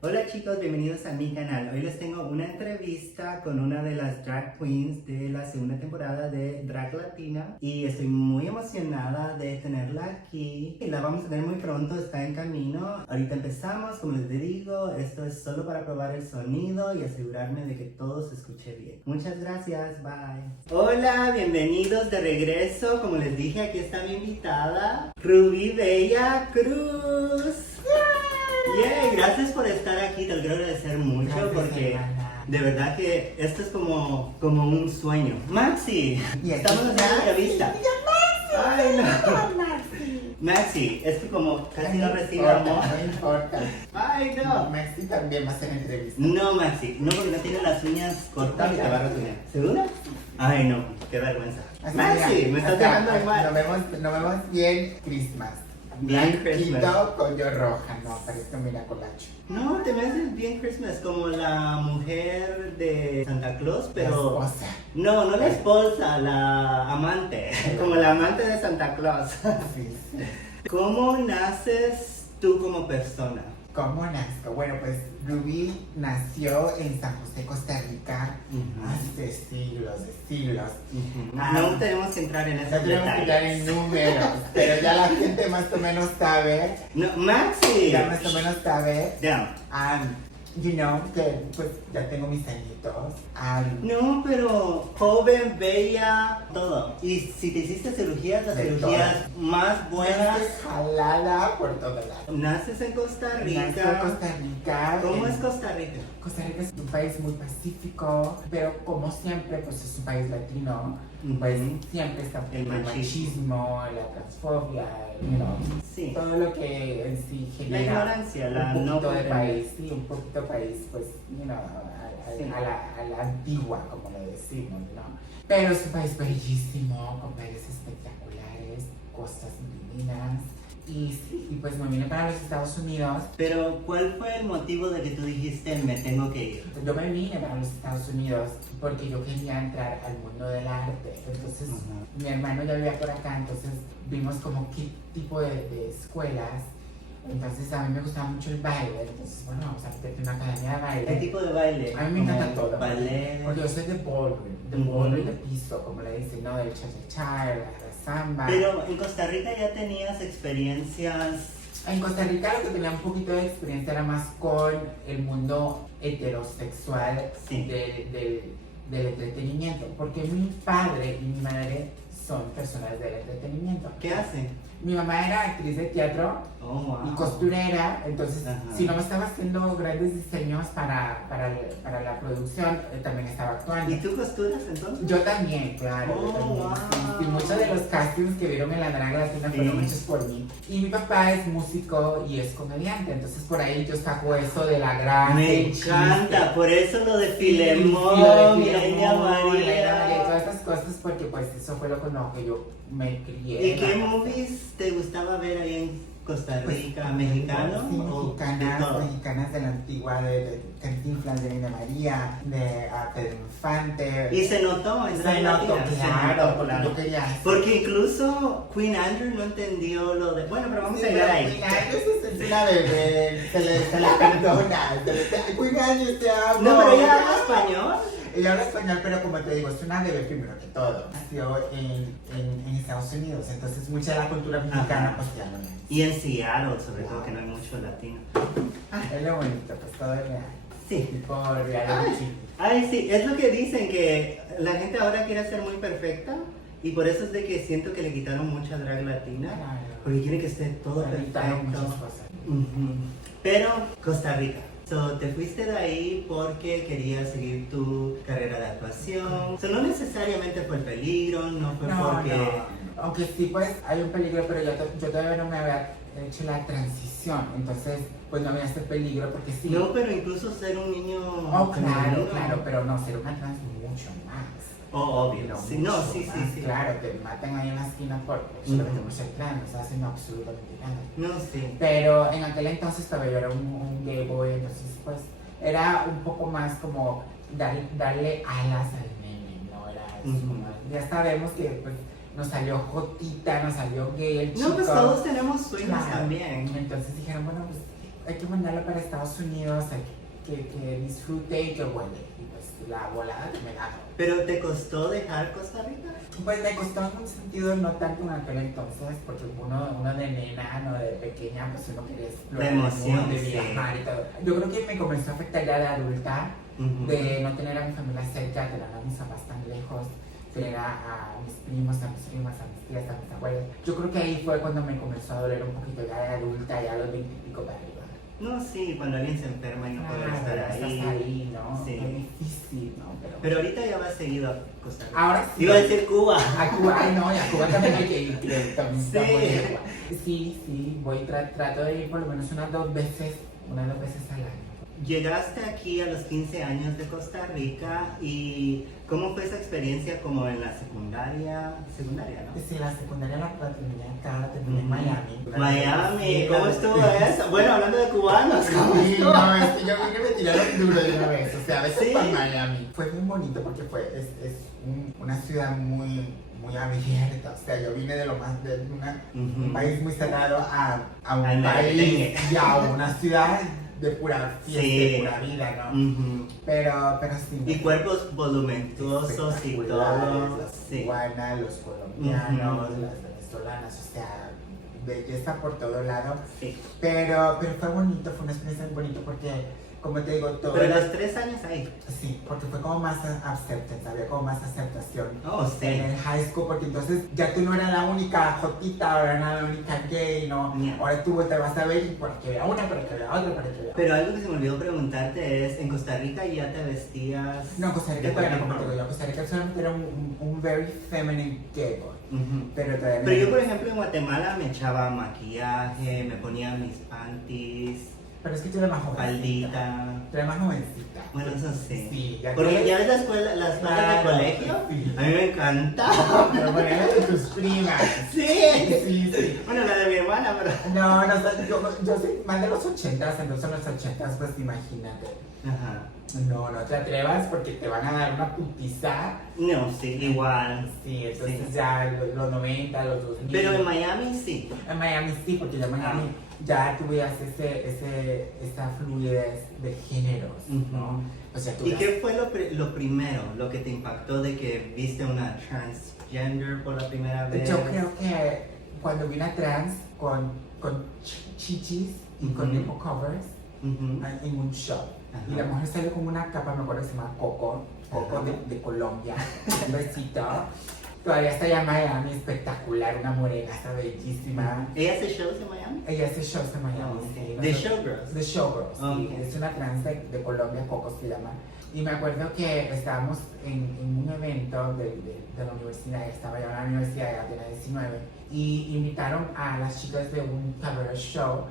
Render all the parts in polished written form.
Hola chicos, bienvenidos a mi canal. Hoy les tengo una entrevista con una de las drag queens de la segunda temporada de Drag Latina y estoy muy emocionada de tenerla aquí. Y la vamos a tener muy pronto, está en camino. Ahorita empezamos, como les digo, esto es solo para probar el sonido y asegurarme de que todo se escuche bien. Muchas gracias, bye. Hola, bienvenidos de regreso. Como les dije, aquí está mi invitada, Ruby Bella Cruz. Yeah, gracias por estar aquí, te lo quiero agradecer mucho. Gracias, porque hermana. de verdad que esto es como un sueño. Maxi, Y estamos haciendo una entrevista. Ay, no. Maxi. Maxi, es que como casi no recibe importa, amor. No importa. Ay, no. Maxi también va a hacer entrevista. No, Maxi, no, porque no tiene las uñas cortadas y te va a retoñar. ¿Segura? Ay, no, qué vergüenza. Así, Maxi, mira, me estás o sea, dejando de mal. Nos vemos bien Christmas. Bien Christmas. Quito con yo roja, no, parezco miracolacho. No, te me haces bien Christmas, como la mujer de Santa Claus, pero... La esposa. No, no la esposa, la amante, como la amante de Santa Claus. Sí, sí. ¿Cómo naces tú como persona? ¿Cómo nazco? Bueno, pues Ruby nació en San José, Costa Rica, hace siglos de siglos. No tenemos que entrar en No esos tenemos que entrar en detalles. números, pero ya la gente más o menos sabe. No, Maxi. Ya más o menos sabe. Down. Que pues ya tengo mis añitos. No, pero joven, bella, todo. Y si te hiciste cirugías, las De cirugías más buenas. Estoy jalada por todo lado. Naces en Costa Nací en Rica. Costa Rica. ¿Cómo es Costa Rica? Costa Rica es un país muy pacífico, pero como siempre, pues es un país latino. Pues siempre está El el machismo, la transfobia, Sí. todo lo que en sí La genera ignorancia, la un no poquito de comprender. país, sí, un poquito país, pues, Sí. a la antigua, como le decimos, ¿no? Pero es un país bellísimo, con playas espectaculares, costas divinas. Y sí, y pues me vine para los Estados Unidos. Pero, ¿cuál fue el motivo de que tú dijiste me tengo que ir? Yo me vine para los Estados Unidos porque yo quería entrar al mundo del arte. Entonces, mi hermano ya vivía por acá, entonces vimos como qué tipo de escuelas. Entonces, a mí me gustaba mucho el baile. Entonces, bueno, vamos a meterte en una academia de baile. ¿Qué tipo de baile? A mí me encanta Como todo. ballet. Porque yo soy de ballroom de piso, como le dicen, ¿no? Del cha-cha-cha, la samba. Pero en Costa Rica ya tenías experiencias. En Costa Rica lo que tenía un poquito de experiencia era más con el mundo heterosexual Sí. del entretenimiento, porque mi padre y mi madre son personas del entretenimiento. ¿Qué hacen? Mi mamá era actriz de teatro Oh, wow. y costurera, entonces Ajá. si no me estaba haciendo grandes diseños para la producción, también estaba actuando. ¿Y tú costuras entonces? Yo también, claro. Oh, yo también, wow. sí. Y muchos de los castings que vieron en la Drag Latina Sí. fueron hechos por mí. Y mi papá es músico y es comediante, entonces por ahí yo saco eso de la gracia. Me el encanta, chiste. por eso lo de Sí, Filemón, lo de Mireya Filemón, Mireya María, María. todas estas cosas, porque pues eso fue lo con lo que yo me crié. ¿Y qué ¿no? movies te gustaba ver ahí en Costa Pues, Rica? ¿Mexicano? Sí, ¿O de todo? mexicanas de la antigua, de Cantinflas, de Nina María, de Pedro Infante. Y se notó en Se Drag notó, Latina, se claro, notó, porque yo quería hacer. Porque incluso Queen Andrew no entendió lo de... Bueno, pero vamos a Sí, llegar pero ahí. Queen Andrews es una bebé, se le perdona. Queen Andrews, te amo. No, pero ella habla español. Ella habla español, pero como te digo, es una bebé primero que todo. Nació en Estados Unidos, entonces mucha de la cultura mexicana, Ajá. pues ya no es. Y en Seattle, sobre todo, que no hay mucho latino. Es lo bonito, pues todo es real. Sí. Tipo reality. Ay, sí, es lo que dicen, que la gente ahora quiere ser muy perfecta. Y por eso es de que siento que le quitaron mucha drag latina. Claro. Porque quiere que esté todo Ahorita muchas perfecto. cosas. Ujú. Pero Costa Rica. So, te fuiste de ahí porque querías seguir tu carrera de actuación. So, no necesariamente fue el peligro, no fue porque... No. Aunque sí, pues hay un peligro, pero yo todavía no me había hecho la transición, entonces pues no había ese peligro porque sí. No, pero incluso ser un niño... Oh, claro, femenino. claro, pero no, ser una trans mucho más. Oh, obvio. Sí, no, mucho sí, más, sí, sí. Claro, te matan ahí en la esquina por solamente por ser trans, no estás haciendo absolutamente nada. No, sí. Pero en aquel entonces todavía yo era un gay boy, entonces pues era un poco más como darle alas al nene, ¿no? Era eso, Ujú. ¿no? Ya sabemos que pues nos salió Jotita, nos salió gay el chico. No, pues todos tenemos sueños Claro. también. Entonces dijeron, bueno, pues hay que mandarlo para Estados Unidos, hay que disfrute y que vuele. Y pues la volada que me da. ¿Pero te costó dejar Costa Rica? Pues me costó en un sentido no tanto en aquel entonces, porque uno de nena, no de pequeña, pues uno quería explorar De emoción, el mundo, de sí. viajar y todo. Yo creo que me comenzó a afectar ya de adulta, Ujú. de no tener a mi familia cerca, tener a mis papás tan lejos, tener a mis primos, a mis primas, a mis tías, a mis abuelas. Yo creo que ahí fue cuando me comenzó a doler un poquito ya de adulta, ya a los 20 y pico para arriba. No, sí, cuando alguien se enferma y no poder estar ahí. Estás ahí, ¿no? Sí. Es difícil, ¿no? Pero ahorita ya vas seguido a Costa Rica. Ahora sí. Iba a decir Cuba. A Cuba, ay no, y a Cuba también hay que ir, que también está Sí. muy bien. Sí, voy, trato de ir por lo menos unas dos veces al año. Llegaste aquí a los 15 años de Costa Rica y ¿cómo fue esa experiencia como en la secundaria? Secundaria, ¿no? Sí, la secundaria la terminé acá, la terminé en Miami. Miami, ¿cómo estuvo eso? Bueno, hablando de cubanos, ¿cómo Sí, estuvo? no, es que yo vine y me tiraron duro de una vez, o sea, a veces Sí. para Miami. Fue muy bonito porque es una ciudad muy abierta, o sea, yo vine de un Ujú. país muy cerrado a un Al país merengue. y a una ciudad de pura fiesta, Sí. de pura vida, ¿no? Ujú. Pero sí. Y cuerpos voluptuosos y todo. Las Sí. cubanas, los colombianos, Ujú. las venezolanas, o sea, belleza por todo lado. Sí. Pero fue bonito, fue una experiencia muy bonita porque, como te digo, todo Pero era... los 3 años ahí. Sí, porque fue como más acceptance, había como más aceptación. Oh, sí. En el high school, porque entonces ya tú no eras la única jotita, ahora eras la única gay, ¿no? Yeah. Ahora tú te vas a ver y para que vea una, para que vea otra, para que vea. Pero algo que se me olvidó preguntarte es, ¿en Costa Rica ya te vestías? No, Costa Rica de todavía no, cualquier como te digo yo, Costa Rica solamente era un very feminine gay boy, Ujú. pero todavía Pero no. yo, por ejemplo, en Guatemala me echaba maquillaje, me ponía mis panties, Pero es que tú eres más jovencita. faldita. Tú eres más jovencita. Bueno, eso sí. Sí, ya Porque que- ya ves las faldas de Claro, colegio. sí. A mí me encanta. Pero ponele de tus primas. Sí. Sí. Bueno, la de mi hermana, pero. No, yo soy más de los 80s, entonces en los 80s, pues imagínate. Ajá. No te atrevas porque te van a dar una putiza. No, sí, igual. Sí, entonces Sí. ya los 90, los 2000. Pero en Miami sí. En Miami sí, porque ya en Miami ya tú veías esa fluidez de géneros, ¿no? Ujú. O sea, tú ¿Y veas- qué fue lo primero, lo que te impactó de que viste una transgender por la primera vez? Yo creo que cuando vi una trans con chichis y con Ujú. nipple covers Ujú. en un show. Ajá. Y la mujer salió con una capa, me acuerdo que se llama Coco Ajá. de Colombia, un besito. Todavía está allá en Miami, espectacular, una morenaza bellísima. ¿Ella hace shows en Miami? Ella hace shows en Miami, Oh, sí. ¿De Nosotros- Showgirls? The Showgirls, sí. Ok. Es una trans de Colombia, Coco se llama. Y me acuerdo que estábamos en un evento de la universidad, estaba yo en la universidad, ya tenía 19, y invitaron a las chicas de un cabaret show,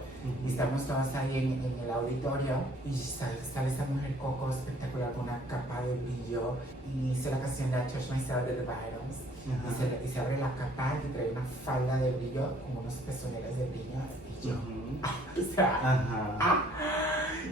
y estamos todas ahí en el auditorio, y sale esa mujer Coco espectacular con una capa de brillo, y hizo la canción de I Touch Myself de The Vitals, Ajá. y se abre la capa y trae una falda de brillo, como unos pezoneras de brillo, y yo, Ujú. o sea, Ajá.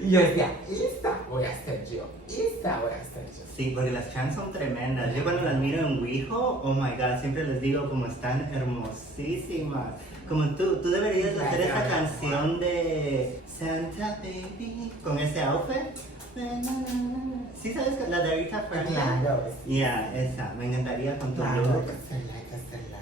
y yo decía, esta voy a ser yo, esta voy a ser yo. Sí, porque las trans son tremendas. Yo cuando las miro en Weijo, oh my god, siempre les digo como están hermosísimas. Como tú deberías hacer esa Gracias. canción de Santa Baby con ese outfit. ¿Sí sabes la de Rita Franklin? Claro, Ya, esa, me encantaría con tu claro, look. hay que hacerla, hay que hacerla.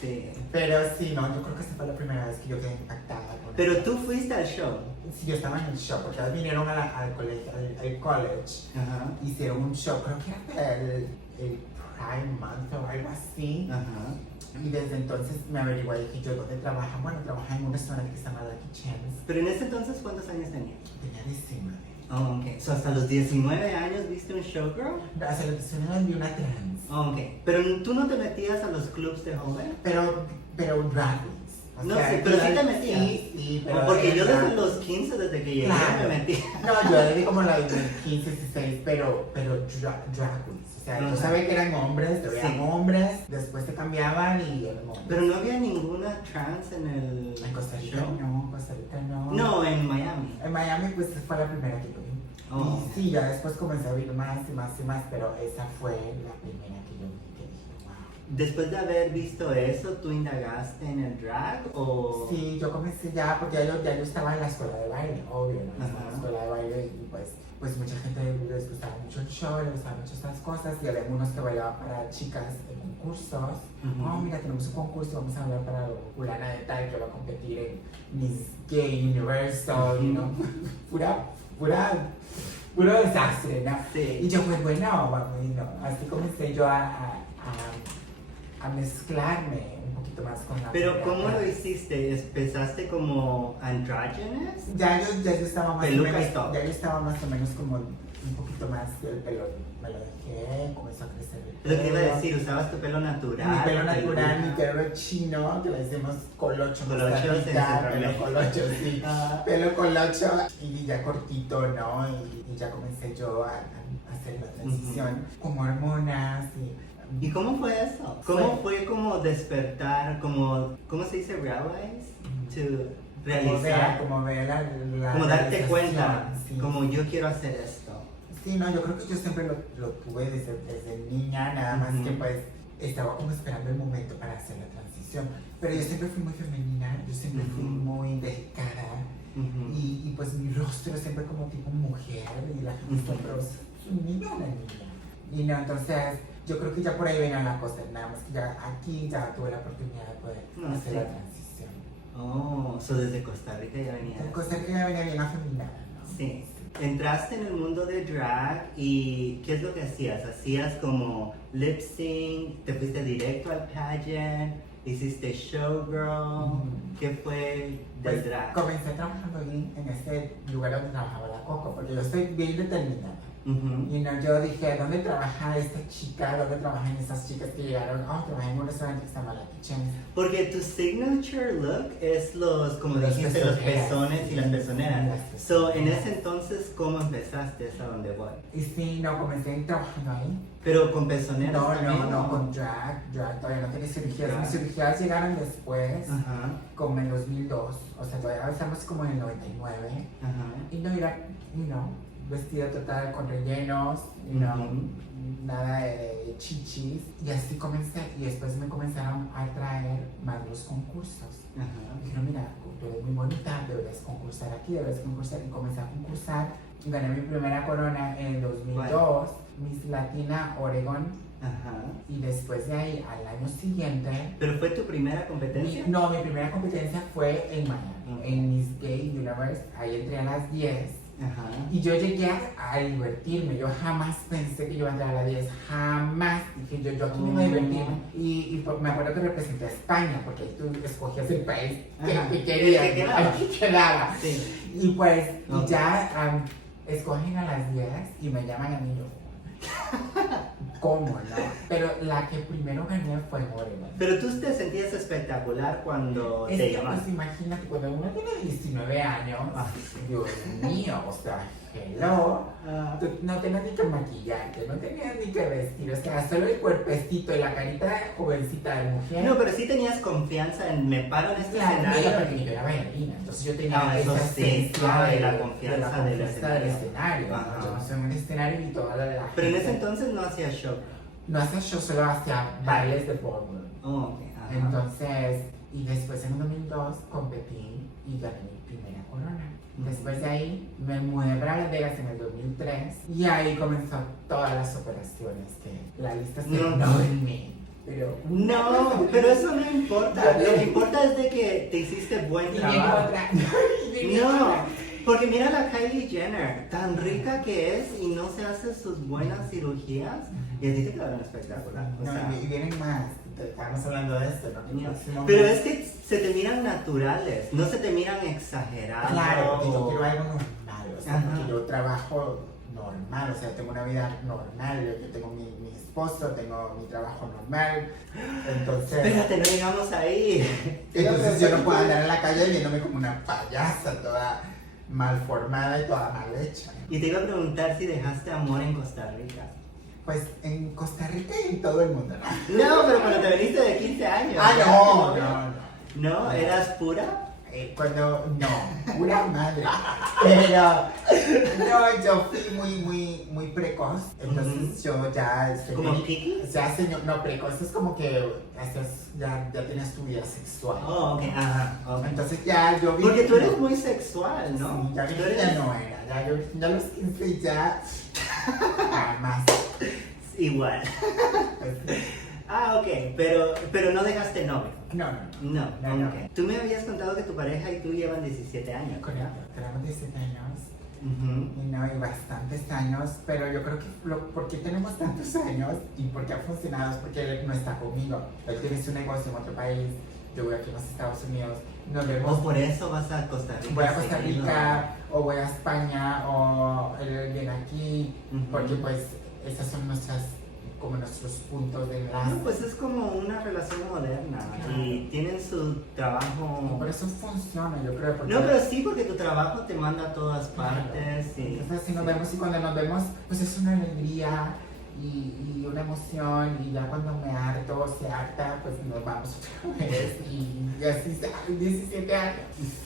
Sí. Pero sí, no, yo creo que esa fue la primera vez que yo quedé impactada con Pero eso. tú fuiste al show. Sí, yo estaba en el show, porque ellas vinieron al colegio, al college, Ajá. hicieron un show, creo que era para el Prime Month o algo así. Ajá. Y desde entonces me averigué y dije, yo, ¿dónde trabaja? Bueno, trabaja en un restaurante que se llama Lucky Chance. Pero en ese entonces, ¿cuántos años tenías? Tenía 19. Oh, ok. So, hasta los 19 años viste un showgirl? Hasta la persona vi una trans. Oh, ok. Pero tú no te metías a los clubs de joven. Pero drag queens. O No, sea, sí, pero sí te drag- metías. Sí, pero... Porque yo era- desde los 15, desde que llegué, Claro. me metí. No, yo desde como la 15, 16, pero drag queens. O sea, yo Ajá. sabía que eran hombres, se veían Sí. hombres, después se cambiaban y eran hombres. Pero no había ninguna trans en el En Costa Rica show. no, en Costa Rica no. No, en Miami. En Miami pues fue la primera que yo vi. Oh. Y sí, ya después comencé a ver más y más y más, pero esa fue la primera que yo vi que dije, wow. después de haber visto eso, ¿tú indagaste en el drag o...? Sí, yo comencé ya, porque ya yo estaba en la escuela de baile, obvio, ¿no? Estaba en la escuela de baile y pues mucha gente les gustaba mucho el show, les gustaban mucho estas cosas y había algunos que bailaban para chicas en concursos. Oh, mira, tenemos un concurso, vamos a hablar para fulana de tal que va a competir en Miss Gay Universal, ¿no? Puro desastre, ¿no? Sí. Y yo, pues bueno, así comencé yo a mezclarme un poquito más con la Pero comunidad. ¿cómo lo hiciste? ¿Empezaste como androgynous? Ya yo estaba más Peluca o menos, y todo. ya yo estaba más o menos como un poquito más el pelo, me lo dejé, comenzó a crecer el Lo que iba a pelo. decir, usabas tu pelo natural. Mi pelo natural, peluca. mi pelo chino, que le decimos colocho, Colocho, Costa Rica, sí, sí, pelo sí. colocho, sí. Ah. Pelo colocho y ya cortito, ¿no? Y ya comencé yo a hacer la transición con hormonas ¿Y cómo fue eso? ¿Cómo fue como despertar, como, ¿cómo se dice? Realize? To realizar. como ver la Como darte realización, cuenta, sí. como yo quiero hacer esto. Sí, no, yo creo que yo siempre lo tuve desde niña, nada más que pues estaba como esperando el momento para hacer la transición. Pero yo siempre fui muy femenina, yo siempre fui muy delicada y pues mi rostro siempre como tipo mujer y la gente siempre es un niño o una niña. Y no, entonces yo creo que ya por ahí venía la cosa, nada más que ya aquí ya tuve la oportunidad de poder hacer la transición. Oh, so desde Costa Rica ya venía. La cosa que ya venía bien afeminada, ¿no? Sí. Entraste en el mundo de drag y ¿qué es lo que hacías? ¿Hacías como lip sync? ¿Te fuiste directo al pageant? ¿Hiciste showgirl? ¿Qué fue del Pues, drag? comencé trabajando ahí en este lugar donde trabajaba la Coco, porque yo estoy bien determinada. Y no, yo dije, ¿dónde trabaja esta chica? ¿Dónde trabajan esas chicas que llegaron? Oh, trabajé en un restaurante que se llama La Kitchen. Porque tu signature look es los, como Los dijiste, los pezoneras. pezones y las pezoneras. Las So, en pezoneras. ese entonces, ¿cómo empezaste? Es a donde voy. Y sí, no, comencé trabajando ahí. Pero con pezoneras No, también, no, con drag, todavía no tenía cirugías. Drag. Mis cirugías llegaron después, Ajá, como en 2002. O sea, todavía estamos como en el 99. ajá. Y no era, vestida total con rellenos, nada de chichis. Y así comencé. Y después me comenzaron a traer más los concursos. Ajá. Dijeron, mira, tú eres muy bonita, deberías concursar aquí, deberías concursar. Y comencé a concursar. Y gané mi primera corona en 2002, Miss Latina Oregon. Ajá. Y después de ahí, al año siguiente, ¿Pero fue tu primera competencia? mi primera competencia fue en Miami, en Miss Gay Universe. Ahí entré a las 10. Ajá. Y yo llegué a divertirme, yo jamás pensé que yo iba a entrar a las 10, jamás dije yo aquí me voy a divertirme. Y me acuerdo que representé a España, porque ahí tú escogías el país Ajá. que querías, El que ¿no? quedaba. El que quedaba. Sí. Y pues, Ok. y ya escogen a las 10 y me llaman a mí yo. ¿Cómo, no? Pero la que primero gané fue Oregon. Pero tú te sentías espectacular cuando Es te que llamaban. pues imagínate, cuando uno tiene 19 años, Ah. Dios mío, o sea, hello. Ah. Tú no tenías ni que maquillarte, no tenías ni que vestir, o sea, solo el cuerpecito y la carita de jovencita de mujer. No, pero sí tenías confianza en me paro en este claro, no, escenario. porque yo era bailarina, entonces yo tenía Ah, eso esa sí, esencia de de la confianza del escenario. ¿no? Ajá. Yo no soy un escenario y toda la Pero en ese gente entonces no hacías show. no hacía show, solo hacía bailes de ballroom. Oh, ok. Ajá. Entonces, y después en 2002 competí y gané mi primera corona. Después de ahí me mudé para Las Vegas en el 2003 y ahí comenzó todas las operaciones, que la lista es No. enorme. Pero No, pero eso no importa. No. Lo que importa es de que te hiciste buen y viene trabajo. otra. y viene No, otra. porque mira la Kylie Jenner, tan rica que es y no se hace sus buenas cirugías y a ti te quedaron espectacular. O No, sea, y vienen más. Estamos hablando de esto, ¿no? Próximo pero mes. es que se te miran naturales, no se te miran exagerados. Claro, porque yo quiero algo normal, o sea, Ajá. porque yo trabajo normal, o sea, tengo una vida normal, yo tengo mi esposo, tengo mi trabajo normal, entonces... Espérate, no llegamos ahí. Entonces yo no puedo andar en la calle viéndome como una payasa, toda mal formada y toda mal hecha. Y te iba a preguntar si dejaste amor en Costa Rica. Pues en Costa Rica y en todo el mundo, ¿no? No, pero cuando te viniste de 15 años. Ah, ¿ya? no. ¿No? ¿Eras pura? no, pura madre. Pero, no, yo fui muy precoz. Entonces yo ya. ¿Como picky? Ya, señor, no, precoz es como que ya tienes tu vida sexual. Oh, ok, ajá. Okay. Entonces ya yo vi. Porque tú eres muy sexual, ¿no? Sí, ya, Tú eres... ya no era. Ya a los 15 ya. Más. Igual. Ah, ok, pero no dejaste novio. No. No, ok. Tú me habías contado que tu pareja y tú llevan 17 años. Correcto, tenemos 17 años. Ujú. Y no, y bastantes años, pero yo creo que ¿por qué tenemos tantos años y por qué ha funcionado? Es porque él no está conmigo. Él tiene su negocio en otro país, yo voy aquí en los Estados Unidos. Nos vemos. O por eso vas a Costa Rica. Voy a Costa seguido. Rica, o voy a España, o él viene aquí, Ujú. porque pues esas son nuestros puntos de enlace. No, pues es como una relación moderna. Claro. Y tienen su trabajo. Por eso funciona, yo creo. Porque No, pero sí, porque tu trabajo te manda a todas partes. Y... Entonces, si nos vemos y cuando nos vemos, pues es una alegría y una emoción. Y ya cuando me harto o se harta, pues nos vamos otra vez. Y así está, 17 años.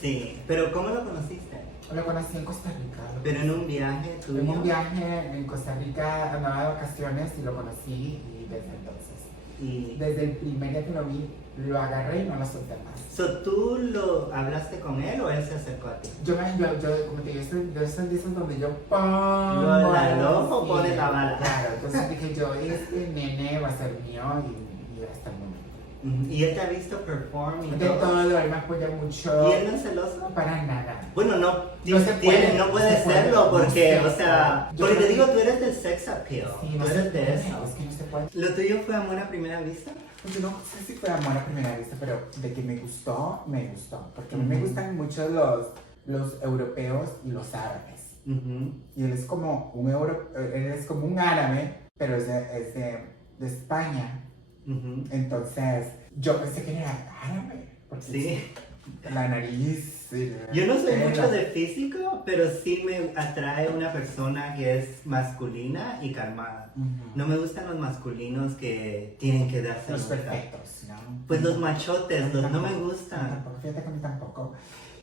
Sí, pero ¿cómo lo conociste? Lo conocí en Costa Rica. Pero en un viaje tuyo. En un viaje en Costa Rica, andaba de vacaciones y lo conocí. Y desde entonces, Y... desde el primer día que lo vi, lo agarré y no lo solté más. So, ¿tú lo hablaste con él o él se acercó a ti? Yo como te digo, de esos días donde yo pongo La loco pone la bala. Claro, entonces dije yo, este nene va a ser mío y hasta el momento. ¿Y él te ha visto perform y De todo? todo, él me apoya mucho. ¿Y él no es celoso? Para nada. Bueno, no, No se puede, no puede no se puede, serlo porque, no o se sea, puede. Yo porque te creo digo, que- tú eres del sex appeal, Sí, tú no se eres de puede, eso. es que no se puede. ¿Lo tuyo fue amor a primera vista? Pues yo no sé si fue amor a primera vista, pero de que me gustó, me gustó. Porque a mí me Ujú. gustan mucho los europeos y los árabes. Ujú. Y él es como un árabe, pero es de España. Ujú. Entonces, yo pensé que era árabe. Porque Sí. la nariz. Yo no soy era- mucho de físico, pero sí me atrae una persona que es masculina y calmada. Ujú. No me gustan los masculinos que tienen que darse Los nota. perfectos, ¿no? Pues los machotes, no me Tampoco, gustan. tampoco, fíjate que a mí tampoco.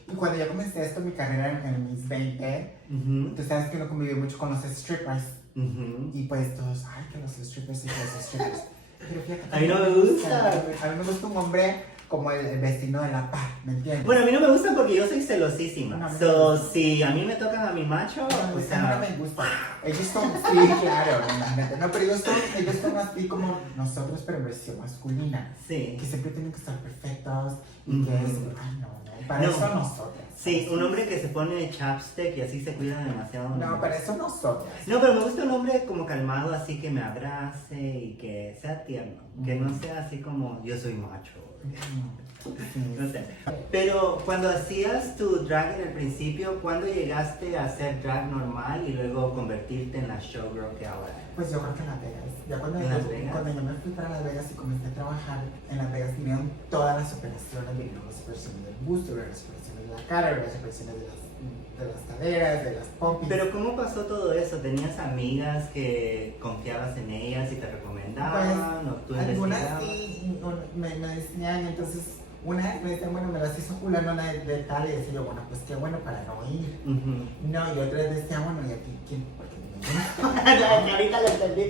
Y cuando yo comencé esto, mi carrera en mis 20, Ujú. tú sabes que uno convivió mucho con los strippers. Ujú. Y pues todos, ay, que los strippers y que los strippers. Pero fíjate que A mí no me gusta. A mí me gusta un hombre como el vecino de la paz, ¿me entiendes? Bueno, a mí no me gustan porque yo soy celosísima. No, a mí no So, me gusta. si a mí me tocan a mi macho, No, o a mí sea, no me gusta. Ellos son, sí, claro, imagínate. No, pero ellos son así como nosotros, pero en versión masculina. sí. Que siempre tienen que estar perfectos y que es, Ujú. ay, no. Para No. eso nosotras. Sí, un hombre que se pone chapstick y así se cuida demasiado. No, para eso nosotras. No, pero me gusta un hombre como calmado, así que me abrace y que sea tierno. Que no sea así como yo soy macho. No sé. Pero cuando hacías tu drag en el principio, ¿cuándo llegaste a hacer drag normal y luego convertirte en la showgirl que ahora eres? Pues yo creo que en Las Vegas. Ya ¿En Las Vegas? cuando yo me fui para Las Vegas y comencé a trabajar en Las Vegas, vinieron todas las operaciones, vinieron las operaciones del busto, vinieron las operaciones de la cara, vinieron las operaciones de las caderas, de las pompis. Pero ¿cómo pasó todo eso? ¿Tenías amigas que confiabas en ellas y te recomendaban? ¿O tú algunas investigabas? sí me decían, entonces una vez me decían, bueno, me las hizo fulano de tal, y decía yo, bueno, pues qué bueno para no ir. Ujú. No, y otra vez decía, bueno, ¿y aquí quién? Porque me gusta. Ahorita lo entendí.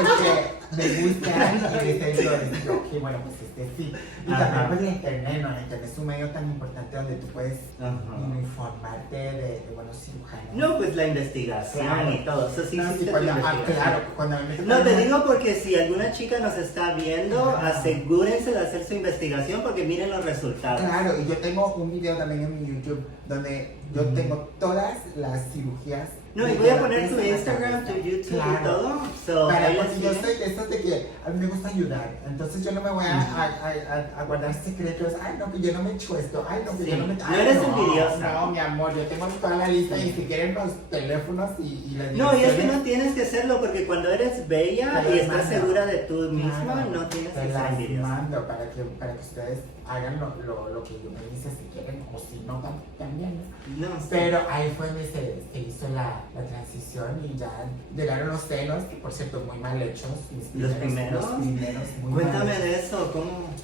Porque me gustan y decía yo, que bueno, pues sí. Y Ajá. también pues la internet, ¿no? La internet es un medio tan importante donde tú puedes Ajá. informarte de buenos cirujanos. No, pues la investigación Claro. y todo. Eso sí, No, sí, sí, te cuando, investigación. claro, cuando me meto No, con te una- digo porque si alguna chica nos está viendo, Ajá. asegúrense de hacer su investigación porque miren los resultados. Claro, y yo tengo un video también en mi YouTube donde yo Ujú. tengo todas las cirugías. No, y de voy a la poner tu pieza en la Instagram, tu cabeza. YouTube y Claro. todo. So, Para, ahí porque les yo siguen. soy de esos de que a mí me gusta ayudar, entonces yo no me voy a guardar secretos, ay no, que yo no me echo esto, ay no, que Sí. yo no me... No ay, eres envidiosa. No, mi amor, yo tengo toda la lista y si quieren los teléfonos y las No, y es que direcciones, no tienes que hacerlo porque cuando eres bella Te y las estás mando. segura de tú misma, claro, no tienes te que ser las envidiosa. mando para que ustedes hagan lo que yo me dice si quieren o si no también. No, sí. Pero ahí fue donde se hizo la transición y ya llegaron los senos, que por cierto muy mal hechos. ¿Los primeros? Los primeros muy Cuéntame mal hechos. de eso,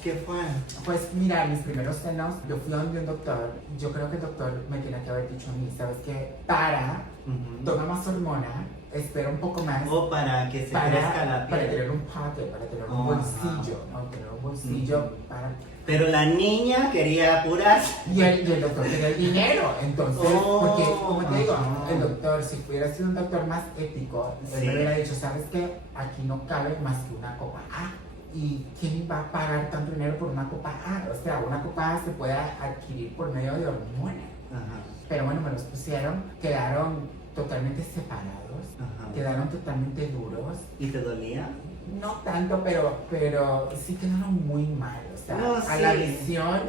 ¿qué fue? Pues mira, mis primeros senos, yo fui donde un doctor, yo creo que el doctor me tiene que haber dicho a mí, ¿sabes qué? Toma más hormona, espera un poco más. O para que se crezca la piel. Para tener un pocket, para tener un bolsillo, ¿no? Tener un bolsillo para... Pero la niña quería apurarse. Y el doctor quería el dinero, entonces, porque, como te digo, el doctor, si hubiera sido un doctor más ético, él me hubiera dicho, ¿sabes qué? Aquí no cabe más que una copa A. ¿Y quién va a pagar tanto dinero por una copa A? O sea, una copa A se puede adquirir por medio de hormonas. Pero bueno, me los pusieron, quedaron totalmente separados, quedaron totalmente duros. ¿Y te dolía? No tanto, pero sí quedaron muy mal. O sea, No, a sí. la visión,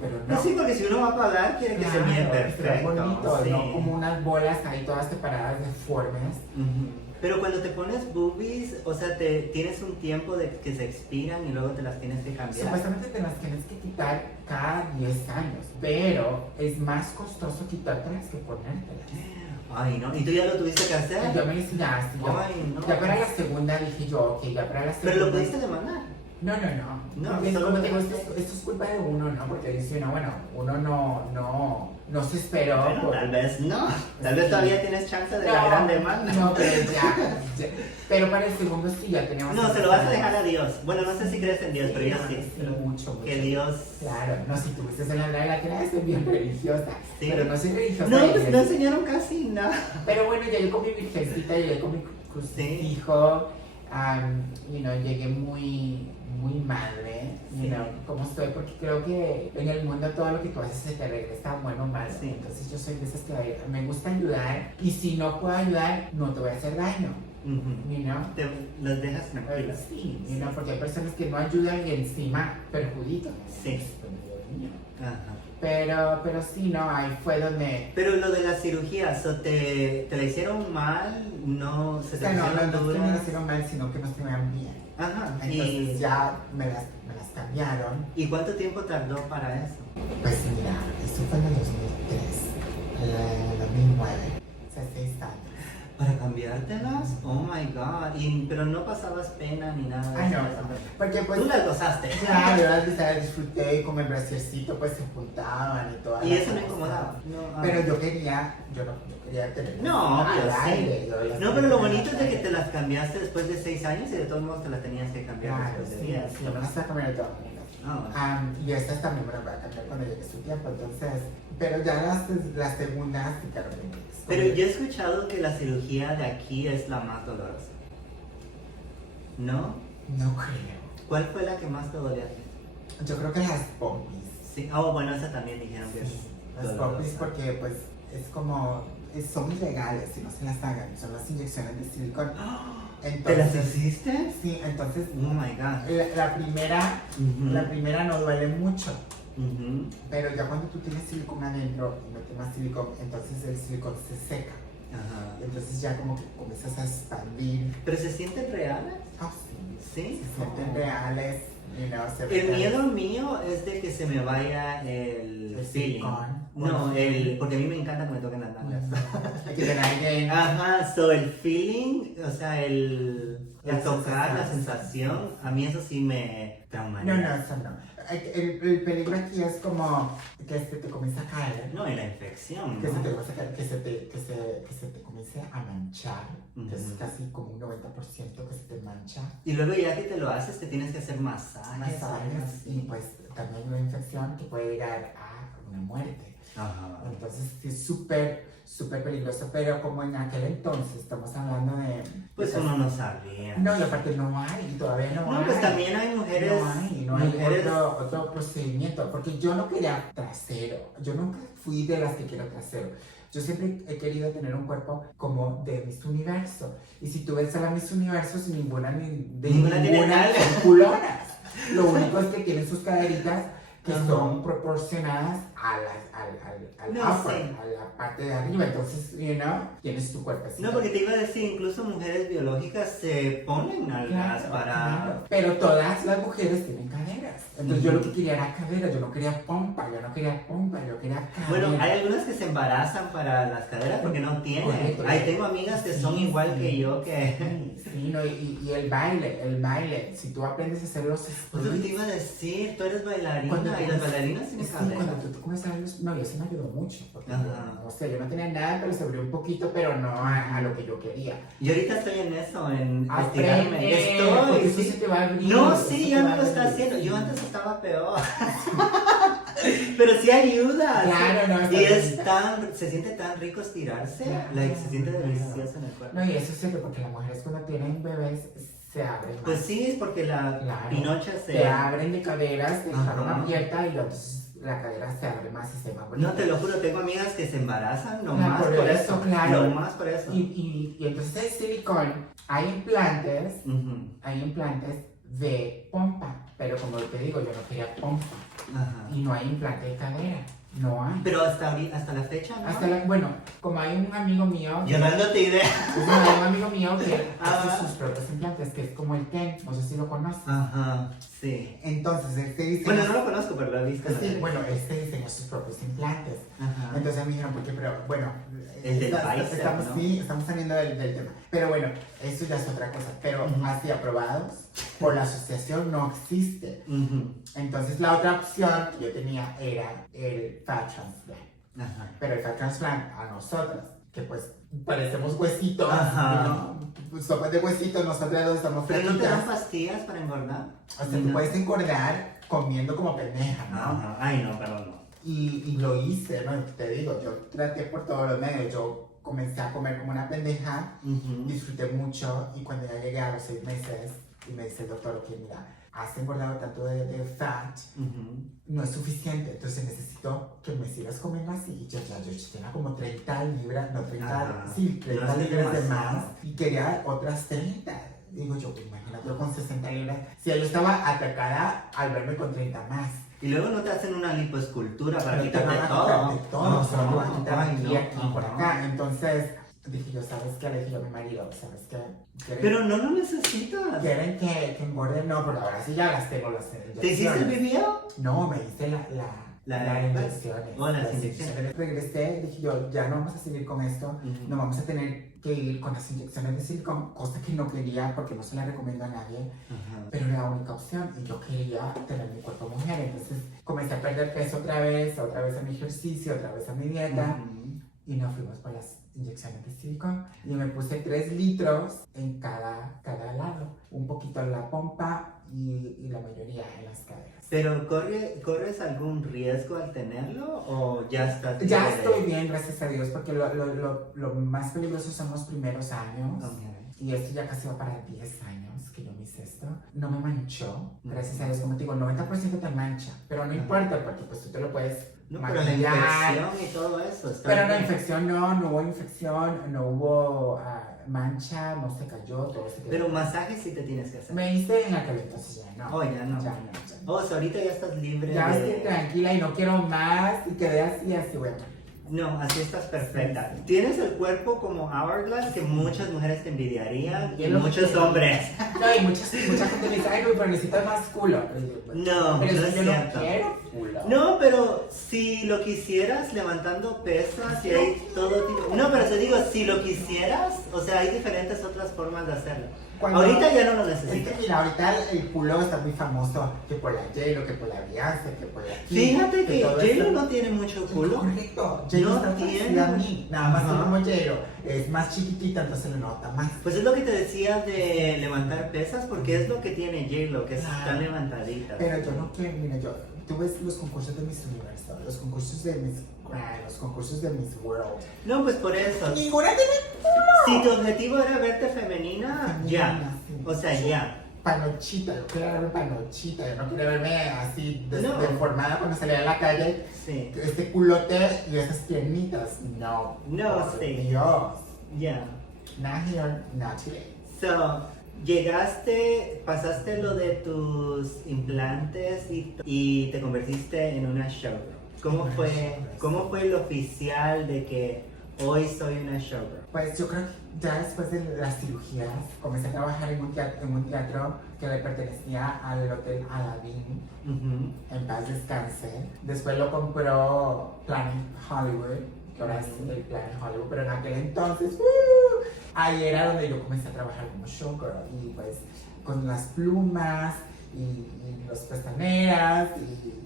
pero no. No, sí, porque si uno va a pagar, quiere que se mire perfecto. Bonito, sí. no como unas bolas ahí todas separadas, deformes. Pero cuando te pones boobies, o sea, tienes un tiempo de que se expiran y luego te las tienes que cambiar. Supuestamente te las tienes que quitar cada 10 años, pero es más costoso quitártelas que ponértelas. Ay, no, ¿y tú ya lo tuviste que hacer? Yo me hice ya, sí, Ay, no. ya para la segunda dije yo, ok, ya para la segunda. ¿Pero lo pudiste demandar? No. No, Porque solo como lo te digo, dejaste. esto es culpa de uno, ¿no? Porque dice uno, bueno, uno no se esperó. Bueno, tal vez no. Tal vez todavía tienes chance de la gran demanda. No, pero ya. Pero para el segundo sí ya teníamos. No, se lo vas a dejar a Dios. Bueno, no sé si crees en Dios, pero yo sí. Sí, mucho. Que Dios... Claro, no, si tuviste en la que era bien religiosa. Sí. Pero no soy religiosa. No, pues no enseñaron casi nada. Pero bueno, ya yo con mi virgencita, llegué con mi crucifijo. Llegué muy madre, como estoy, porque creo que en el mundo todo lo que tú haces se te regresa bueno o malo. Sí. Entonces yo soy de esas que me gusta ayudar y si no puedo ayudar, no te voy a hacer daño. Te los dejas tranquilos. Sí, porque hay personas que no ayudan y encima perjudican. Sí. Pero sí, no, ahí fue donde... Pero lo de la cirugía, ¿te la hicieron mal? ¿No se te no pusieron es que me duras? lo hicieron mal, sino que no se me vean bien. Ajá. Entonces ya me las cambiaron. ¿Y cuánto tiempo tardó para eso? Pues mira, esto fue en el 2003, 2009, o sea, 6 años. ¿Para cambiártelas? Oh my god. Pero no pasabas pena ni nada de Ay, eso. no, porque pues... Tú las gozaste. Claro, yo las disfruté y con el brasiercito pues se juntaban y todo. ¿Y eso no incomodaba? No, Pero yo no quería tener... No, obvio, al sí. aire, yo las No, pero lo quería bonito es de que tener. te las cambiaste después de 6 años y de todos modos te las tenías que cambiar Claro, después de sí, 10. yo me las estaba cambiando de todas maneras. Y estas también me las voy a cambiar cuando llegue su tiempo, entonces... Pero ya las segundas, sí, claro que... Pero yo he escuchado que la cirugía de aquí es la más dolorosa. ¿No? No creo. ¿Cuál fue la que más te dolía? Yo creo que las pompis. Sí. Bueno, esa también dijeron que es Las dolorosa. pompis porque pues es como... son ilegales si no se las hagan, son las inyecciones de silicona. ¿Te las hiciste? Sí, entonces Oh my god. la primera no duele mucho, Ujú. pero ya cuando tú tienes silicona adentro y metes más silicona, entonces el silicón se seca. Ajá. Entonces ya como que comienzas a expandir. ¿Pero se sienten reales? Sí. Sí. Se sienten reales. Se El ven miedo mío es de que se me vaya el feeling. silicón. No, Bueno, porque a mí me encanta que me toquen las nalgas. que te alguien. Ajá, el feeling, o sea, el La tocar, la sensación. sensación, a mí eso sí me traumatiza. No, eso no. El peligro aquí es como que se te comienza a caer. No, y la infección, Que se ¿no? te comienza a caer, que se te comience a manchar. Que es Ujú. casi como un 90% que se te mancha. Y luego ya que te lo haces, te tienes que hacer masajes. Masajes y pues también una infección que puede llegar a una muerte. Ajá. Entonces sí, es súper peligroso, pero como en aquel entonces estamos hablando de... Pues uno no sabía. No, y aparte no hay, todavía no hay. No, pues también hay mujeres. No hay mujeres. otro procedimiento, porque yo no quería trasero, yo nunca fui de las que quiero trasero. Yo siempre he querido tener un cuerpo como de Miss Universo. Y si tú ves a la Miss Universo, sin ninguna tiene nalga. son culonas. Lo único es que tienen sus caderitas que Ajá. son proporcionadas al No, upper, sí. a la parte de arriba. Entonces, tienes tu cuerpecito. No, porque te iba a decir, incluso mujeres biológicas se ponen nalgas Claro, para... claro. Pero todas las mujeres tienen caderas. Entonces yo lo que quería era cadera, yo no quería pompa, yo quería cadera. Bueno, hay algunas que se embarazan para las caderas porque no tienen. Correcto. Ahí tengo amigas que son Sí, igual sí. que yo que... Sí, no, y el baile, si tú aprendes a hacer los Pues lo que te splits, iba a decir, tú eres bailarina Cuando y las bailarinas tienen sí, cadera. cuando tú comienzas a ver los... No, y eso me ayudó mucho, porque Ajá. yo, o sea, yo no tenía nada, pero se abrió un poquito, pero no a lo que yo quería. Y ahorita estoy en eso, en Aprende, estirarme. porque Estoy, eso sí. se te va a abrir. No, eso sí, se ya te me va lo a está abrir. haciendo. Yo antes estaba peor. Pero sí ayuda. Claro, no, está Y es bonita. se siente tan rico estirarse, Claro, se siente claro. delicioso en el cuerpo. No, y eso es cierto, porque las mujeres cuando tienen bebés se abren más. Pues sí, es porque la Claro. pinocha se... Se abren de caderas, de Ajá. una abierta y entonces la cadera se abre más y se va bonita. No, te lo juro, tengo amigas que se embarazan nomás por por eso, eso. claro. Nomás por eso. Y entonces el silicón, hay implantes Ujú. de pompa, pero como te digo, yo no quería pompa Ajá. y no hay implante de cadera, no hay. Pero hasta la fecha, ¿no? Bueno, como hay un amigo mío, Yo dándote idea. hay un amigo mío que Ah. hace sus propios implantes, que es como el Ken, no sé si lo conoces. Ajá, sí. Entonces, este diseño, Bueno, no lo conozco, pero lo he visto. en la sí, tele. bueno, este diseñó sus propios implantes. Ajá. Entonces me dijeron, ¿por qué? Pero bueno, El del bíceps, estamos, ¿no? sí, estamos saliendo del tema. Pero bueno, eso ya es otra cosa. Pero Ujú. así aprobados por la asociación no existe. Ujú. Entonces la otra opción que yo tenía era el fat transplant. Ajá. Pero el fat transplant a nosotras, que pues parecemos huesitos, Ajá. ¿no? Pues, sopas de huesitos, nosotras dos estamos Pero no te dan flaquitas. pastillas para engordar. O sea, tú No. puedes engordar comiendo como pendeja, ¿no? Ajá. Ay, no, perdón, no. Y lo hice, ¿no? Te digo, yo traté por todos los medios, yo comencé a comer como una pendeja, Ujú. disfruté mucho y cuando ya llegué a los 6 meses y me dice el doctor que mira, has engordado tanto de fat, Ujú. no es suficiente, entonces necesito que me sigas comiendo así. Y yo tenía como 30 libras, no 30, Ajá. sí, 30 No, es libras de demasiado. más y quería otras 30. Digo yo, imagínate yo con 60 libras, si yo estaba atacada al verme con 30 más. Y luego no te hacen una lipoescultura para No te quitarte van a todo. quitarte todo, solo te van a quitar Ay, aquí, no. aquí, por Ajá. acá. Entonces dije yo, ¿sabes qué? Le dije yo a mi marido, ¿sabes qué? Pero no lo necesitas. ¿Quieren que engorde? No, pero ahora sí ya las tengo las inyecciones. ¿Te hiciste el BBL? No, me hice las inyecciones. Oh, las inyecciones. Regresé, dije yo, ya no vamos a seguir con esto, Ujú. no vamos a tener que ir con las inyecciones de silicón, cosa que no quería porque no se la recomiendo a nadie, Ajá. pero era la única opción y yo quería tener mi cuerpo mujer, entonces comencé a perder peso otra vez a mi ejercicio, otra vez a mi dieta Ujú. y nos fuimos por las inyecciones de silicón y me puse 3 litros en cada lado, un poquito en la pompa y la mayoría en las caderas. Pero ¿corres algún riesgo al tenerlo o ya estás Ya libre? estoy bien, gracias a Dios, porque lo más peligroso son los primeros años. Ok. Y esto ya casi va para 10 años que yo me hice esto. No me manchó, gracias Ujú. a Dios. Como te digo, el 90% te mancha, pero no Ajá. importa porque pues tú te lo puedes No, pero la maquillar. infección y todo eso. está Pero no, bien. infección no hubo infección, no hubo mancha, no se cayó, todo se quedó. Pero masajes sí te tienes que hacer. Me hice en aquel entonces ya no. Oh, ya no. Ya no, ya no. Oh, o sea, ahorita ya estás libre Ya de... estoy tranquila y no quiero más y quedé así, bueno. No, así estás perfecta. Sí. Tienes el cuerpo como Hourglass que muchas mujeres te envidiarían y Es lo que muchos te- hombres. No, y mucha gente me dice, ay, pero necesitas más culo. No, pero no es es que yo cierto. no quiero culo. No, pero si lo quisieras levantando pesas y hay todo tipo... No, pero te digo, si lo quisieras, o sea, hay diferentes otras formas de hacerlo. Cuando- Ahorita ya no lo Es necesitas. que mira, ahorita el culo está muy famoso, que por la J-Lo, que por la Beyoncé, que por aquí. Fíjate que todo J-Lo eso. no tiene mucho culo. Correcto, J-Lo No está tiene. parecida a mí, nada más que Ajá. como J-Lo es más chiquitita, entonces le nota más. Pues es lo que te decía de levantar pesas, porque es lo que tiene J-Lo, que Claro. están levantaditas. Pero yo no quiero, mira, tú ves los concursos de Miss Universo, los concursos de Miss Grand, los concursos de Miss World. No, pues por eso. Ninguna tiene Si tu objetivo era verte femenina, ya. sí. O sea, ya. Panochita, yo quiero verme panochita, yo no quiero verme así No. deformada cuando salía a la calle, Sí. este culote y esas piernitas. No, No, por sí. Dios. Ya. Not here, not today. So, llegaste, pasaste lo de tus implantes y te convertiste en una showgirl. ¿Cómo fue el oficial de que hoy soy una showgirl? Pues yo creo que ya después de las cirugías comencé a trabajar en un teatro que le pertenecía al Hotel Aladdin, en paz descanse. Después lo compró Planet Hollywood, que ahora es el Planet Hollywood, pero en aquel entonces, ahí era donde yo comencé a trabajar como showgirl. Y pues con las plumas y las pestaneras el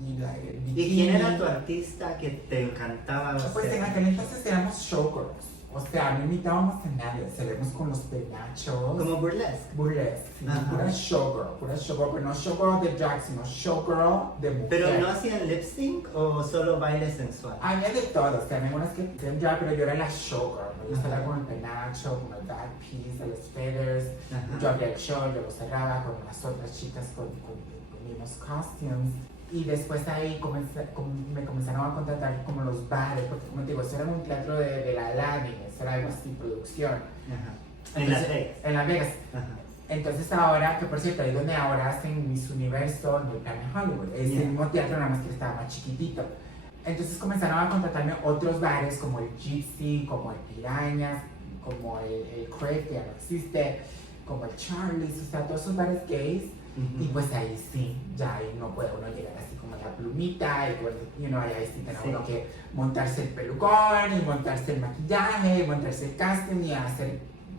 ¿Y bikini. quién era tu artista que te encantaba Pues hacer? en aquel entonces éramos showgirls. O sea, no imitábamos a nadie, salíamos con los penachos. Como burlesque. Burlesque, sí, Ajá. pura showgirl, pero no showgirl de drag, sino showgirl de mujer. ¿Pero no hacían lip sync o solo baile sensual? Había de todo, o sea, había unas que hacían drag, pero yo era la showgirl. Yo salía con el penacho, con el back piece, los feathers. Ajá. Yo abría el show, yo lo cerraba con las otras chicas con mismos costumes. Y después ahí me comenzaron a contratar como los bares, porque como te digo, eso era un teatro de la Aladdin, eso era algo así, producción. Ajá. En Las Entonces, Vegas. En Las Vegas. Ajá. Entonces ahora, que por cierto, ahí donde ahora hacen Miss Universo en el Planet Hollywood, es Yeah. el mismo teatro, nada más que estaba más chiquitito. Entonces comenzaron a contratarme otros bares como el Gypsy, como el Pirañas, como el Crave, que ya no existe, como el Charlie's, o sea, todos esos bares gays. Y pues ahí sí, ya ahí no puede uno llegar así como la plumita, y pues, ahí sí tiene Sí. uno que montarse el pelucón, y montarse el maquillaje, y montarse el casting, y hacer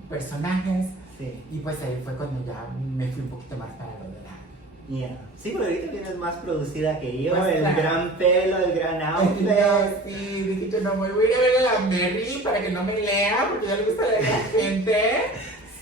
personajes. Sí. Y pues ahí fue cuando ya me fui un poquito más para lo de la... Yeah. Sí, pero ahorita vienes más producida que yo, Pues, el claro. gran pelo, el gran outfit. No, sí, dije yo no voy a ir a ver a la Mary para que no me lea, porque ya le gusta leer a la gente.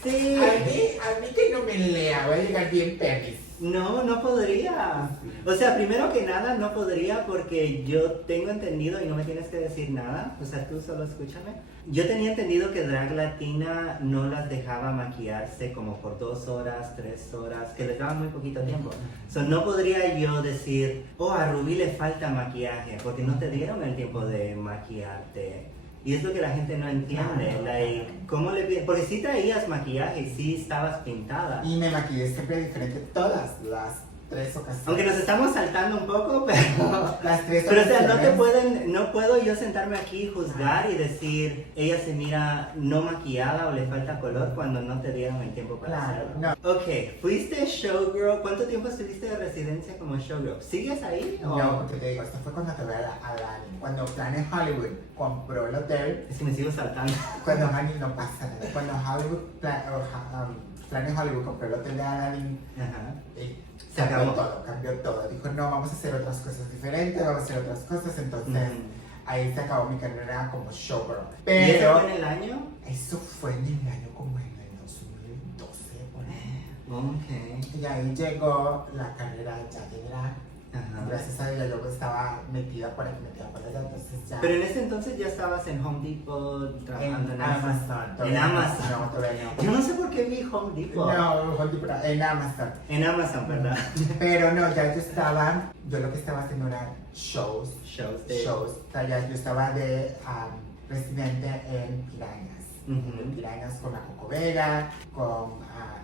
Sí. A mí que no me lea, voy a llegar bien penis. No, no podría. O sea, primero que nada, no podría porque yo tengo entendido, y no me tienes que decir nada, o sea, tú solo escúchame. Yo tenía entendido que Drag Latina no las dejaba maquillarse como por 2 horas, 3 horas, que les daba muy poquito tiempo. So, no podría yo decir, oh, a Rubí le falta maquillaje, porque no te dieron el tiempo de maquillarte. Y es lo que la gente no entiende, Claro. like, ¿cómo le porque sí traías maquillaje, sí estabas pintada. Y me maquillé siempre diferente todas las 3 ocasiones. Aunque nos estamos saltando un poco, pero... Las 3 Pero o sea, ocasiones. no puedo yo sentarme aquí y juzgar y decir, ella se mira no maquillada o le falta color cuando no te dieron el tiempo para Claro, hacerlo. Ok, fuiste showgirl, ¿cuánto tiempo estuviste de residencia como showgirl? ¿Sigues ahí? o- No, porque te digo, esto fue cuando acabé a la cuando Planet Hollywood compró el hotel. Es que me sigo saltando. Cuando no pasa nada. Cuando Planet Hollywood compró el hotel de Aladdin, Ajá. Se cambió acabó. cambió todo. Dijo, no, vamos a hacer otras cosas diferentes, vamos a hacer otras cosas. Entonces, ahí se acabó mi carrera como showgirl. ¿Y eso Pero fue en el año? eso fue en el año como en el 2012, por ahí. Ok. Y ahí llegó la carrera ya de drag. Ajá. Gracias a Dios yo estaba metida por aquí, metida por allá, entonces ya... Pero en ese entonces ya estabas en Home Depot trabajando en eso. Amazon. En todavía no, Amazon. No, todavía no. Yo no sé por qué vi Home Depot. No, Home Depot, en Amazon. En Amazon, ¿verdad? Pero no, ya yo lo que estaba haciendo era shows. Shows de... O sea, ya yo estaba de residente en Pirañas. Ujú. En Pirañas con la Coco Vega, con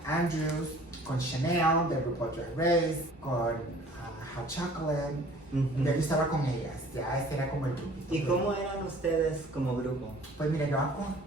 Andrews, con Chanel de RuPaul Drag Race, con Hot Chocolate. Ujú. Ya yo estaba con ellas, ya este era como el grupito. ¿Y cómo eran ustedes como grupo? Pues mira,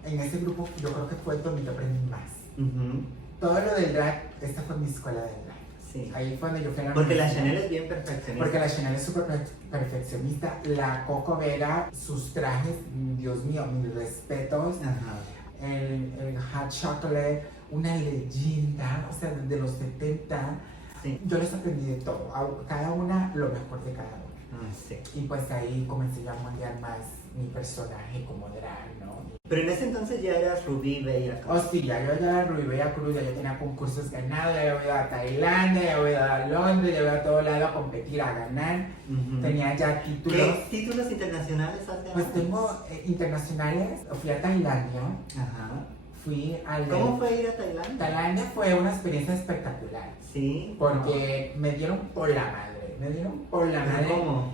en ese grupo yo creo que fue donde yo aprendí más. Ujú. Todo lo del drag, esta fue mi escuela de drag. Sí. Ahí fue donde yo fui a la Porque la universidad. Chanel es bien perfeccionista. Porque la Chanel es súper perfeccionista. La Coco Vega, sus trajes, Dios mío, mis respetos. Ajá. El Hot Chocolate, una leyenda, o sea, de los 70. Sí. Yo les aprendí de todo, cada una lo mejor de cada una. Ah, sí. Y pues ahí comencé yo a moldear más mi personaje como drag, ¿no? Pero en ese entonces ya eras Rubí Bella. Oh, sí, ya yo ya era Rubí Cruz, ya yo tenía concursos ganados, ya yo iba a Tailandia, ya yo iba a Londres, ya iba a todo lado a competir, a ganar. Ujú. Tenía ya títulos. ¿Qué títulos internacionales has Pues tengo internacionales, fui a Tailandia, Ajá. fui a... ¿Cómo fue ir a Tailandia? Tailandia fue una experiencia espectacular, Sí. porque me dieron por la madre.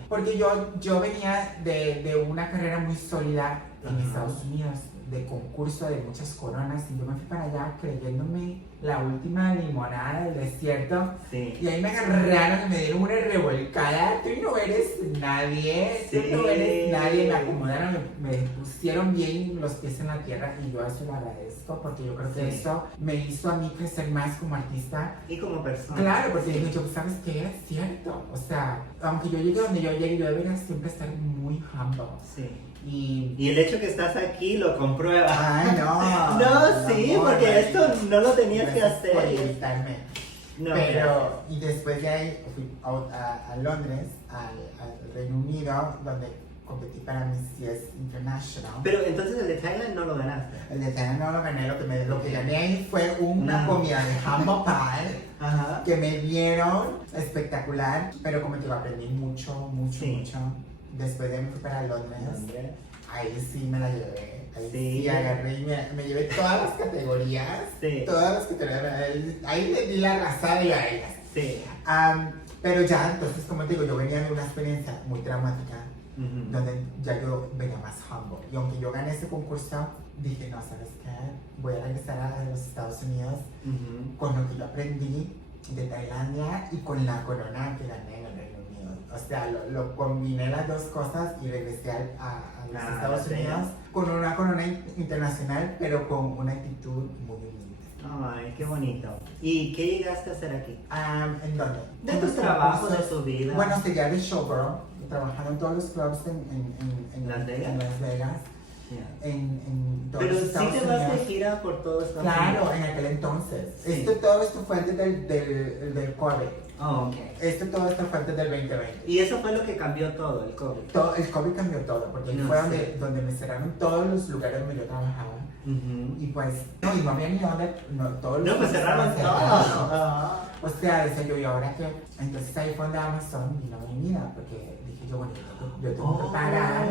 Porque yo venía de una carrera muy sólida en Ajá. Estados Unidos. de concurso de muchas coronas y yo me fui para allá creyéndome la última limonada del desierto. Sí. Y ahí me agarraron y me dieron una revolcada. Tú no eres nadie, tú no eres nadie. Me acomodaron, me pusieron bien los pies en la tierra y yo eso lo agradezco porque yo creo que eso me hizo a mí crecer más como artista. Y como persona. Claro, porque dije yo, ¿sabes qué? Es cierto. O sea, aunque yo llegue donde yo llegue, yo debería siempre estar muy humble. Sí. Y el hecho que estás aquí lo comprueba. ay, no. No, sí, amor, porque esto no lo tenías que gracias por hacer. invitarme. No, Pero, y después de ahí fui a Londres, al Reino Unido, donde competí para Miss Yes International. Pero entonces el de Thailand no lo ganaste. El de Thailand no lo gané, lo que gané ahí fue una No. comida de humble pie Ajá. que me dieron espectacular, pero como te digo, aprendí mucho. Después de ahí me fui para Londres. Hombre. Ahí sí me la llevé. Ahí Sí. sí agarré y me llevé todas las categorías. Sí. Todas las categorías. Ahí le di la arrasada y a ellas. Sí. Pero ya, entonces, como te digo, yo venía de una experiencia muy traumática Ujú. donde ya yo venía más humble. Y aunque yo gané ese concurso, dije, no, ¿sabes qué? Voy a regresar a los Estados Unidos Ujú. con lo que yo aprendí de Tailandia y con la corona que gané en el Reino Unido. O sea, lo combiné las dos cosas y regresé a los Estados sí. Unidos con una corona internacional, pero con una actitud muy humilde. Ay, qué bonito. ¿Y qué llegaste a hacer aquí? ¿En dónde? De tus trabajos, de tu vida. Bueno, seguía de showgirl, trabajando en todos los clubs en Las Vegas. En Las Vegas, Yeah. en todos Pero los sí Estados te vas de Unidos. gira por todo Estados Claro, Unidos. en aquel entonces. Sí. Todo esto fue antes del COVID. Oh, ok. Todo esto fue antes del 2020. Y eso fue lo que cambió todo, el COVID. El COVID cambió todo, porque No fue sé. donde me cerraron todos los lugares donde yo trabajaba. Ujú. Y pues, no había ni dónde, todos los No, pues lugares cerraron estaban todo. cerrados. Ah. O sea, decía yo, ¿y ahora qué? Entonces ahí fue donde Amazon vino a mi vida, porque dije yo, bueno, yo tengo que pagar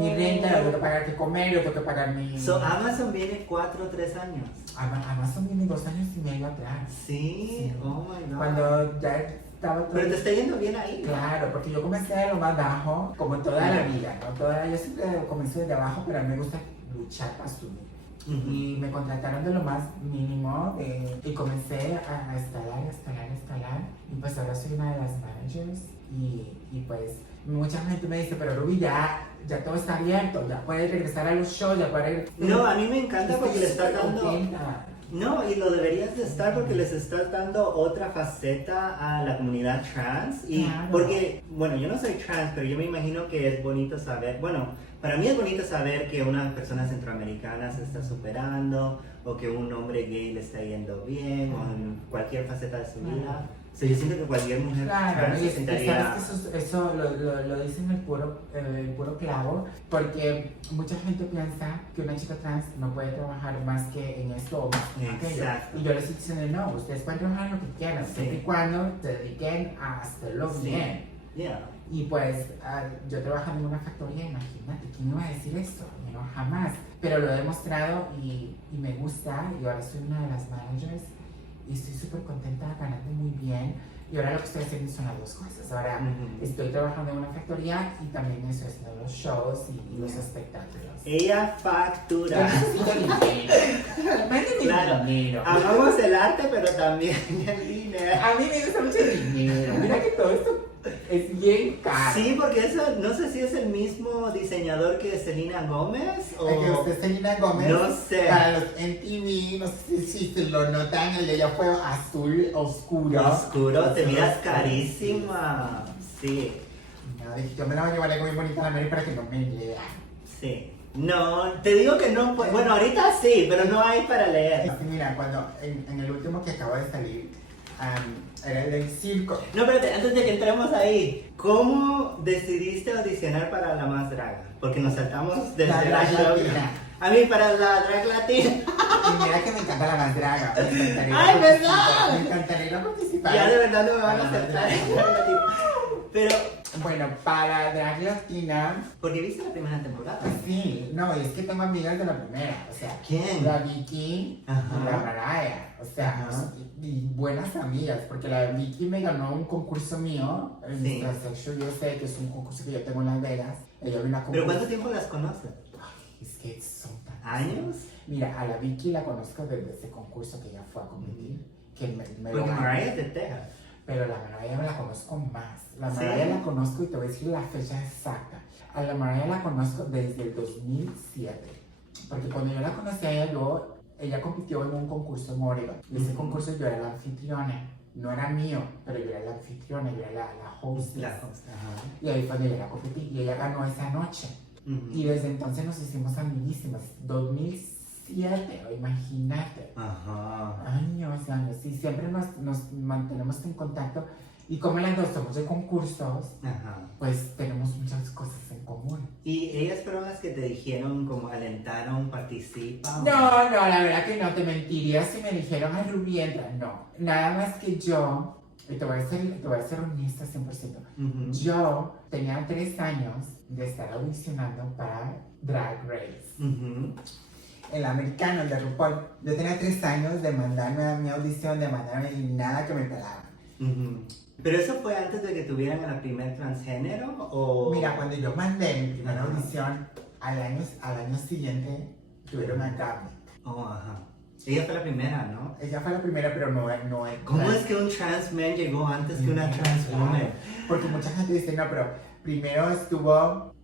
mi renta, yo tengo que pagar que comer, yo tengo que pagar mi... So, Amazon viene 4 o 3 años. Amazon viene 2 años y medio atrás. Sí, oh my god. Cuando ya estaba todo... Pero te está yendo bien ahí. Claro, porque yo comencé de lo más bajo, como toda la vida, ¿no? Yo siempre comencé de abajo, pero a mí me gusta luchar para subir. Ujú. Y me contrataron de lo más mínimo y comencé a escalar. Y pues ahora soy una de las managers y pues mucha gente me dice, pero Ruby, ya todo está abierto, ya puedes regresar a los shows, ya puedes... No, a mí me encanta porque le estás Estoy dando... contenta. No, y lo deberías de estar porque les estás dando otra faceta a la comunidad trans. Y Claro. porque, bueno, yo no soy trans, pero yo me imagino que es bonito saber, bueno, para mí es bonito saber que una persona centroamericana se está superando o que un hombre gay le está yendo bien o en cualquier faceta de su vida. O sea, yo siento que cualquier mujer Claro, trans se y sentaría... sabes que eso lo dicen el puro clavo, porque mucha gente piensa que una chica trans no puede trabajar más que en esto o más que en aquello. Exacto. Y yo les estoy diciendo, no, ustedes pueden trabajar en lo que quieran, Sí. siempre y cuando se dediquen a hacerlo Sí. bien. Yeah. Y pues yo trabajando en una factoría, imagínate, ¿quién iba a decir esto? No, jamás. Pero lo he demostrado y me gusta y ahora soy una de las managers y estoy súper contenta, ganando muy bien. Y ahora lo que estoy haciendo son las dos cosas. Ahora Ujú. estoy trabajando en una factoría y también estoy haciendo los shows y los espectáculos. Ella Yo factura. necesito dinero. Mándenme Claro. dinero. Amamos el arte, pero también el dinero. A mí me gusta mucho el dinero. Mira que todo esto es bien caro. Sí, porque eso, no sé si es el mismo diseñador que Selena Gómez o... El que usted es Selena Gómez. No sé. Para los MTV, no sé si se lo notan, el de ella fue azul oscuro. Oscuro, te Azul miras oscuro. carísima. Sí, No, dije, yo me la voy a llevar algo muy bonito a la Mary para que no me lea. sí. No, te digo que no, bueno, ahorita sí, pero no hay para leer. Es que mira, cuando en el último que acabo de salir, era el del circo. No, espérate, antes de que entremos ahí, ¿cómo decidiste audicionar para La Más Draga? Porque nos saltamos desde La drag show. latina. A mí, para la drag latina. Y mira que me encanta la más draga. Me encantaría ¡Ay, participar, verdad! Me encantaría ir a participar. Ya de verdad no me van a Para la aceptar. Drag Latina. Pero, Bueno, para Drag Latina, porque viste la primera temporada. sí, no, y es que tengo amigas de la primera, o sea, ¿Quién? la Vicky Ajá. y la Mariah, o sea, Ajá. y buenas amigas, porque la Vicky me ganó un concurso mío, el Sí. Mr. Sexual USA, que es un concurso que yo tengo en Las Vegas. Ella vino a ¿Pero concursar. cuánto tiempo las conoces? Ay, es que son tan ¿Años? Mira, a la Vicky la conozco desde ese concurso que ella fue a competir. Que me Porque lo ganó. Mariah es de Texas. Pero la Mariah me la conozco más. La ¿Sí? Mariah la conozco y te voy a decir la fecha exacta. A la Mariah la conozco desde el 2007. Porque cuando yo la conocí a ella, ella compitió en un concurso en Oregon. Y ese concurso yo era la anfitriona. No era mío, pero yo era la anfitriona, yo era la host. Ajá. Y ahí fue donde ella la competí. Y ella ganó esa noche. Y desde entonces nos hicimos amiguísimas. 2007, imagínate. Ajá. Años. Y siempre nos mantenemos en contacto. Y como las dos somos de concursos, Ajá. pues tenemos muchas cosas en común. ¿Y ellas fueron las que te dijeron, como alentaron, participa? No, la verdad que no, te mentiría si me dijeron, ay, Rubí, entra. No, nada más que yo, y te voy a ser honesta 100%. Yo tenía 3 años de estar audicionando para Drag Race. El americano, el de RuPaul. Yo tenía 3 años de mandarme a mi audición, de mandarme y nada que me pelaba. ¿Pero eso fue antes de que tuvieran a la primer transgénero? ¿O? Mira, cuando yo mandé mi primera audición, al año siguiente tuvieron a Gaby. Oh, ajá. Ella fue la primera, ¿no? Ella fue la primera, pero no es. ¿Cómo es que un trans man llegó antes que una trans woman? Porque mucha gente dice, no, pero primero estuvo.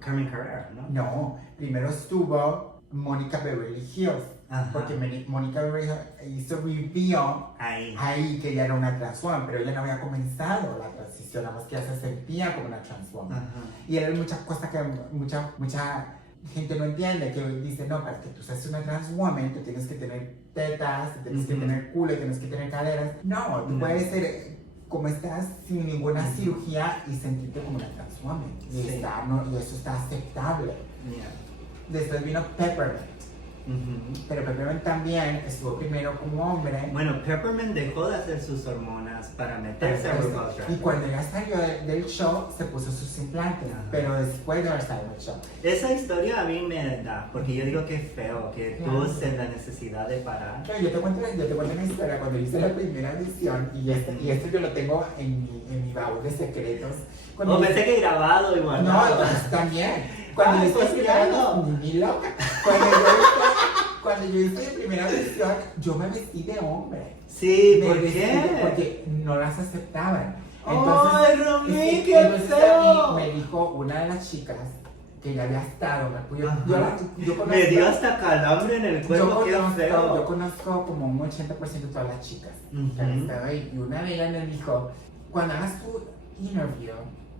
Carmen Carrera, ¿no? No, primero estuvo Mónica Beverly Hills. Ajá. Porque Mónica Beverly Hills hizo reveal ahí que ella era una trans woman, pero ella no había comenzado la transición, nada más que ella se sentía como una trans woman. Ajá. Y eran muchas cosas que mucha gente no entiende, que dice, no, para que tú seas una trans woman, tú tienes que tener tetas, tienes que tener culo, tienes que tener caderas. No, tú puedes ser como estás sin ninguna cirugía y sentirte como una trans woman. Y, Sí. y eso está aceptable. Yeah. Después vino Peppermint. Pero Peppermint también estuvo primero como hombre. Bueno, Peppermint dejó de hacer sus hormonas para meterse a RuPaul's Drag Y Race. cuando ella salió del show, se puso sus implantes. Ajá. Pero después de haber salido del show. Esa historia a mí me da, porque yo digo que es feo, que Claro. tú en la necesidad de parar. No, yo te cuento una historia. Cuando hice la primera audición, y esto yo lo tengo en mi baúl de secretos. Cuando O yo- pensé que grabado igual. No, pues, también. Cuando yo pues, hice claro. ni loca. Cuando yo hice mi primera audición, yo me vestí de hombre. Sí, Me ¿por vestí qué? Porque no las aceptaban. ¡Ay, Romí, qué entonces a feo! mí me dijo una de las chicas que ya había estado. Yo Ajá. conozco, Me dio hasta calambre en el cuerpo, qué yo feo. conozco como un 80% de todas las chicas que han Ujú. estado ahí. Y una de ellas me dijo, cuando hagas tu interview,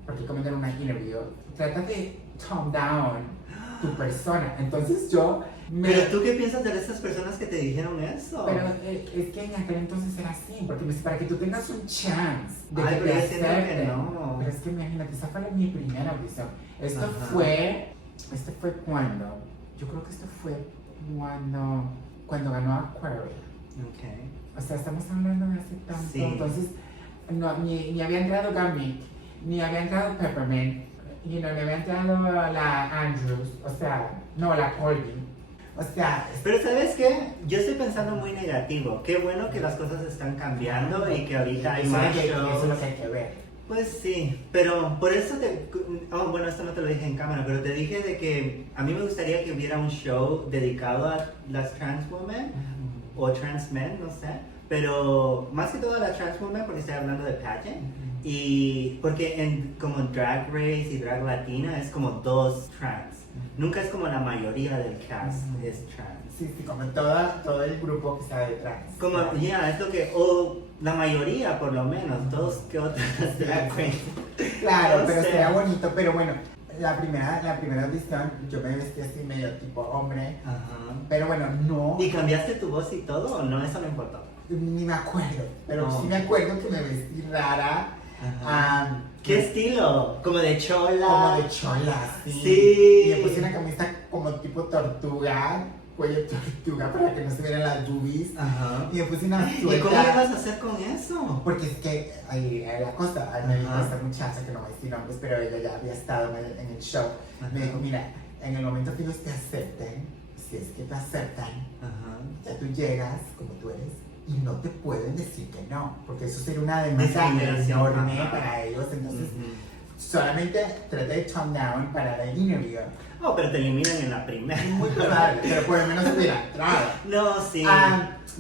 porque como era una interview, trata de tone down tu persona. Entonces yo Pero tú qué piensas de esas personas que te dijeron eso? Pero es que en aquel entonces era así, porque para que tú tengas un chance de Ay, que pero te yo siento que acepten. no. Pero es que imagínate, esa fue mi primera audición. Esto Ajá. fue cuando, yo creo que esto fue cuando ganó Aquaria. Okay. O sea, estamos hablando de hace tanto. Sí. Entonces, no, ni había entrado Gambit, ni había entrado Peppermint, ni había entrado la Andrews, o sea, no, la Colby. O sea, Pero ¿sabes qué? Yo estoy pensando muy negativo. Qué bueno que las cosas están cambiando y que ahorita hay eso más es lo que- shows. eso es lo que hay que ver. Pues sí, pero por eso bueno, esto no te lo dije en cámara, pero te dije de que a mí me gustaría que hubiera un show dedicado a las trans women o trans men, no sé, pero más que todo a las trans women porque estoy hablando de pageant y porque como Drag Race y Drag Latina es como 2 trans, nunca es como la mayoría del cast es trans. Sí, como todo el grupo que está detrás. Como, es lo que, o la mayoría por lo menos, 2 que otras drag queens. Claro, No pero sé. sería bonito, pero bueno, la primera audición yo me vestí así medio tipo hombre, Ajá. pero bueno, no, ¿Y cambiaste tu voz y todo o no? Eso no importó. ni me acuerdo, pero No. sí me acuerdo que me vestí rara, ¿Qué estilo? ¿Como de chola? como de chola, sí. Sí. Y me puse una camisa como tipo tortuga, cuello tortuga para que no se vieran las boobies, Ajá. y me puse una ¿Y cómo le suéter. vas a hacer con eso? Porque es que ahí la cosa, ahí me dijo Ajá. esta muchacha que no voy a decir nombres, pero ella ya había estado en el show. Me dijo, mira, en el momento que ellos te acepten, si es que te aceptan, Ajá. ya tú llegas como tú eres y no te pueden decir que no, porque eso sería una demanda Discriminación, enorme ajá. para ellos. Entonces, solamente traté de tone down para la interview. Oh, pero te eliminan en la primera. Muy probable, pero por lo menos hubiera entrado. No, sí.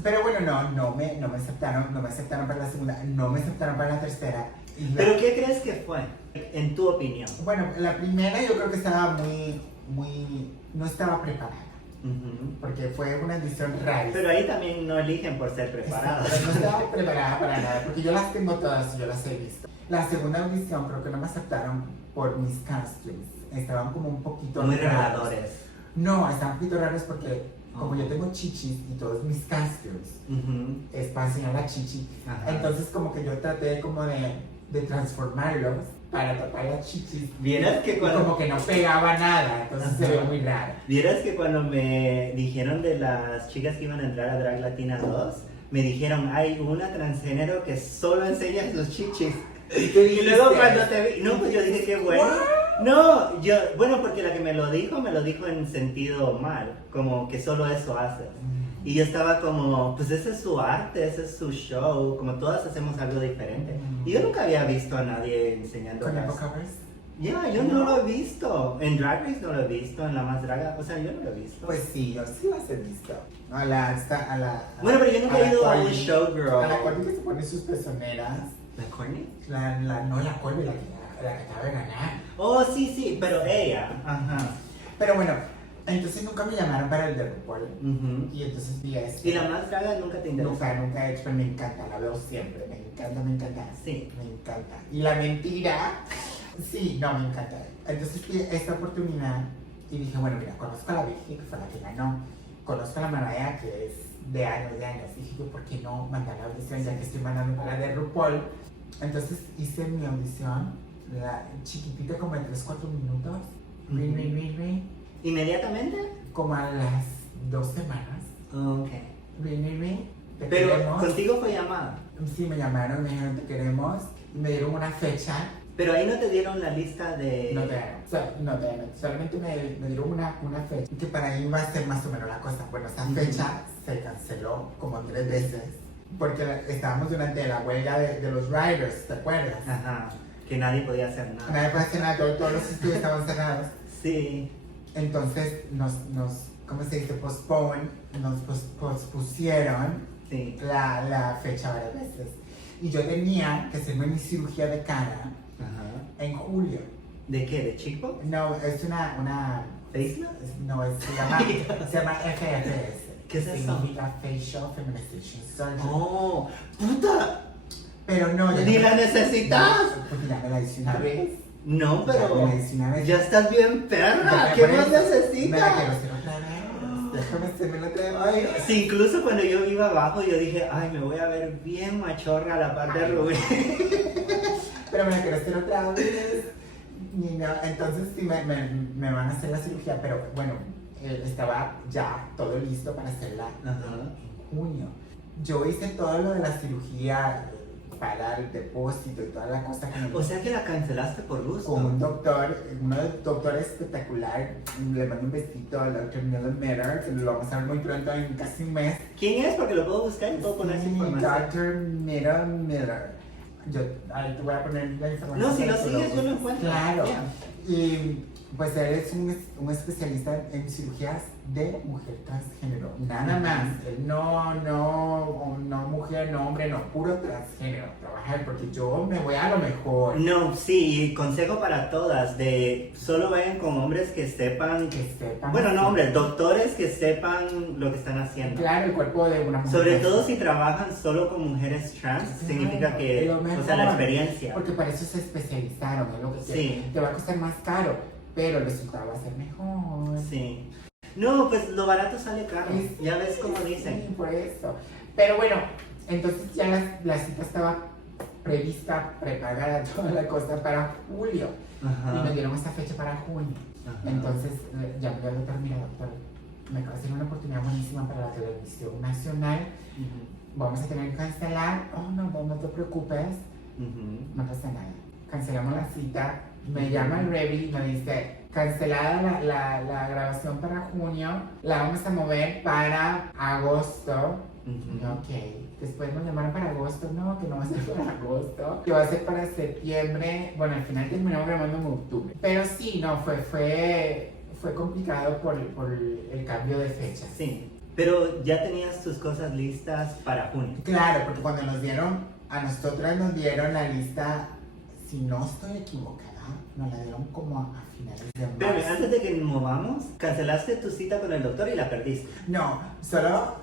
Pero bueno, no me aceptaron para la segunda, no me aceptaron para la tercera. ¿Pero qué crees que fue, en tu opinión? Bueno, la primera yo creo que estaba no estaba preparada. Porque fue una audición rara. Pero ahí también no eligen por ser preparados. Pero no estaba preparada para nada, porque yo las tengo todas y yo las he visto. La segunda audición creo que no me aceptaron por mis costumes. Estaban como un poquito Muy raros. reveladores. No, estaban un poquito raros porque como yo tengo chichis y todos mis costumes es para enseñar la chichi. Ajá. Entonces como que yo traté como de transformarlos para tapar las chichis. Vieras que Y cuando... como que no pegaba nada, entonces se ve muy raro. Vieras que cuando me dijeron de las chicas que iban a entrar a Drag Latina 2, me dijeron, hay una transgénero que solo enseña sus chichis. Y luego cuando te vi, no, pues yo dije que bueno. No, bueno, porque la que me lo dijo en sentido mal, como que solo eso hace. Y yo estaba como, pues ese es su arte, ese es su show, como todas hacemos algo diferente. Y yo nunca había visto a nadie enseñando ¿Con el las... vocabers? Ya, yo no lo he visto. En Drag Race no lo he visto, en La Más Draga, o sea, yo no lo he visto. Pues sí, yo sí las he visto. Bueno, pero yo nunca he ido a un Courtney, showgirl. A la Courtney que se pone sus pezoneras. ¿La Courtney? No la Courtney, la que acaba de ganar. Oh, sí, sí, pero ella. Ajá. Pero bueno, entonces nunca me llamaron para el de RuPaul. Ujú. Y entonces vi esto. ¿Y La Más Draga nunca te interesó? Nunca he hecho, pero me encanta, la veo siempre. Me encanta. Sí. Me encanta. Y la mentira, sí, no, me encanta. Entonces vi esta oportunidad y dije, bueno, mira, conozco a la Virgen, que fue la que ganó. Conozco a la Mariah, que es de años. Y dije yo, ¿por qué no mandar la audición ya que estoy mandando para la de RuPaul? Entonces hice mi audición, la chiquitita como en 3-4 minutos. ¿Inmediatamente? Como a las 2 semanas. Ok. Te Pero queremos. contigo fue llamada. Sí, me llamaron, me dijeron te queremos. Y me dieron una fecha. Pero ahí no te dieron la lista de... No te dieron. Solamente me dieron una fecha. Que para mí va a ser más o menos la cosa. Bueno, esa fecha se canceló como 3 veces. Porque estábamos durante la huelga de los riders, ¿te acuerdas? Ajá. Que nadie podía hacer nada. Nadie puede hacer nada, todos los estudios estaban cerrados. Sí. Entonces ¿cómo se dice? Nos pospusieron Sí. la fecha varias veces. Y yo tenía que hacerme mi cirugía de cara Ajá. en julio. ¿De qué? ¿De chico? No, es una ¿Facelift? no, se llama FFS. ¿Qué es eso? Significa Facial Feminization Surgery. ¡Oh! ¡Puta! Pero no, ya ¡Ni no- la necesitas! Porque ya me la hice una vez. No, Ya pero... me la hice una vez. Ya estás bien perra. Ya ¿Qué me más Me la necesitas? quiero hacer otra vez. Déjame hacerme otra Ay, vez. sí, incluso cuando yo iba abajo, yo dije, ay, me voy a ver bien machorra a la par de Rubén. Pero me la quiero hacer otra vez. Y no, entonces sí me van a hacer la cirugía, pero bueno, estaba ya todo listo para hacerla Ajá. en junio. Yo hice todo lo de la cirugía, pagar el depósito y toda la cosa que me O sea que la cancelaste por gusto. con un doctor, uno de doctor espectacular, le mando un besito al doctor Miller Miller, que lo vamos a ver muy pronto en casi un mes. ¿Quién es? Porque lo puedo buscar y puedo poner esa Sí, información. Dr. Miller. Ahí te voy a poner la información. No, si lo para que sigues yo lo busques. encuentro. Claro. Ya. Y pues él es un especialista en cirugías de mujer transgénero. Nada más. Él no mujer, no hombre, no, puro transgénero. Trabajar porque yo me voy a lo mejor. No, sí, consejo para todas, de solo vayan con hombres que sepan, Que sepan. bueno, no hombres, doctores que sepan lo que están haciendo. Claro, el cuerpo de una mujer. Sobre trans. todo si trabajan solo con mujeres trans, Claro, significa que, lo o sea, la mejor. experiencia. Porque para eso se especializaron, es lo que Sí. te va a costar más caro, pero el resultado va a ser mejor. Sí. No, pues lo barato sale caro, Es- ya ves cómo Sí, dicen. por eso. Pero bueno, entonces ya la cita estaba prevista, preparada, toda la cosa para julio. Y me Ajá. dieron esta fecha para junio. Ajá. Entonces ya me había terminado, doctor. Me acaba de ser una oportunidad buenísima para la televisión nacional. Ujú. Vamos a tener que cancelar. Oh, no te preocupes. Ujú. No pasa nada. Cancelamos la cita. Me llama el Revy y me dice, cancelada la grabación para junio, la vamos a mover para agosto. Ok, después nos llamaron para agosto, no, que no va a ser para agosto, que va a ser para septiembre. Bueno, al final terminamos grabando en octubre. Pero sí, no, fue complicado por el cambio de fecha. Sí, pero ya tenías tus cosas listas para junio. Claro, porque cuando a nosotras nos dieron la lista, si no estoy equivocada, nos la dieron como a finales de marzo. Pero antes de que nos movamos, cancelaste tu cita con el doctor y la perdiste. No, solo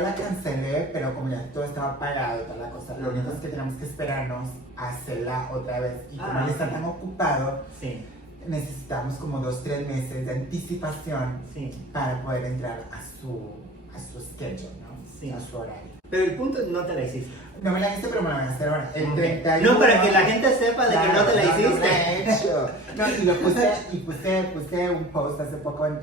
la cancelé, pero como ya todo estaba pagado y toda la cosa, lo único es que tenemos que esperarnos a hacerla otra vez. Y como él está tan ocupado, sí, necesitamos como 2-3 meses de anticipación sí, para poder entrar a su schedule, ¿no? Sí. A su horario. pero el punto es no te la hiciste. No me la hice, pero me la voy a hacer ahora. El 31. No, para que la gente sepa de que no te la hiciste. No, la he hecho. No, y lo puse un post hace poco en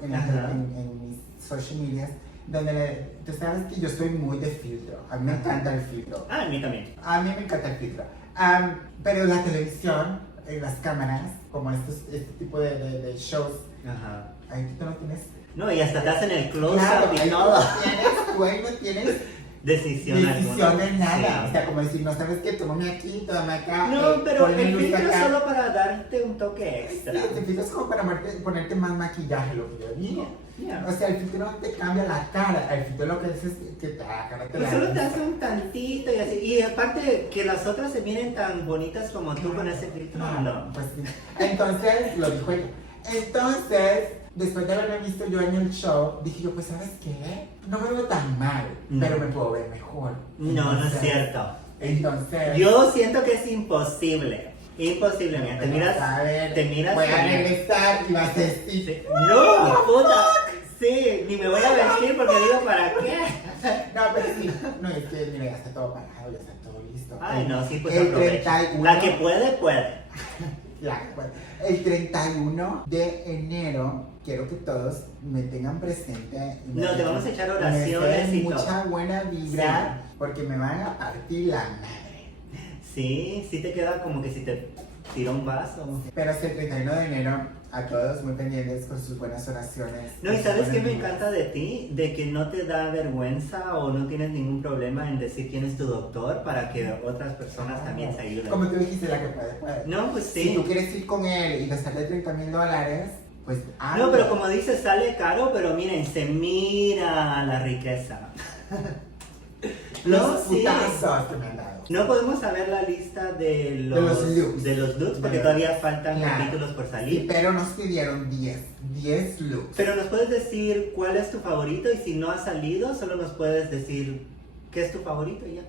mis social medias, donde tú sabes que yo soy muy de filtro. A mí me encanta el filtro. Ah, a mí también. A mí me encanta el filtro. Pero la televisión, las cámaras, como este tipo de shows, Ajá. ahí tú no tienes. No, y hasta te hacen el close-up Claro, y ahí todo. tú ahí no tienes Decisión de alguna. nada. Sí. O sea, como decir, no sabes qué, tómame aquí, tómame acá. No, pero ponme el luz filtro es acá. solo para darte un toque Sí, extra. el filtro es como para ponerte más maquillaje, lo que yo digo. Yeah. O sea, el filtro no te cambia la cara. El filtro lo que hace es que la cara te Pues la solo te hace un tantito y así. Y aparte que las otras se vienen tan bonitas como tú con ese filtro. No. Pues sí. Entonces, lo dijo ella. Entonces, después de haberme visto yo en el show, dije yo, pues, ¿sabes qué? No me veo tan mal, pero me puedo ver mejor. No, no es cierto. Entonces, Yo siento que es imposible. Imposible, mira. Te miras. a ver, Te miras. voy a genial. regresar y vas a decir, Sí. No, puta. Sí, ni me voy a vestir porque digo, ¿para qué? no, pero sí, no, es que, mira, ya está todo pagado, ya está todo listo. Ay, no, sí, pues el aprovecha. 31, La que puede, puede. Pues, el 31 de enero, quiero que todos me tengan presente. Y No, te den- vamos a echar me oraciones den y mucha todo. buena vibra, porque me van a partir la madre. Sí, sí te queda como que si te tira un vaso. Pero hasta el 31 de enero, a todos muy pendientes con sus buenas oraciones. No, y con sus ¿sabes qué buenas me vibras. encanta de ti? De que no te da vergüenza o no tienes ningún problema en decir quién es tu doctor para que otras personas también se ayuden. Como tú dijiste, la que puede, puede. No, pues Si sí. tú quieres ir con él y gastarle $30,000, pues No, pero como dices, sale caro, pero miren, se mira la riqueza. los No, sí. putazos que me han dado. No podemos saber la lista de los looks. porque De- todavía faltan Claro. capítulos por Sí, salir. pero nos pidieron 10 looks. Pero nos puedes decir cuál es tu favorito y si no ha salido, solo nos puedes decir qué es tu favorito y ya.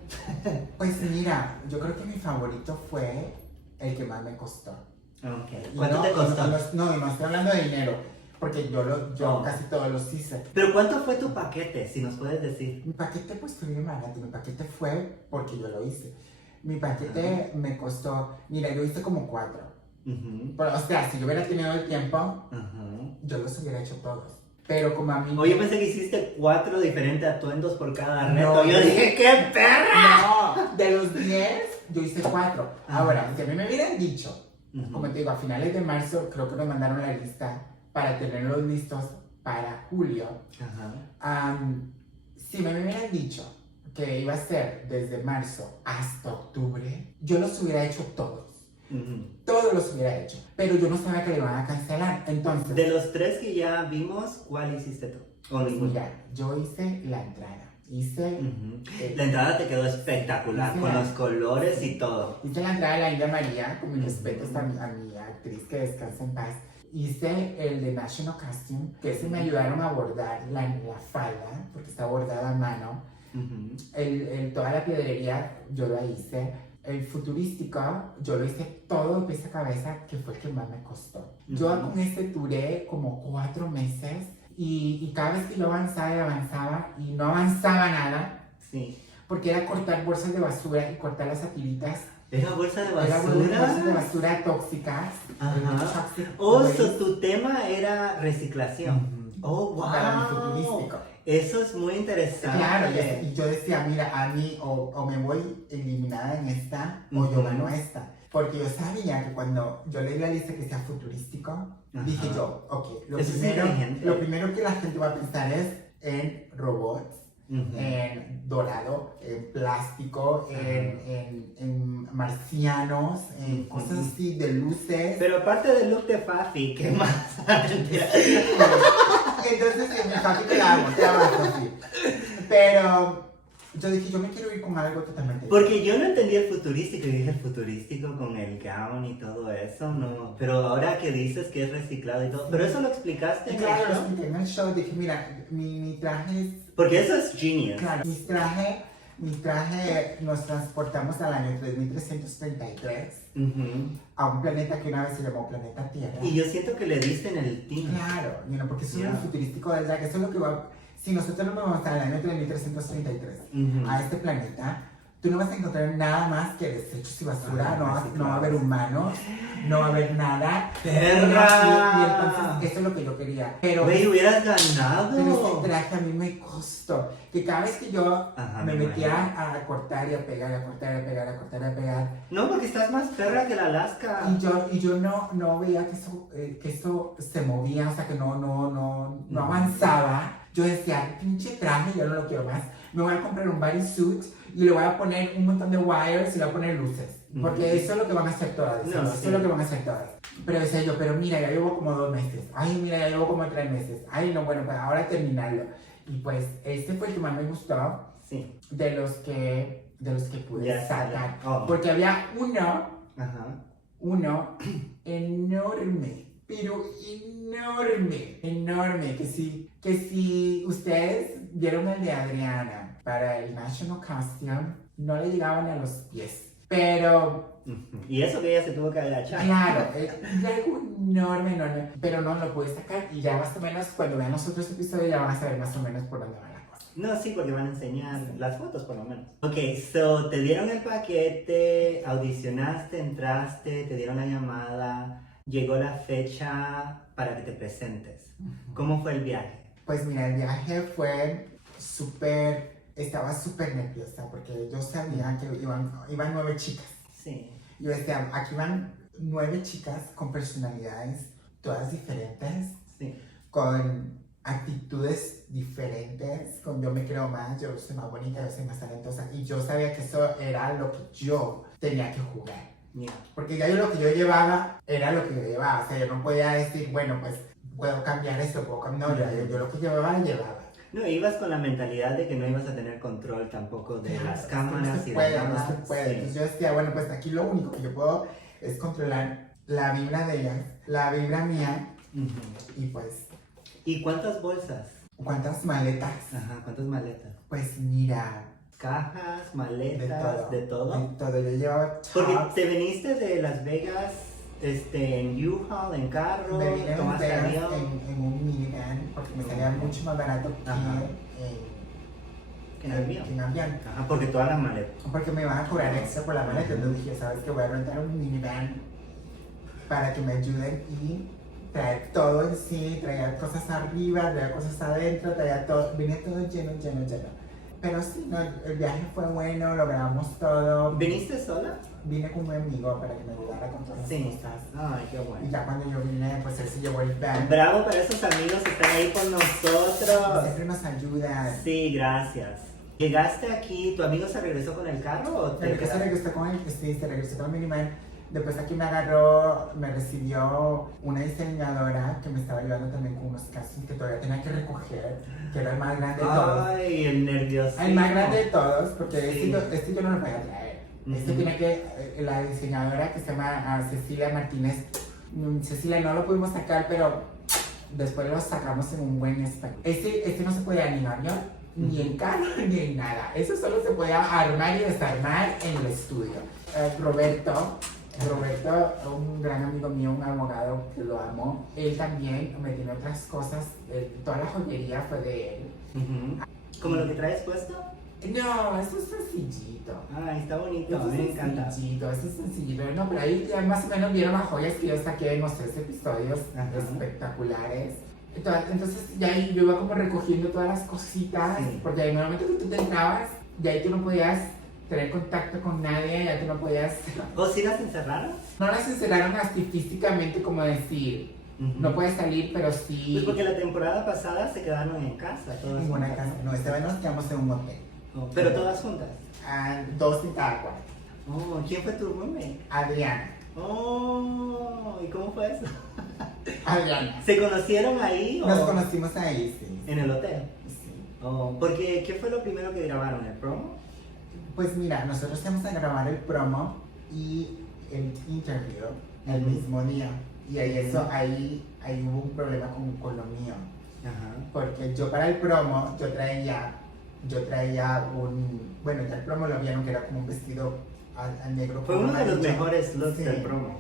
Pues mira, yo creo que mi favorito fue el que más me costó. Ok. Y ¿Cuánto no, te costó? no estoy hablando de dinero, porque yo Oh. casi todos los hice. Pero ¿cuánto fue tu paquete? Si nos puedes decir. Mi paquete pues fue bien barato, mi paquete fue porque yo lo hice. Mi paquete me costó, mira, yo hice como 4. Ujú, Pero, o sea, si yo hubiera tenido el tiempo, ujú. yo los hubiera hecho todos. Pero como a mí... Oye, yo pensé que hiciste 4 diferentes atuendos por cada reto. No, Yo no. dije, ¡qué perra! No, de los 10, yo hice 4. Ajá. Ahora, si a mí me hubieran dicho, Ujú. como te digo, a finales de marzo creo que nos mandaron la lista para tenerlos listos para julio. Ajá. Si me hubieran dicho que iba a ser desde marzo hasta octubre, yo los hubiera hecho todos. Ujú. Todos los hubiera hecho. Pero yo no sabía que le iban a cancelar. Entonces, De los 3 que ya vimos, ¿cuál hiciste tú? ¿O ninguno? mira, yo hice la entrada. Hice, Ujú. eh, La entrada te quedó espectacular, Sí. con los colores y todo. hice la entrada de la India María, con mis Ujú. respetos a mi actriz que descansa en paz. Hice el de National Costume, que ese me ayudaron a bordar la falda, porque está bordada a mano. Ujú. Toda la piedrería yo la hice. El futurístico yo lo hice todo de pies a cabeza, que fue el que más me costó. Yo Ujú. con este duré como 4 meses y cada vez que yo avanzaba y no avanzaba nada, Sí. porque era cortar bolsas de basura y cortar las satiritas. ¿Era bolsa de Era bolsas de basura? basura tóxicas. Ajá. Toxic Oh, waste. tu tema era reciclación. Ujú. Oh, wow. Para mi futurístico. Eso es muy interesante. Claro, y yo decía, mira, a mí o me voy eliminada en esta o yo Ujú. gano esta. Porque yo sabía que cuando yo leí la lista que sea futurístico, Ajá. dije yo, ok, Eso es inteligente. lo primero que la gente va a pensar es en robots, Ujú. en dorado, en plástico, en marcianos, en Ujú. cosas así de luces. Pero aparte del look de Fafi, ¿qué más? Entonces, en mi papi te amo, Fafi. Pero yo dije, yo me quiero ir con algo totalmente Porque yo no entendía el futurístico, y dije el futurístico con el gown y todo eso, no. Pero ahora que dices que es reciclado y todo, pero eso lo explicaste Y en claro, el lo show? expliqué en el show, dije, mira, mi traje es... Porque eso es genius. Claro, mi traje nos transportamos al año 3333 Ujú. a un planeta que una vez se llamó planeta Tierra. Y yo siento que le diste en el team. Claro, porque eso es Yeah. lo futurístico del drag, eso es lo que va... Si nosotros nos vamos al año 3333 Ujú. a este planeta, tú no vas a encontrar nada más que desechos y basura, no va a haber humanos, no va a haber nada. ¡Perra! Y entonces, eso es lo que yo quería. Pero, Güey, hubieras pero ganado. ese traje a mí me costó. Que cada vez que yo Ajá, me me metía a cortar y a pegar, a cortar y a pegar, a cortar y a pegar, No, porque estás más perra que la Alaska. y yo no veía que eso se movía, o sea, que no avanzaba. Yo decía, pinche traje, yo no lo quiero más. Me voy a comprar un bodysuit y le voy a poner un montón de wires y le voy a poner luces. Porque eso es lo que van a hacer todas. No, eso sí. es lo que van a hacer todas. Pero decía yo, pero mira, ya llevo como 2 meses. Ay, mira, ya llevo como 3 meses. Ay, no, bueno, pues ahora terminarlo. Y pues, este fue el que más me gustó Sí. de los que pude Ya sacar. sale. Oh. Porque había Ajá. uno enorme, pero enorme, que si ustedes vieron el de Adriana para el National Costume, no le llegaban a los pies, pero Ujú. Y eso que ella se tuvo que agachar. claro, algo enorme, pero no lo pude sacar y ya más o menos cuando vean los otros episodios ya van a saber más o menos por dónde va la cosa. No, sí, porque van a enseñar las fotos por lo menos. Ok, so te dieron el paquete, audicionaste, entraste, te dieron la llamada, llegó la fecha para que te presentes. ¿Cómo fue el viaje? Pues mira, el viaje fue estaba súper nerviosa porque yo sabía que iban 9 chicas. Sí. Yo decía, aquí van 9 chicas con personalidades todas diferentes, Sí. con actitudes diferentes, con yo me creo más, yo soy más bonita, yo soy más talentosa. Y yo sabía que eso era lo que yo tenía que jugar. Yeah. Porque ya yo lo que yo llevaba era lo que yo llevaba. O sea, yo no podía decir, bueno, pues puedo cambiar esto, puedo cambiar. No, yo lo que llevaba. No, ibas con la mentalidad de que no ibas a tener control tampoco de Claro, las es que cámaras no se y puede, de nada. no se puede. Sí. Entonces yo decía, bueno, pues aquí lo único que yo puedo es controlar la vibra de ellas, la vibra mía Ujú. y pues, ¿Y cuántas bolsas? ¿cuántas maletas? Ajá, ¿cuántas maletas? Pues mira, Cajas, de maletas, todo. de todo. De todo. Yo llevaba Porque tops, te viniste de Las Vegas en U-Haul, en carro, me vine a Las tomaste Vegas avión. en un minivan porque me salía mucho más barato Ajá. que En avión. en avión. Ajá, porque todas las maletas. Porque me iban a cobrar extra por la maleta. Entonces dije, ¿sabes qué? Voy a rentar un minivan para que me ayuden y traer todo en sí, traer cosas arriba, traer cosas adentro, traer todo, vine todo lleno. Pero sí, no, el viaje fue bueno, logramos todo. ¿Viniste sola? Vine con un amigo para que me ayudara con todas las Sí. cosas. Ay, qué Y bueno. ya cuando yo vine, pues él se llevó el van. Bravo para esos amigos que están ahí con nosotros. Siempre nos ayuda. Sí, gracias. ¿Llegaste aquí? ¿Tu amigo se regresó con el carro o te Pero que se quedaste? regresó con él, sí, se regresó con el minivan. Después aquí me agarró, me recibió una diseñadora que me estaba ayudando también con unos casos que todavía tenía que recoger, que era el más grande de todos. Ay, el nerviosismo. El más grande de todos, porque Sí. este yo no lo podía traer. Este Ujú. tiene que, la diseñadora que se llama Cecilia Martínez, Cecilia no lo pudimos sacar, pero después lo sacamos en un buen espacio. Este no se podía ni en avión, ni en carro, ni en nada. Eso solo se podía armar y desarmar en el estudio. Roberto, un gran amigo mío, un abogado que lo amo, él también me tiene otras cosas, toda la joyería fue de él. Ujú. ¿Como lo que traes puesto? No, eso es sencillito. Ay, está bonito, a Eso mí me es encanta. sencillito, eso es sencillito. No, pero ahí ya más o menos vieron las joyas que yo saqué en los 3 episodios Ajá. espectaculares. Entonces ya ahí yo iba como recogiendo todas las cositas, Sí. porque en el momento que tú te entrabas, de ahí tú no podías tener contacto con nadie, ya que no podías... ¿O si las encerraron? No las encerraron así físicamente como decir, no puedes salir, pero sí... Pues porque la temporada pasada se quedaron en casa, todas En una juntas. casa. No, esta vez nos quedamos en un hotel. Oh, pero todas juntas. Dos en cada cuarto. Oh, ¿quién fue tu roommate? Adriana. Oh, ¿y cómo fue eso? Adriana. ¿Se conocieron ahí o Nos conocimos ahí, sí. en el hotel? Sí. Oh, porque ¿qué fue lo primero que grabaron? ¿El promo? Pues mira, nosotros íbamos a grabar el promo y el interview el mismo día. Y ahí, ahí hubo un problema con lo mío. Ajá. Porque yo para el promo, yo traía un... Bueno, ya el promo lo vieron que era como un vestido al negro. Fue con uno de los amarillo. mejores looks Sí, del promo.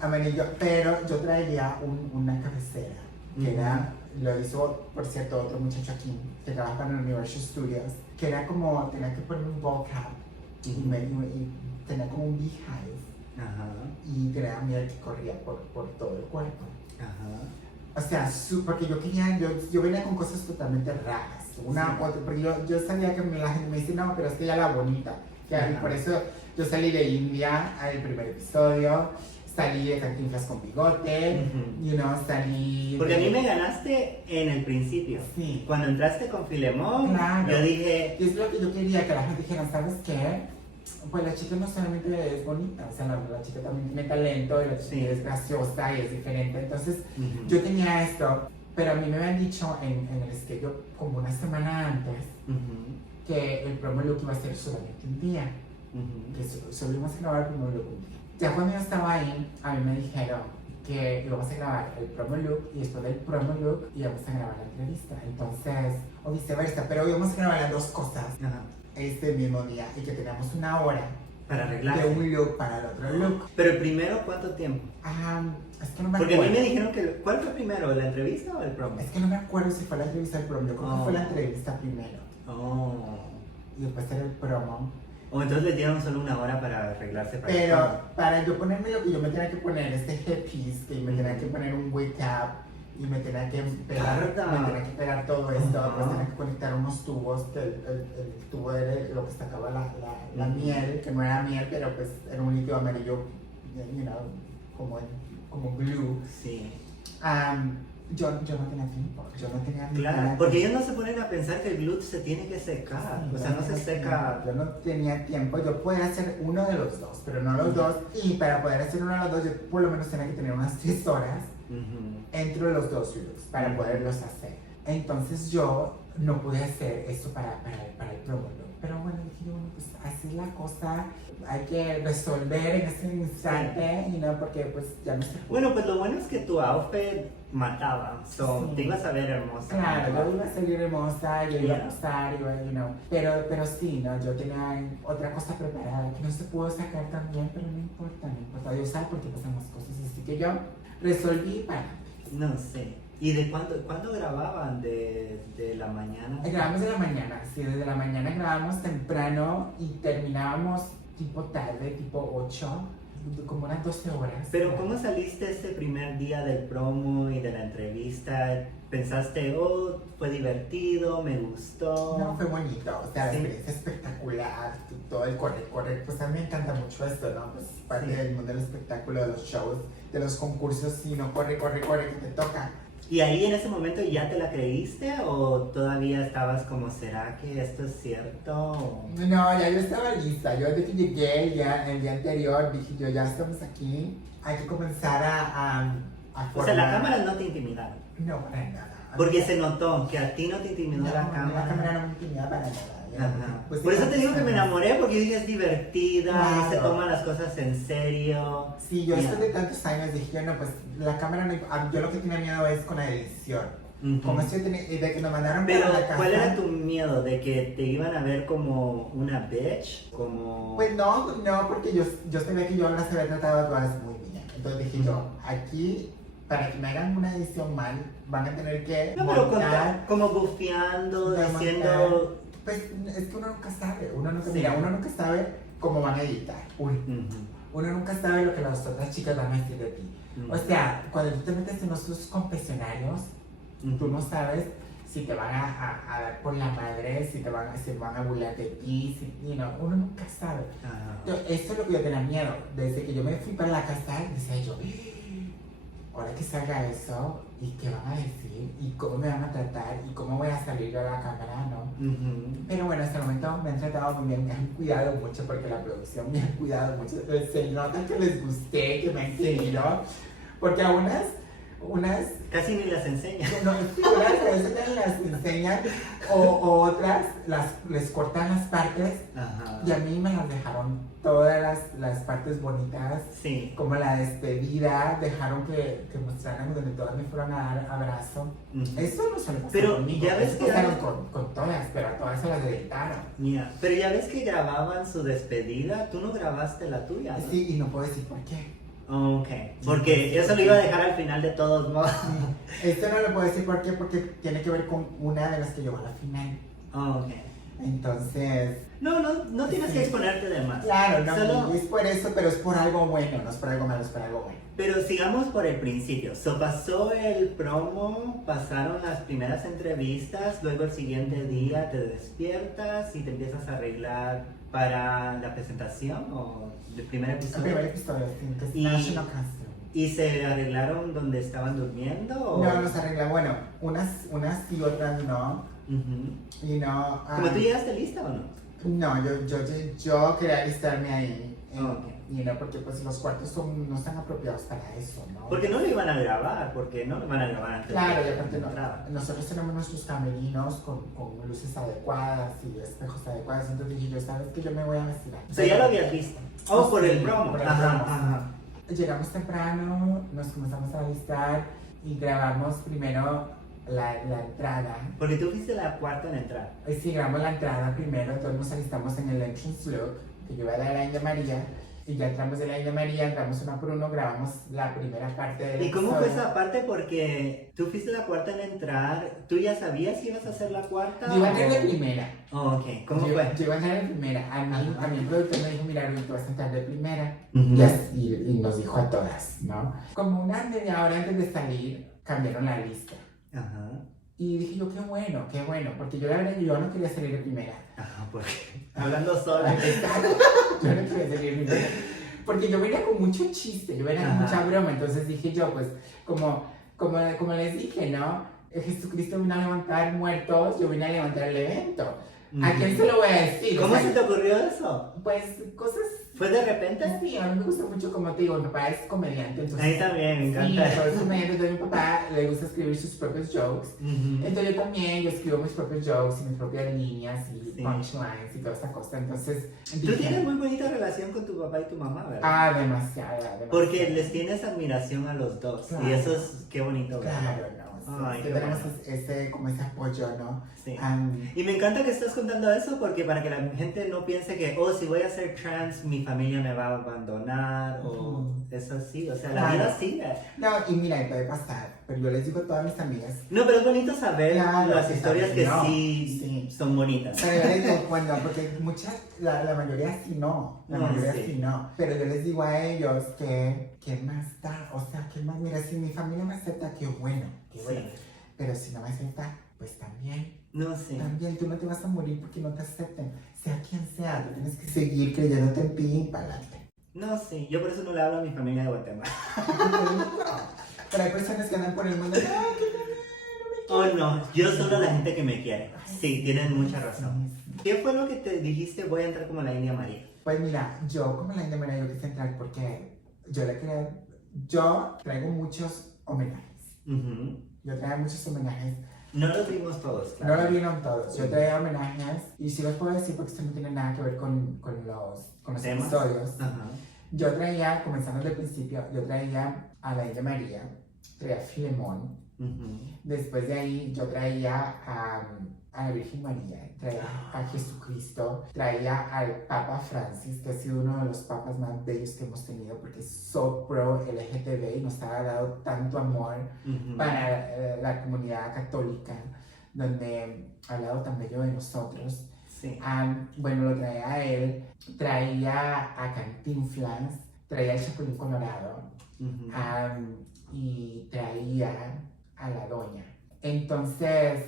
amarillo, pero yo traía una cabecera, que era, lo hizo, por cierto, otro muchacho aquí, que trabaja en Universal Studios, que era como, tenía que poner un ball cap, y tenía como un beehive, Ajá. y tenía miel que corría por todo el cuerpo. Ajá. O sea, porque yo venía con cosas totalmente raras. Otra, porque yo sabía que la gente me dice, no, pero es que ella es la bonita. Y por eso yo salí de India al primer episodio, salí de Cantinflas con bigote, salí... Porque a mí me ganaste en el principio. Sí. Cuando entraste con Filemón, Claro. yo dije... Y es lo que yo quería, que la gente dijera, ¿sabes qué? Pues la chica no solamente es bonita, o sea, la chica también tiene talento, y la chica es graciosa y es diferente. Entonces, yo tenía esto, pero a mí me habían dicho en el schedule como una semana antes que el promo look iba a ser solamente un día, que solo íbamos a grabar el promo look un día. Ya cuando yo estaba ahí, a mí me dijeron que íbamos a grabar el promo look y después del promo look íbamos a grabar la entrevista. Entonces, o viceversa, pero íbamos a grabar las dos cosas. Ajá. Este mismo día y que teníamos una hora Para de arreglarse. un look para el otro look. Pero el primero, ¿cuánto tiempo? Es que no me Porque a acuerdo. mí me dijeron que... ¿Cuál fue primero, la entrevista o el promo? Es que no me acuerdo si fue la entrevista o el promo. Yo creo que fue la entrevista primero. Oh. Y después era el promo. O entonces les dieron solo una hora para arreglarse para el Pero promo. para yo ponerme lo que yo me tenía que poner, este headpiece, que me tenía que poner un wig cap y me tenía que pegar todo esto, pues tenía que conectar unos tubos, que el tubo era lo que sacaba la miel, que no era miel, pero pues era un líquido amarillo, como glue. Sí. Yo no tenía tiempo, yo no tenía ni Claro, idea. porque ellos no se ponen a pensar que el glue se tiene que secar. Sí, O sea, no se seca. Yo no tenía tiempo, yo podía hacer uno de los dos, pero no los dos. Y para poder hacer uno de los dos, yo por lo menos tenía que tener unas 3 horas entre los dos looks para poderlos hacer. Entonces yo no pude hacer eso para el promo look. Pero bueno, dije yo, bueno, pues así es la cosa, hay que resolver en ese instante, porque pues ya no se... Bueno, pues lo bueno es que tu outfit mataba, Sí. te ibas a ver hermosa. Claro, yo iba a salir hermosa, yo iba a gustar, pero sí, ¿no? Yo tenía otra cosa preparada que no se pudo sacar tan bien, pero no importa, yo sabía por qué pasamos cosas, así que yo resolví para... No sé. ¿Y de cuándo grababan? ¿De la mañana? Grabamos de la mañana, sí, desde la mañana grabábamos temprano y terminábamos tipo tarde, tipo 8, como unas 12 horas. Pero ¿cómo saliste ese primer día del promo y de la entrevista? ¿Pensaste, fue divertido, me gustó? No, fue bonito, o sea, la Sí. experiencia espectacular, todo el correr, pues a mí me encanta mucho esto, ¿no? Pues parte del mundo del espectáculo, de los shows, de los concursos, y no corre, que te toca. ¿Y ahí en ese momento ya te la creíste o todavía estabas como, ¿será que esto es cierto? No, ya yo estaba lista, yo desde que llegué el día anterior dije yo, ya estamos aquí, hay que comenzar a O sea, la cámara no te intimidaron. No, para nada. Porque se notó que a ti no te intimidó No, la cámara. la cámara no me intimida para nada. Ajá. Pues Por eso te digo que me sí. enamoré, porque yo dije es divertida, Claro. se toma las cosas en serio. Sí, yo Ya. después de tantos años dije, no, pues la cámara no, yo lo que tenía miedo es con la edición. Ujú. Como si yo tenía, y de que nos mandaron Pero, para la casa. ¿cuál era tu miedo? ¿De que te iban a ver como una bitch? Como... Pues no, porque yo sabía que yo las había tratado a todas muy bien. Entonces dije yo, aquí, para que me hagan una edición mal, van a tener que No, pero montar, como bufeando, montar. diciendo... Pues es que uno nunca sabe, uno Sí. nunca sabe cómo van a editar. Ujú. Uno nunca sabe lo que las otras chicas van a decir de ti. Ujú. O sea, cuando tú te metes en esos confesionarios, tú no sabes si te van a dar por la madre, si van a burlar de ti, uno nunca sabe. Entonces, eso es lo que yo tenía miedo. Desde que yo me fui para la casa, decía yo, ahora que salga eso, ¿y qué van a decir? ¿Y cómo me van a tratar? ¿Y cómo voy a salir a la cámara? ¿No? Pero bueno, hasta el momento me han tratado muy bien, me han cuidado mucho porque la producción me ha cuidado mucho. Se nota que les gusté, que me han querido, porque a unas casi ni las enseñan. no, unas a veces las enseñan o otras les cortan las partes. Ajá. Y a mí me las dejaron todas las partes bonitas, Sí. como la despedida, dejaron que mostraran donde todas me fueron a dar abrazo. Eso no se lo pasó Pero conmigo. ya ves Eso que pasaron con todas, pero a todas se las editaron. Mira, pero ya ves que grababan su despedida, tú no grabaste la tuya, ¿no? Sí, y no puedo decir por qué. Ok, porque eso lo iba a dejar al final de todos modos. Esto no lo puedo decir por qué, porque tiene que ver con una de las que llegó a la final. Ok. Entonces, No tienes que exponerte de más. claro, no, Solo- es por eso, pero es por algo bueno, no es por algo malo, es por algo bueno. Pero sigamos por el principio. Pasó el promo, pasaron las primeras entrevistas, luego el siguiente día te despiertas y te empiezas a arreglar para la presentación o el primer El episodio. primer episodio, sí, que es Y- National Costume. ¿Y se arreglaron donde estaban durmiendo? O... No, nos arregla, bueno, unas sí, otras no. Ujú. Y no. ¿Cómo tú llegaste lista o no? No, yo quería alistarme ahí. Ok. Porque pues los cuartos no están apropiados para eso, ¿no? Porque no lo iban a grabar, porque no lo van a grabar antes. Claro, de y aparte que no. entraban. Nosotros tenemos nuestros camerinos con luces adecuadas y espejos adecuados. Entonces dije yo, ¿sabes qué? Yo me voy a vestir ahí. O sea, ya lo habías visto. Oh, por Sí, el promo. por el Ajá, promo. ajá. Llegamos temprano, nos comenzamos a alistar y grabamos primero la entrada. Porque tú fuiste la cuarta en entrar. Sí, grabamos la entrada primero, entonces nos alistamos en el entrance look, que yo iba a dar a la India María, y ya entramos de la India María, entramos uno por uno, grabamos la primera parte del ¿Y cómo fue episodio. esa parte? Porque tú fuiste la cuarta en entrar. ¿Tú ya sabías que ibas a ser la cuarta? Yo iba a entrar o- de primera. Oh, ok. ¿Cómo yo, fue? Yo iba a entrar de primera. A mí el productor me dijo, mira, Rubí, tú vas a entrar de primera. Ujú. Y nos dijo a todas, ¿no? Como una media hora antes de salir, cambiaron la lista. Ajá. Y dije yo, qué bueno, porque yo la verdad yo no quería salir de primera. Ajá, porque hablando sola. Yo no quería salir de primera. Porque yo venía con mucho chiste, yo venía con Ajá. mucha broma, entonces dije yo, pues, como les dije, ¿no? Jesucristo vino a levantar muertos, yo vine a levantar el evento. ¿A quién se lo voy a decir? ¿Cómo O sea, se te ocurrió eso? Pues, cosas... ¿Fue de repente? Sí, a mí me gusta mucho, como te digo, mi papá es comediante, entonces... A mí también, me Sí, encanta. es comediante, entonces mi papá le gusta escribir sus propios jokes. Ujú. Entonces yo también, yo escribo mis propios jokes y mis propias líneas y Sí. punchlines y toda esta cosa, entonces... Tú dije, tienes muy bonita relación con tu papá y tu mamá, ¿verdad? Ah, demasiada. Porque les tienes admiración a los dos. Claro. Y eso es qué bonito, ¿verdad? Claro, no. Ay, Sí, qué tenemos bueno. como ese apoyo, ¿no? Sí. Am, Y me encanta que estés contando eso porque para que la gente no piense que, oh, si voy a ser trans, mi familia me va a abandonar o Ujú. eso sí, o sea, la Claro. vida sigue. no, y mira, y puede pasar, pero yo les digo a todas mis amigas, No, pero es bonito saber Claro, las sí, historias que no, sí, sí. son bonitas. pero yo les digo, bueno, porque la mayoría sí no, la No, mayoría sí. sí no, pero yo les digo a ellos que, ¿qué más da? O sea, ¿qué más? Mira, si mi familia me acepta, qué bueno, Sí. pero si no me acepta, pues también. No sé. También tú no te vas a morir porque no te acepten, sea quien sea, tú tienes que seguir creyéndote en ti y para adelante. No sé, yo por eso no le hablo a mi familia de Guatemala. Pero hay personas que andan por el mundo, no, que no, Oh, no, yo solo la gente que me quiere. Sí, tienen mucha razón. Sí, sí. ¿Qué fue lo que te dijiste? Voy a entrar como la India María. Pues mira, yo como la India María yo quise entrar porque yo traigo muchos homenajes. Ujú. Yo traigo muchos homenajes. No los vimos todos, No claro. lo vieron todos. Yo traía homenajes y sí los puedo decir porque esto no tiene nada que ver con los ¿Temas? episodios. Ajá. Yo traía, comenzando desde el principio, yo traía a la India María, traía a Filemón. Ujú. Después de ahí yo traía a la Virgen María, traía a Jesucristo, traía al Papa Francis, que ha sido uno de los papas más bellos que hemos tenido porque es so pro LGTB y nos ha dado tanto amor Ujú. para la comunidad católica, donde ha hablado tan bello de nosotros. Sí. Bueno, lo traía a él, traía a Cantinflas, traía al Chapulín Colorado, Ujú. y traía a la doña. Entonces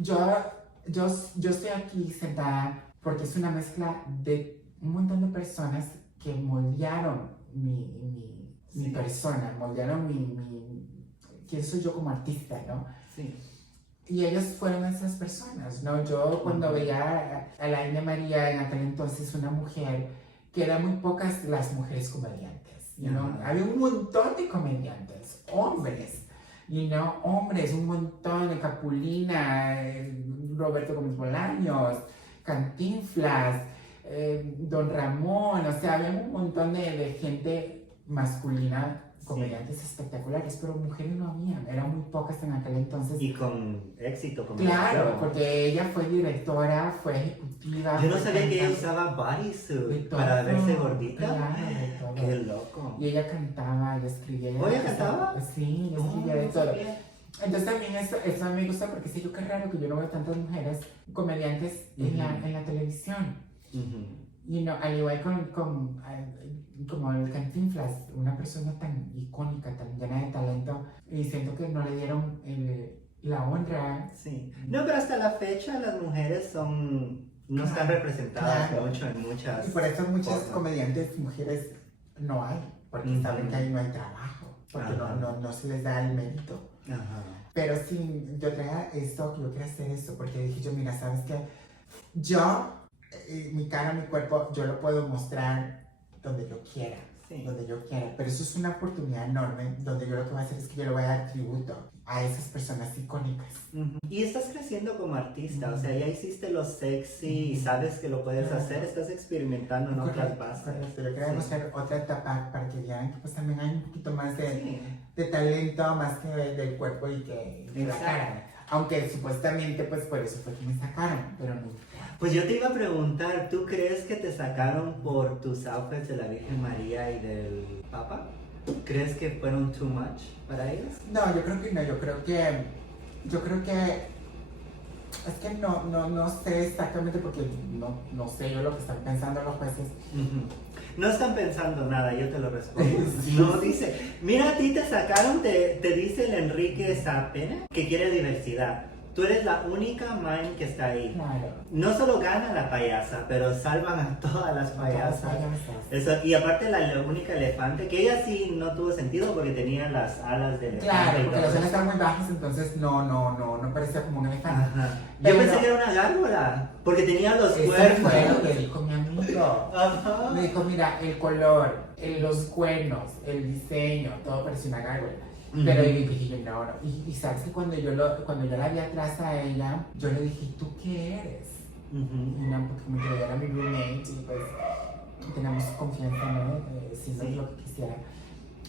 yo estoy aquí sentada porque es una mezcla de un montón de personas que moldearon mi persona, moldearon quién soy yo como artista, ¿no? Sí. Y ellos fueron esas personas, ¿no? Yo cuando veía a la India María en aquel entonces una mujer, que eran muy pocas las mujeres comediantes, ¿no? Había un montón de comediantes, hombres, hombres, un montón de Capulina, Roberto Gómez Bolaños, Cantinflas, Don Ramón, o sea, había un montón de gente masculina, comediantes espectaculares, pero mujeres no habían, eran muy pocas en aquel entonces. Y con éxito. Claro, porque ella fue directora, fue ejecutiva. Yo no sabía que ella usaba bodysuit para verse gordita. Claro, de todo. Qué loco. Y ella cantaba, ella escribía. ¿Ella cantaba? Sí, ella escribía de todo. Entonces también eso me gusta porque sé yo qué raro que yo no veo tantas mujeres comediantes en la televisión. Al igual como el Cantinflas, una persona tan icónica, tan llena de talento, y siento que no le dieron la honra. Sí. No, pero hasta la fecha las mujeres no están representadas mucho en muchas. Y por eso muchas cosas. comediantes mujeres no hay, porque saben que ahí no hay trabajo, porque no se les da el mérito. Pero sí, yo traía esto, yo quería hacer esto, porque dije yo, mira, ¿sabes qué? Mi cara, mi cuerpo, yo lo puedo mostrar donde yo quiera, pero eso es una oportunidad enorme, donde yo lo que voy a hacer es que yo le voy a dar tributo a esas personas icónicas. Y estás creciendo como artista, o sea, ya hiciste lo sexy y sabes que lo puedes hacer, estás experimentando en otras bases. Correcto, yo quería mostrar otra etapa para que vean que pues también hay un poquito más de talento, más que del cuerpo y que de la cara. Aunque supuestamente pues por eso fue que me sacaron, pero no. Pues yo te iba a preguntar, ¿tú crees que te sacaron por tus outfits de la Virgen María y del Papa? ¿Crees que fueron too much para ellos? No, yo creo que no, yo creo que es que no sé exactamente porque no sé yo lo que están pensando los jueces. No están pensando nada, yo te lo respondo. No dice, mira, a ti te sacaron, te dice el Enrique Zapena que quiere diversidad. Tú eres la única man que está ahí. Claro. No solo gana la payasa, pero salvan a todas las payasas. Eso, y aparte la única elefante, que ella sí no tuvo sentido porque tenía las alas de elefante. Claro, porque las alas estaban muy bajas, entonces no parecía como un elefante. Yo pensé que era una gárgola, porque tenía los cuernos. Eso fue lo que dijo mi amigo. Me dijo, mira, el color, los cuernos, el diseño, todo parecía una gárgola. Pero yo dije, no. Y sabes que cuando yo la vi atrás a ella, yo le dije, ¿tú qué eres? Y no, porque como que ella era mi roommate y pues tenemos confianza, ¿no? Si no es lo que quisiera.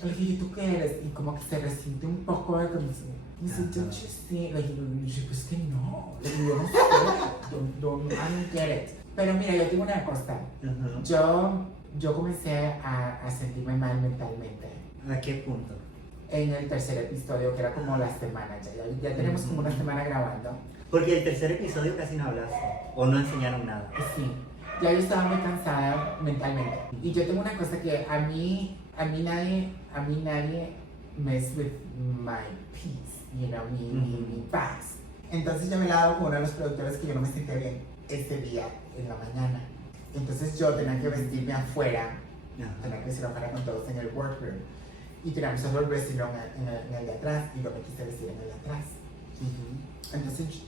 Le dije, ¿tú qué eres? Y como que se resintió un poco, me dice, don't you see? Le dije, pues que no. Le dije, I don't get it. Pero mira, yo tengo una cosa. Yo comencé a sentirme mal mentalmente. ¿A qué punto? En el tercer episodio, que era como la semana, ya tenemos como una semana grabando. Porque el tercer episodio casi no hablaste, o no enseñaron nada. Sí, ya yo estaba muy cansada mentalmente. Y yo tengo una cosa que a mí nadie mess with my peace, mi paz. Entonces yo me la dado con uno de los productores que yo no me sentía bien ese día, en la mañana. Entonces yo tenía que vestirme afuera, tenía que vestirme afuera con todos en el workroom. Y tiramos solo el vestido en el de atrás y yo me quise vestir en el de atrás. Entonces,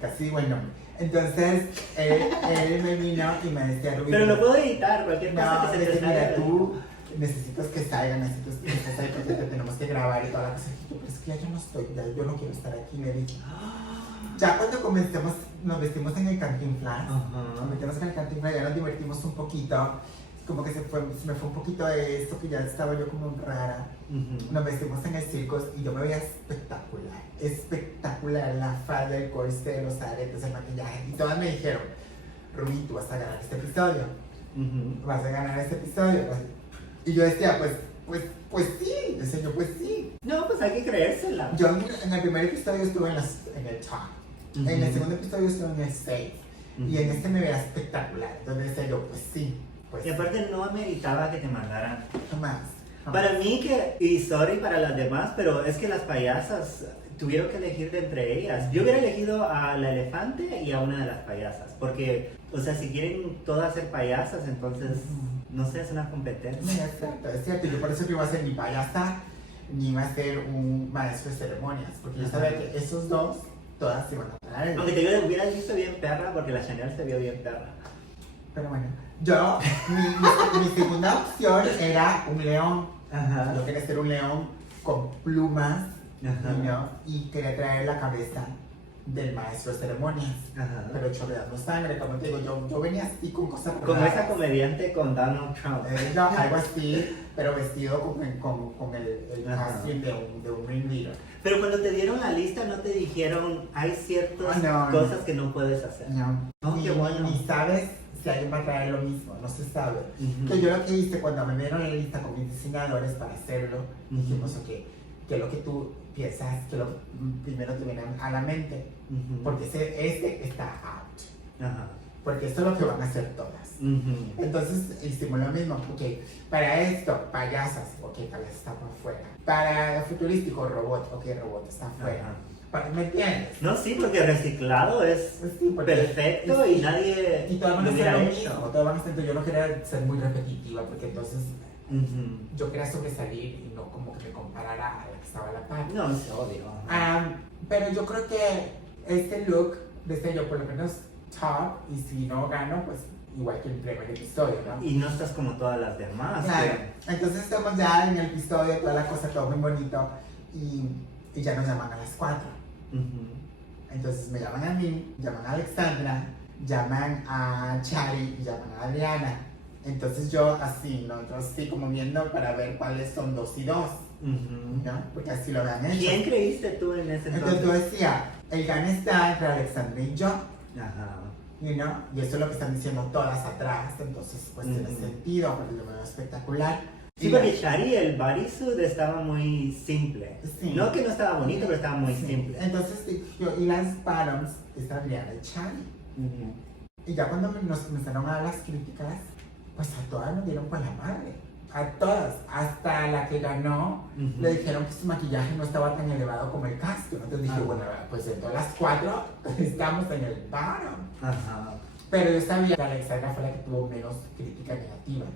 casi digo el nombre. Entonces, él me vino y me decía, Rubí, pero lo puedo editar, cualquier cosa que se te mira, tú necesito que estés ahí porque te tenemos que grabar y toda la cosa. Pero es que ya yo no estoy, ya yo no quiero estar aquí, le dije. Ya cuando comencemos, nos vestimos en el Cantinflas, nos metimos en el Cantinflas, ya nos divertimos un poquito. Como que se me fue un poquito de esto, que ya estaba yo como rara. Nos vestimos en el circo y yo me veía espectacular, la falda, el corset, los aretes, el maquillaje. Y todas me dijeron, Rubí, tú vas a ganar este episodio. Vas a ganar este episodio. Y yo decía, pues sí. Decía yo, pues sí. No, pues hay que creérsela. Yo en el primer episodio estuve en el top. En el segundo episodio estuve en el safe. Y en este me veía espectacular. Entonces decía yo, pues sí. Y aparte no ameritaba que te mandaran. Jamás. Para mí y sorry para las demás, pero es que las payasas tuvieron que elegir de entre ellas. Yo hubiera elegido a la elefante y a una de las payasas, porque, o sea, si quieren todas ser payasas, entonces, no sé, es una competencia. Exacto, es cierto. Yo por eso que iba a ser ni payasa, ni iba a ser un maestro de ceremonias, porque yo sabía que esos dos, todas iban a ganar. Aunque te hubieras visto bien perra, porque la Chanel se vio bien perra. Pero bueno, yo, mi segunda opción era un león. Ajá. Yo quería ser un león con plumas, Ajá. ¿no? Y quería traer la cabeza del maestro de ceremonias, Ajá. pero chorreando sangre, como te digo, yo venía así con cosas Como raras. esa comediante con Donald Trump. No, algo así, pero vestido con el Ajá. costume de un ringleader. Pero cuando te dieron la lista, ¿no te dijeron hay ciertas No. cosas que no puedes hacer? No, Oh, ni, qué bueno. ni sabes si alguien va a traer lo mismo, no se sabe. Ujú. Que yo lo que hice cuando me dieron la lista con mis diseñadores para hacerlo, Ujú. dijimos, ok, que es lo que tú piensas, que lo primero te viene a la mente, Ujú. porque este está out, Ajá. porque esto es lo que van a hacer todas. Ujú. Entonces hicimos lo mismo, ok, para esto, payasas, ok, payasas está por fuera. Para futurístico, robot, ok, robot está afuera. Ajá. ¿Me entiendes? No, sí, porque reciclado es Pues sí, porque- perfecto y nadie Y todas van lo a hubiera hacer lo hecho. mismo, todas van a hacer, yo no quería ser muy repetitiva, porque entonces Ujú. yo quería sobresalir y no como que me comparara a la que estaba a la par. No, es obvio. Ajá. Pero yo creo que este look, desde yo por lo menos top, y si no gano, pues igual que el primer episodio, ¿no? Y no estás como todas las demás. Claro, que- entonces estamos ya en el episodio, toda la cosa, todo muy bonito, y ya nos llaman a las 4. Ujú. Entonces me llaman a mí, llaman a Alexandra, llaman a Chari y llaman a Adriana. Entonces yo así, ¿no? Yo así como viendo para ver cuáles son 2 y 2, Ujú. ¿no? Porque así lo habían hecho. ¿Quién creíste tú en ese Entonces yo entonces? decía, el gane está entre Alexandra y yo, Ajá. you know? Y eso es lo que están diciendo todas atrás, entonces pues tiene Ujú. sentido, porque yo me veo espectacular. Sí, Y- porque Shari, el bodysuit estaba muy simple. Sí. No que no estaba bonito, pero estaba muy Sí. simple. Entonces yo, y las bottoms es Adriana y Chari. Ujú. Y ya cuando nos comenzaron a dar las críticas, pues a todas nos dieron con la madre. A todas. Hasta la que ganó, Ujú. le dijeron que su maquillaje no estaba tan elevado como el casting. Entonces dije, Ah. bueno, pues entonces las 4 estamos en el bottom. Ajá. Pero yo sabía que Alexandra fue la que tuvo menos crítica negativa.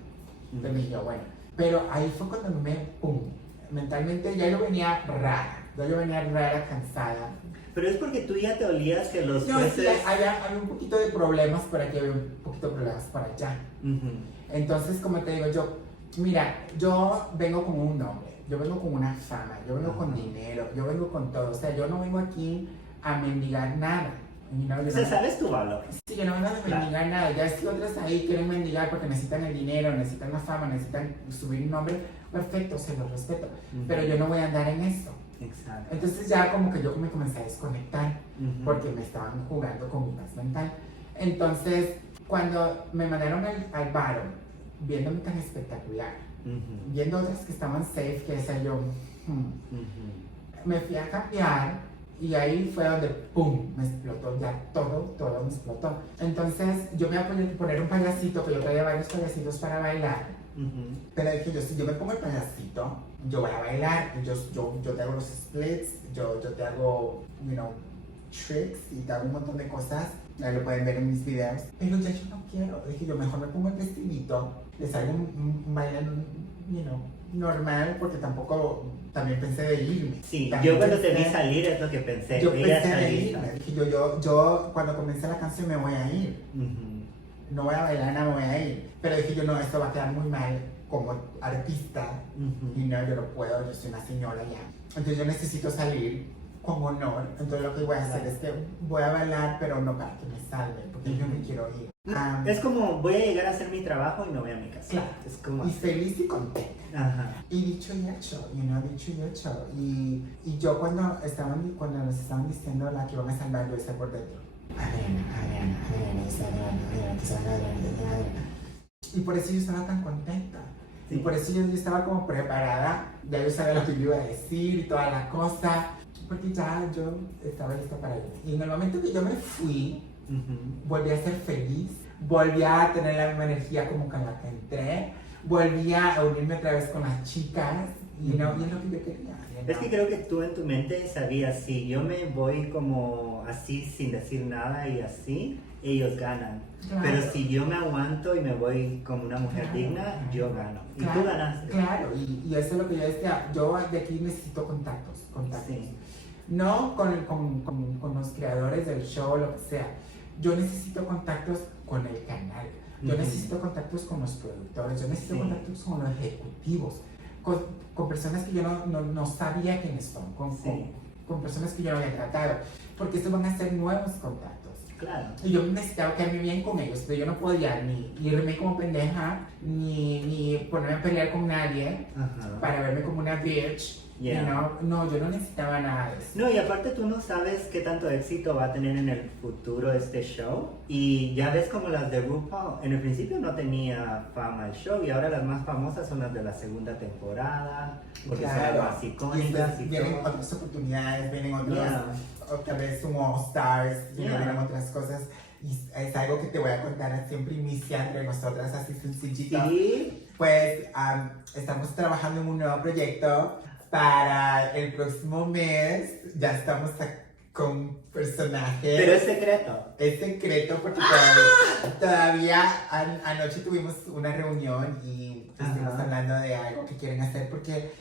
Entonces dije, bueno. Pero ahí fue cuando me, pum, mentalmente ya yo venía rara. Ya yo venía rara, cansada. Pero es porque tú ya te olías que los No, sí, jueces... había un poquito de problemas por aquí, había un poquito de problemas por allá. Ujú. Entonces, como te digo, mira, yo vengo con un nombre, yo vengo con una fama, yo vengo con Ajá. dinero, yo vengo con todo. O sea, yo no vengo aquí a mendigar nada. You know, yo O sea, no- sabes tu valor. Sí, yo no vengo a Claro. mendigar nada. Ya si otras ahí quieren mendigar porque necesitan el dinero, necesitan la fama, necesitan subir un nombre, perfecto, se los respeto. Ujú. Pero yo no voy a andar en eso. Exacto. Entonces ya como que yo me comencé a desconectar Ujú. porque me estaban jugando con mi paz mental. Entonces, cuando me mandaron al bottom, viéndome tan espectacular, Ujú. viendo otras que estaban safe, que decía yo, Ujú. me fui a cambiar y ahí fue donde, ¡pum!, me explotó, ya todo me explotó. Entonces, yo me iba a poner un payasito, que yo traía varios payasitos para bailar, Ujú. pero dije yo, si yo me pongo el payasito, yo voy a bailar, yo te hago los splits, yo te hago, you know, tricks y te hago un montón de cosas, ahí lo pueden ver en mis videos, pero ya yo no quiero, dije yo mejor me pongo el vestidito, les hago un baile, you know, normal, porque tampoco, también pensé de irme. Sí, También yo cuando te vi pensé- salir es lo que pensé. yo Ella pensé está de lista. irme, dije yo cuando comencé la canción me voy a ir, Ujú. no voy a bailar, no me voy a ir, pero dije yo no, esto va a quedar muy mal como artista, Ujú. y no, yo no puedo, yo soy una señora ya. Entonces yo necesito salir con honor. Entonces lo que voy a hacer es que voy a bailar, pero no para que me salven, porque yo me quiero ir. Es como voy a llegar a hacer mi trabajo y no voy a mi casa. Claro. Es como... Y feliz y contenta. Ajá. Y dicho y hecho, dicho y hecho. Y yo cuando nos estaban diciendo la que iban a salvar, yo estaba por dentro. Adriana, que salga Adriana. Y por eso yo estaba tan contenta. Sí. Y por eso yo estaba como preparada, ya yo sabía lo que yo iba a decir y toda la cosa, porque ya yo estaba lista para irme. Y en el momento que yo me fui, Ujú. volví a ser feliz, volví a tener la misma energía como con la que entré, volví a unirme otra vez con las chicas, y no, y es lo que yo quería. Es que creo que tú en tu mente sabías, si yo me voy como así sin decir nada y así, ellos ganan. Claro. Pero si yo me aguanto y me voy como una mujer digna, yo gano. Y Claro, tú ganaste. Claro, y eso es lo que yo decía, yo de aquí necesito contactos. Sí. No con los creadores del show, lo que sea. Yo necesito contactos con el canal. Yo necesito contactos con los productores. Yo necesito contactos con los ejecutivos. Con personas que yo no sabía quiénes son. Con personas que yo no había tratado. Porque estos van a ser nuevos contactos. Claro. Y yo necesitaba quedarme bien con ellos. Pero yo no podía ni irme como pendeja, ni ponerme a pelear con nadie para verme como una bitch. Yeah. No, yo no necesitaba nada de eso. No, y aparte tú no sabes qué tanto éxito va a tener en el futuro este show. Y ya ves como las de RuPaul, en el principio no tenía fama el show y ahora las más famosas son las de la segunda temporada, porque son las más icónicas y vienen todo. otras oportunidades, vienen otra vez un All Stars, vienen otras cosas. Y es algo que te voy a contar así en primicia entre nosotras, así sencillito. Sí. Pues estamos trabajando en un nuevo proyecto. Para el próximo mes ya estamos con personajes. Pero es secreto. Es secreto porque todavía anoche tuvimos una reunión y estuvimos hablando de algo que quieren hacer porque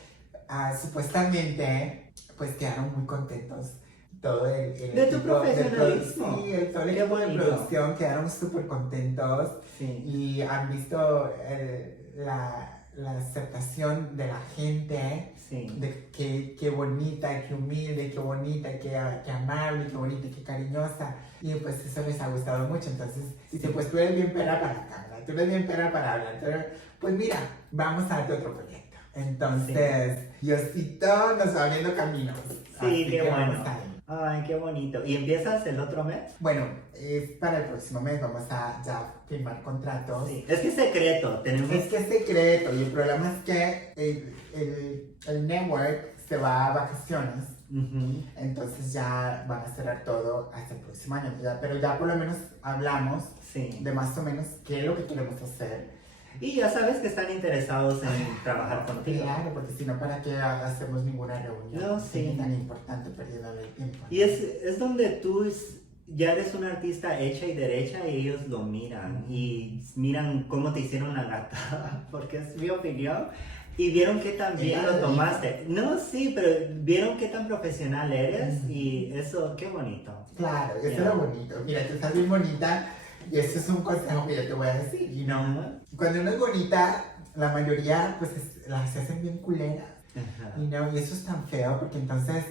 supuestamente pues quedaron muy contentos. Todo el de tu profesionalismo. Sí, todo el equipo de producción quedaron súper contentos. Sí. Y han visto la aceptación de la gente, de qué bonita, qué humilde, qué bonita, qué amable, qué bonita, qué cariñosa. Y pues eso les ha gustado mucho. Entonces, dice, pues tú eres bien perra para la cámara, tú eres bien perra para hablar. Pues mira, vamos a darte otro proyecto. Entonces, Diosito nos va abriendo caminos. Sí, qué bueno. Ay, qué bonito. ¿Y empiezas el otro mes? Bueno, es para el próximo mes, vamos a ya firmar contratos. Sí. Es que es secreto, Es que es secreto y el problema es que el network se va a vacaciones, entonces ya van a cerrar todo hasta el próximo año. Pero ya por lo menos hablamos de más o menos qué es lo que queremos hacer. Y ya sabes que están interesados en trabajar contigo. Claro, porque si no, ¿para qué hacemos ninguna reunión? No, sí. Es tan importante perdiendo el tiempo. Y es donde tú ya eres una artista hecha y derecha y ellos lo miran. Y miran cómo te hicieron la gatada, porque es mi opinión. Y vieron que tan bien lo tomaste. No, sí, pero vieron qué tan profesional eres y eso, qué bonito. Claro, eso es lo bonito. Mira, tú estás bien bonita. Y eso es un consejo que yo te voy a decir, Cuando uno es bonita, la mayoría pues las hacen bien culeras, y eso es tan feo porque entonces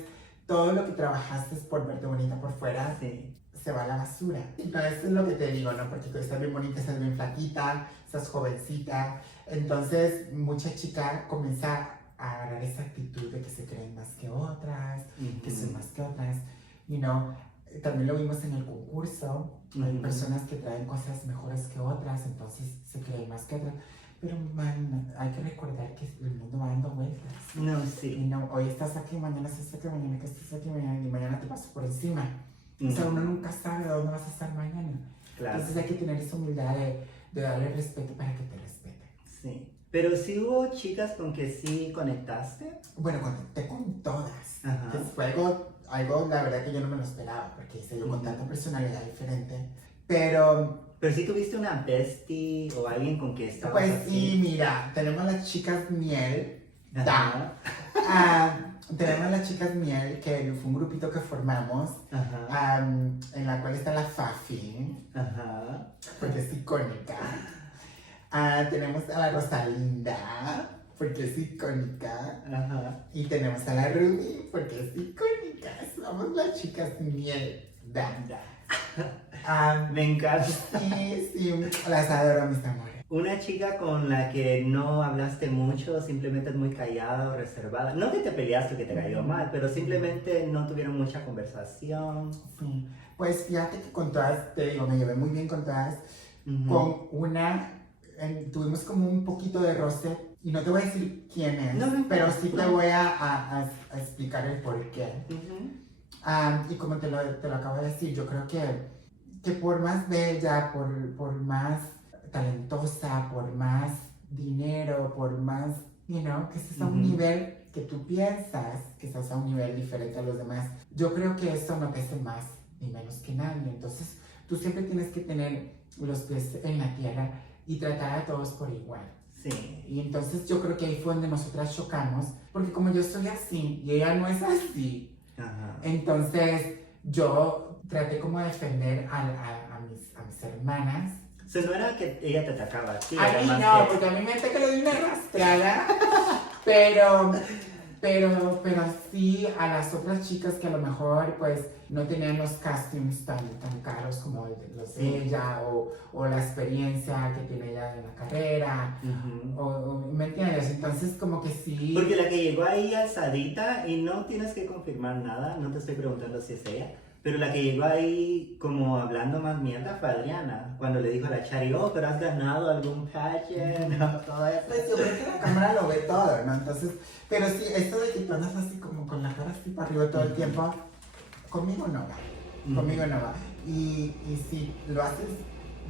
todo lo que trabajaste por verte bonita por fuera se va a la basura. Entonces eso es lo que te digo, ¿no? Porque tú estás bien bonita, estás bien flaquita, estás jovencita, entonces mucha chica comienza a agarrar esa actitud de que se creen más que otras, que son más que otras, También lo vimos en el concurso. Hay personas que traen cosas mejores que otras, entonces se creen más que otras. Pero, hay que recordar que el mundo va dando vueltas. No, sí. Hoy estás aquí, mañana estás aquí, mañana que estás aquí, y mañana te paso por encima. O sea, uno nunca sabe dónde vas a estar mañana. Claro. Entonces hay que tener esa humildad de darle respeto para que te respeten. Sí. Pero sí hubo chicas con que sí conectaste. Bueno, conecté con todas. Ajá. Fue algo, la verdad que yo no me lo esperaba, porque se dio con tanta personalidad diferente. Pero sí tuviste una bestie o alguien con que estabas pues así. sí, mira, tenemos las chicas miel. Ajá. Tenemos las chicas miel, que fue un grupito que formamos, en la cual está la Fafi, porque es icónica. Tenemos a la Rosalinda, porque es icónica. Y tenemos a la Ruby, porque es icónica. Somos las chicas miel. Me encanta. Sí, las adoro, mis amores. Una chica con la que no hablaste mucho, simplemente es muy callada o reservada. No que te peleaste o que te cayó mal, pero simplemente no tuvieron mucha conversación. Sí. Pues fíjate que con todas, te digo, me llevé muy bien con todas. Con una, tuvimos como un poquito de roce. Y no te voy a decir quién es, pero sí te voy a explicar el por qué. Y como te lo acabo de decir, yo creo que por más bella, por más talentosa, por más dinero, por más que estás a un nivel que tú piensas que estás a un nivel diferente a los demás. Yo creo que eso no te hace más ni menos que nadie. Entonces, tú siempre tienes que tener los pies en la tierra y tratar a todos por igual. Sí. Y entonces yo creo que ahí fue donde nosotras chocamos, porque como yo soy así y ella no es así, Ajá. entonces yo traté como de defender a mis hermanas. O sea, no era que ella te atacaba, sí, A era mí más no, que... porque a mí me ataca lo de una arrastrada, pero sí a las otras chicas que a lo mejor pues no tenían los costumes tan caros como los de ella o la experiencia que tiene ella en la carrera, ¿me entiendes? Entonces como que sí. Porque la que llegó ahí alzadita, y no tienes que confirmar nada, no te estoy preguntando si es ella, pero la que llegó ahí como hablando más mierda fue Adriana, cuando le dijo a la Chari, oh, pero has ganado algún pageant, ¿no? Todo eso. Pues yo creo que la cámara lo ve todo, ¿no? Entonces, pero sí, esto de que tú andas así como con la cara así para arriba todo el tiempo, conmigo no va, conmigo no va. Y si lo haces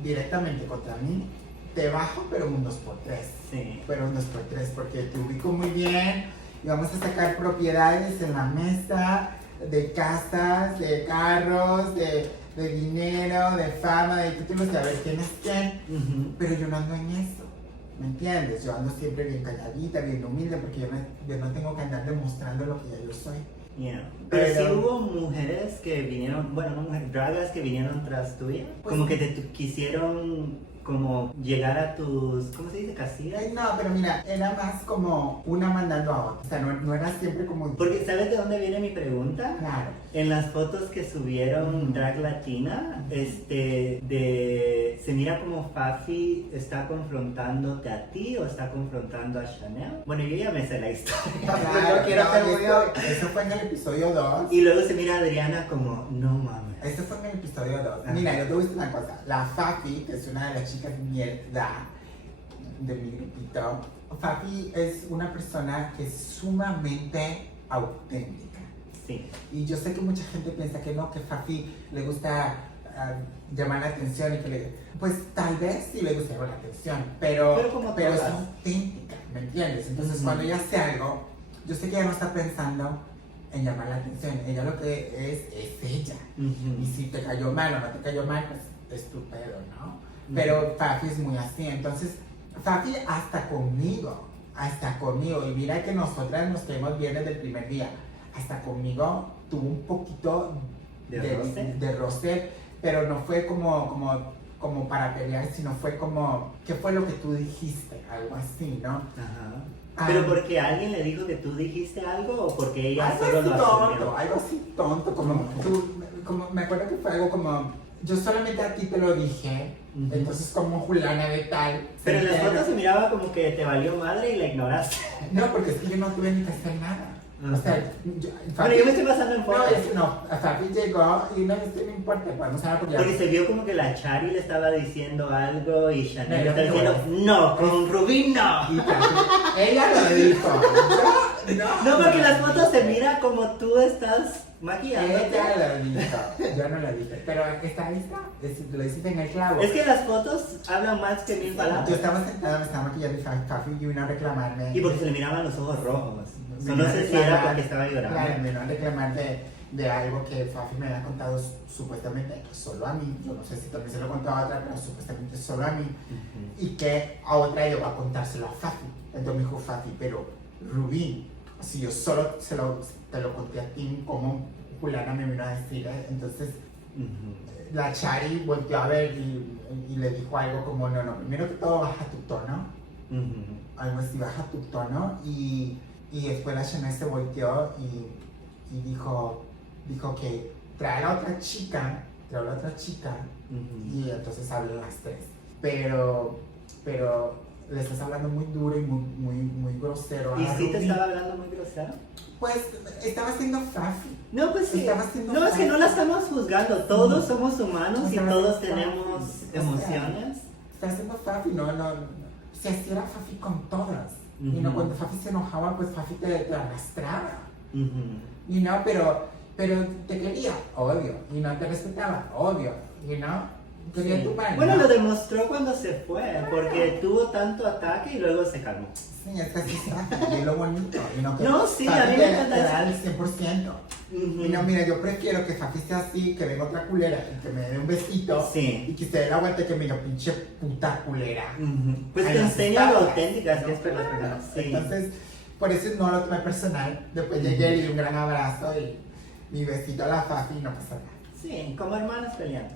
directamente contra mí, te bajo, pero un 2x3. Sí. Pero un 2x3, porque te ubico muy bien y vamos a sacar propiedades en la mesa, de casas, de carros, de dinero, de fama, de títulos, de a ver quién es quién. Pero yo no ando en eso, ¿me entiendes? Yo ando siempre bien calladita, bien humilde, porque yo no tengo que andar demostrando lo que ya yo soy. Yeah. Pero sí hubo mujeres que vinieron, bueno, no mujeres, dragas que vinieron tras tuya, Pues, como que te quisieron como llegar a tus, ¿cómo se dice? Casillas. No, pero mira, era más como una mandando a otra. O sea, no era siempre como... Porque, ¿sabes de dónde viene mi pregunta? Claro. En las fotos que subieron Drag Latina, se mira como Fafi está confrontándote a ti o está confrontando a Chanel. Bueno, yo ya me sé la historia. Claro, Yo quiero hacer eso fue en el episodio 2. Y luego se mira a Adriana como, no mames. Eso fue en el episodio 2. Mira, yo te voy a decir una cosa. La Fafi, que es una de las chicas mierda de mi grupito, Fafi es una persona que es sumamente auténtica. Sí. Y yo sé que mucha gente piensa que no, que Fafi le gusta llamar la atención y que pues tal vez sí le gusta llamar la atención, pero es auténtica, ¿me entiendes? Entonces cuando ella hace algo, yo sé que ella no está pensando en llamar la atención, ella lo que es ella. Y si te cayó mal o no te cayó mal, pues es tu pedo, ¿no? Pero Fafi es muy así, entonces Fafi hasta conmigo, y mira que nosotras nos quedamos bien desde el primer día, hasta conmigo tuvo un poquito de roce, pero no fue como para pelear, sino fue como, ¿qué fue lo que tú dijiste? Algo así, ¿no? Ajá. ¿Pero porque alguien le dijo que tú dijiste algo o porque ella solo lo asumió? Algo así tonto, como me acuerdo que fue algo como, yo solamente a ti te lo dije, entonces como Juliana de tal. Pero en las fotos se miraba como que te valió madre y la ignoraste. No, porque es que yo no tuve ni que hacer nada. O sea, Fafi, yo me estoy basando en fotos. No, Fafi llegó y no importa, vamos a ver porque se vio como que la Chari le estaba diciendo algo y Chanel le estaba diciendo, no, con Rubí no. Ella lo dijo. No, porque en las fotos se mira como tú estás maquillando. Ella lo dijo, yo no lo dije, pero está lista, lo hiciste en el clavo. Es que las fotos hablan más que mil palabras. Yo estaba sentada, me estaba maquillando y Fafi vino a reclamarme. Y porque se le miraban los ojos rojos. No sé si era porque estaba llorando. Claro, me vino a reclamar de algo que Fafi me había contado supuestamente solo a mí. Yo no sé si también se lo contó a otra, pero supuestamente solo a mí. Y que a otra llegó a contárselo a Fafi. Entonces me dijo Fafi, pero Rubí, si yo solo te lo conté a ti, como Juliana me vino a decir, entonces la Chari volteó a ver y le dijo algo como, no, primero que todo baja tu tono, algo así, baja tu tono, y después la Chanel se volteó y dijo que trae a la otra chica, y entonces habló las tres, pero le estás hablando muy duro y muy grosero. ¿Y sí te estaba hablando muy grosero? Pues estaba siendo Fafi. No, pues sí. No, es que no la estamos juzgando. Todos somos humanos y todos tenemos emociones. Está haciendo Fafi, no. Si así era Fafi con todas. Y no, cuando Fafi se enojaba, pues Fafi te arrastraba. Y no, pero te quería, obvio. Y no te respetaba, obvio. Y no. Quería Sí. tu mano. Bueno, lo demostró cuando se fue, porque tuvo tanto ataque y luego se calmó. Sí, es que así está, y es lo bonito. Y no, que No, sí, a Fafi mí te- me encanta te eso. da el 100%. Ujú. Y no, mira, yo prefiero que Fafi sea así, que venga otra culera y que me dé un besito. Sí. Y que se dé la vuelta y que me diga, pinche puta culera. Ujú. Pues Ay, te las enseña lo espaldas, auténticas que es ¿no? para las personas. Sí. Entonces, por eso no lo tomé personal. Después llegué, le di un gran abrazo y mi besito a la Fafi y no pasó nada. Sí, como hermanos peleando.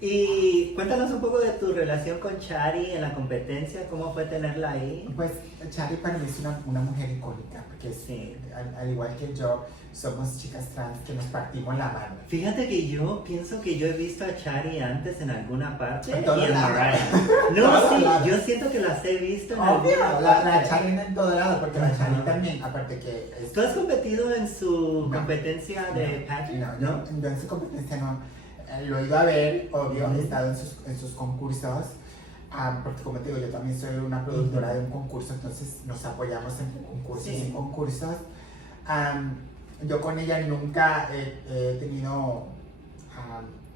Y cuéntanos un poco de tu relación con Chari en la competencia, cómo fue tenerla ahí. Pues Chari para mí es una mujer icónica, porque Sí. al igual que yo, somos chicas trans que nos partimos la mano. Fíjate que yo pienso que yo he visto a Chari antes en alguna parte En y todos en lados. Mariah. En No, todos sí, lados. yo siento que las he visto en Obvio, alguna la parte. Chari en todo lado, porque la Chari Ajá. también, aparte que es... ¿Tú has competido en su No. competencia de pageant? No, yo en su competencia no. Lo he ido a ver, obvio, Ujú. he estado en sus concursos, porque como te digo, yo también soy una productora de un concurso, entonces nos apoyamos entre concursos Sí. y concursos. Yo con ella nunca he tenido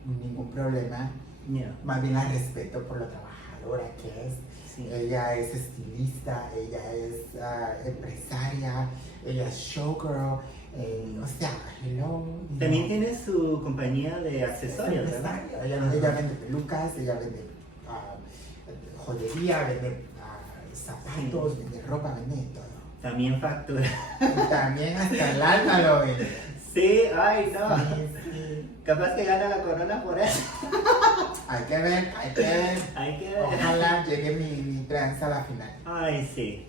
ningún problema, Yeah, más bien la respeto por lo trabajadora que es. sí. Ella es estilista, ella es empresaria, ella es showgirl, o sea, hello. También tiene su compañía de accesorios, ¿verdad? Ella vende pelucas, ella vende joyería, vende zapatos, vende ropa, vende todo. También factura. Y también hasta el alma lo vende. Sí, ay no. Sí, sí. Capaz que gana la corona por eso. Hay que ver, hay que ver. Hay que ver. Ojalá llegue mi trans a la final. Ay, sí.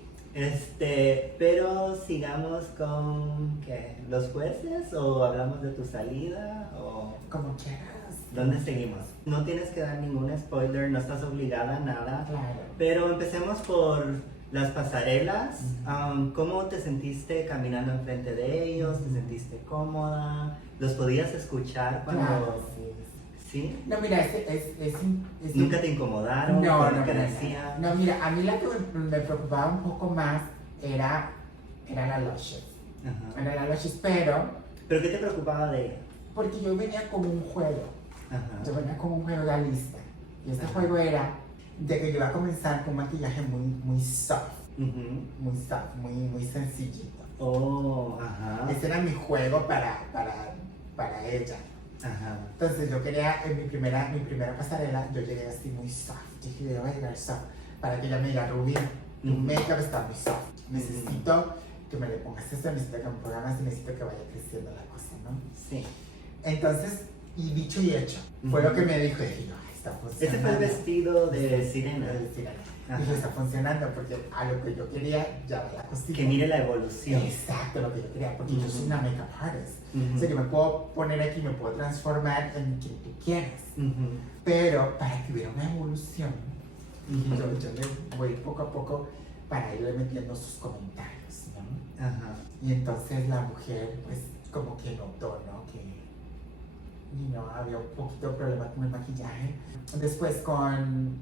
Pero sigamos con, ¿qué? ¿Los jueces? ¿O hablamos de tu salida? ¿O Como quieras. dónde seguimos? No tienes que dar ningún spoiler, no estás obligada a nada. Claro. Pero empecemos por las pasarelas. Ujú. ¿Cómo te sentiste caminando enfrente de ellos? ¿Te sentiste cómoda? ¿Los podías escuchar cuando...? Claro, sí. ¿Sí? No, mira, ¿Nunca te incomodaron? No, con no, lo que no, decían? no, mira, a mí la que me preocupaba un poco más era la Luscious. Ajá. Era la Luscious, pero ¿Pero qué te preocupaba de ella? porque yo venía con un juego. Yo Ajá. venía con un juego de lista. Y este Ajá. juego era de que yo iba a comenzar con un maquillaje muy soft, Ujú. muy sencillito. Oh, ajá. Ese era mi juego para ella. Ajá. Entonces yo quería, en mi primera pasarela, yo llegué así muy soft. Dije, yo voy a llegar soft. Para que ella me diga, Ruby, tu Ujú. make-up está muy soft. Necesito que me le pongas esto, necesito que me programas y necesito que vaya creciendo la cosa, ¿no? Sí. Entonces, y dicho y hecho, fue Ujú. lo que me dijo. Y dije, yo, "Ay, está funcionando". Ese fue el vestido de sirena. De sirena. Ajá. Dije, está funcionando porque a lo que yo quería, ya va la cosita. Que mire la evolución. Exacto, lo que yo quería, porque yo soy Ujú. una make-up artist. Ujú. O sea, yo me puedo poner aquí, me puedo transformar en quien tú quieras. Ujú. Pero para que hubiera una evolución, Ujú. yo le voy poco a poco para irle metiendo sus comentarios, ¿no? Ajá. Y entonces la mujer, pues, como que notó, ¿no? Que había un poquito de problema con el maquillaje. Después con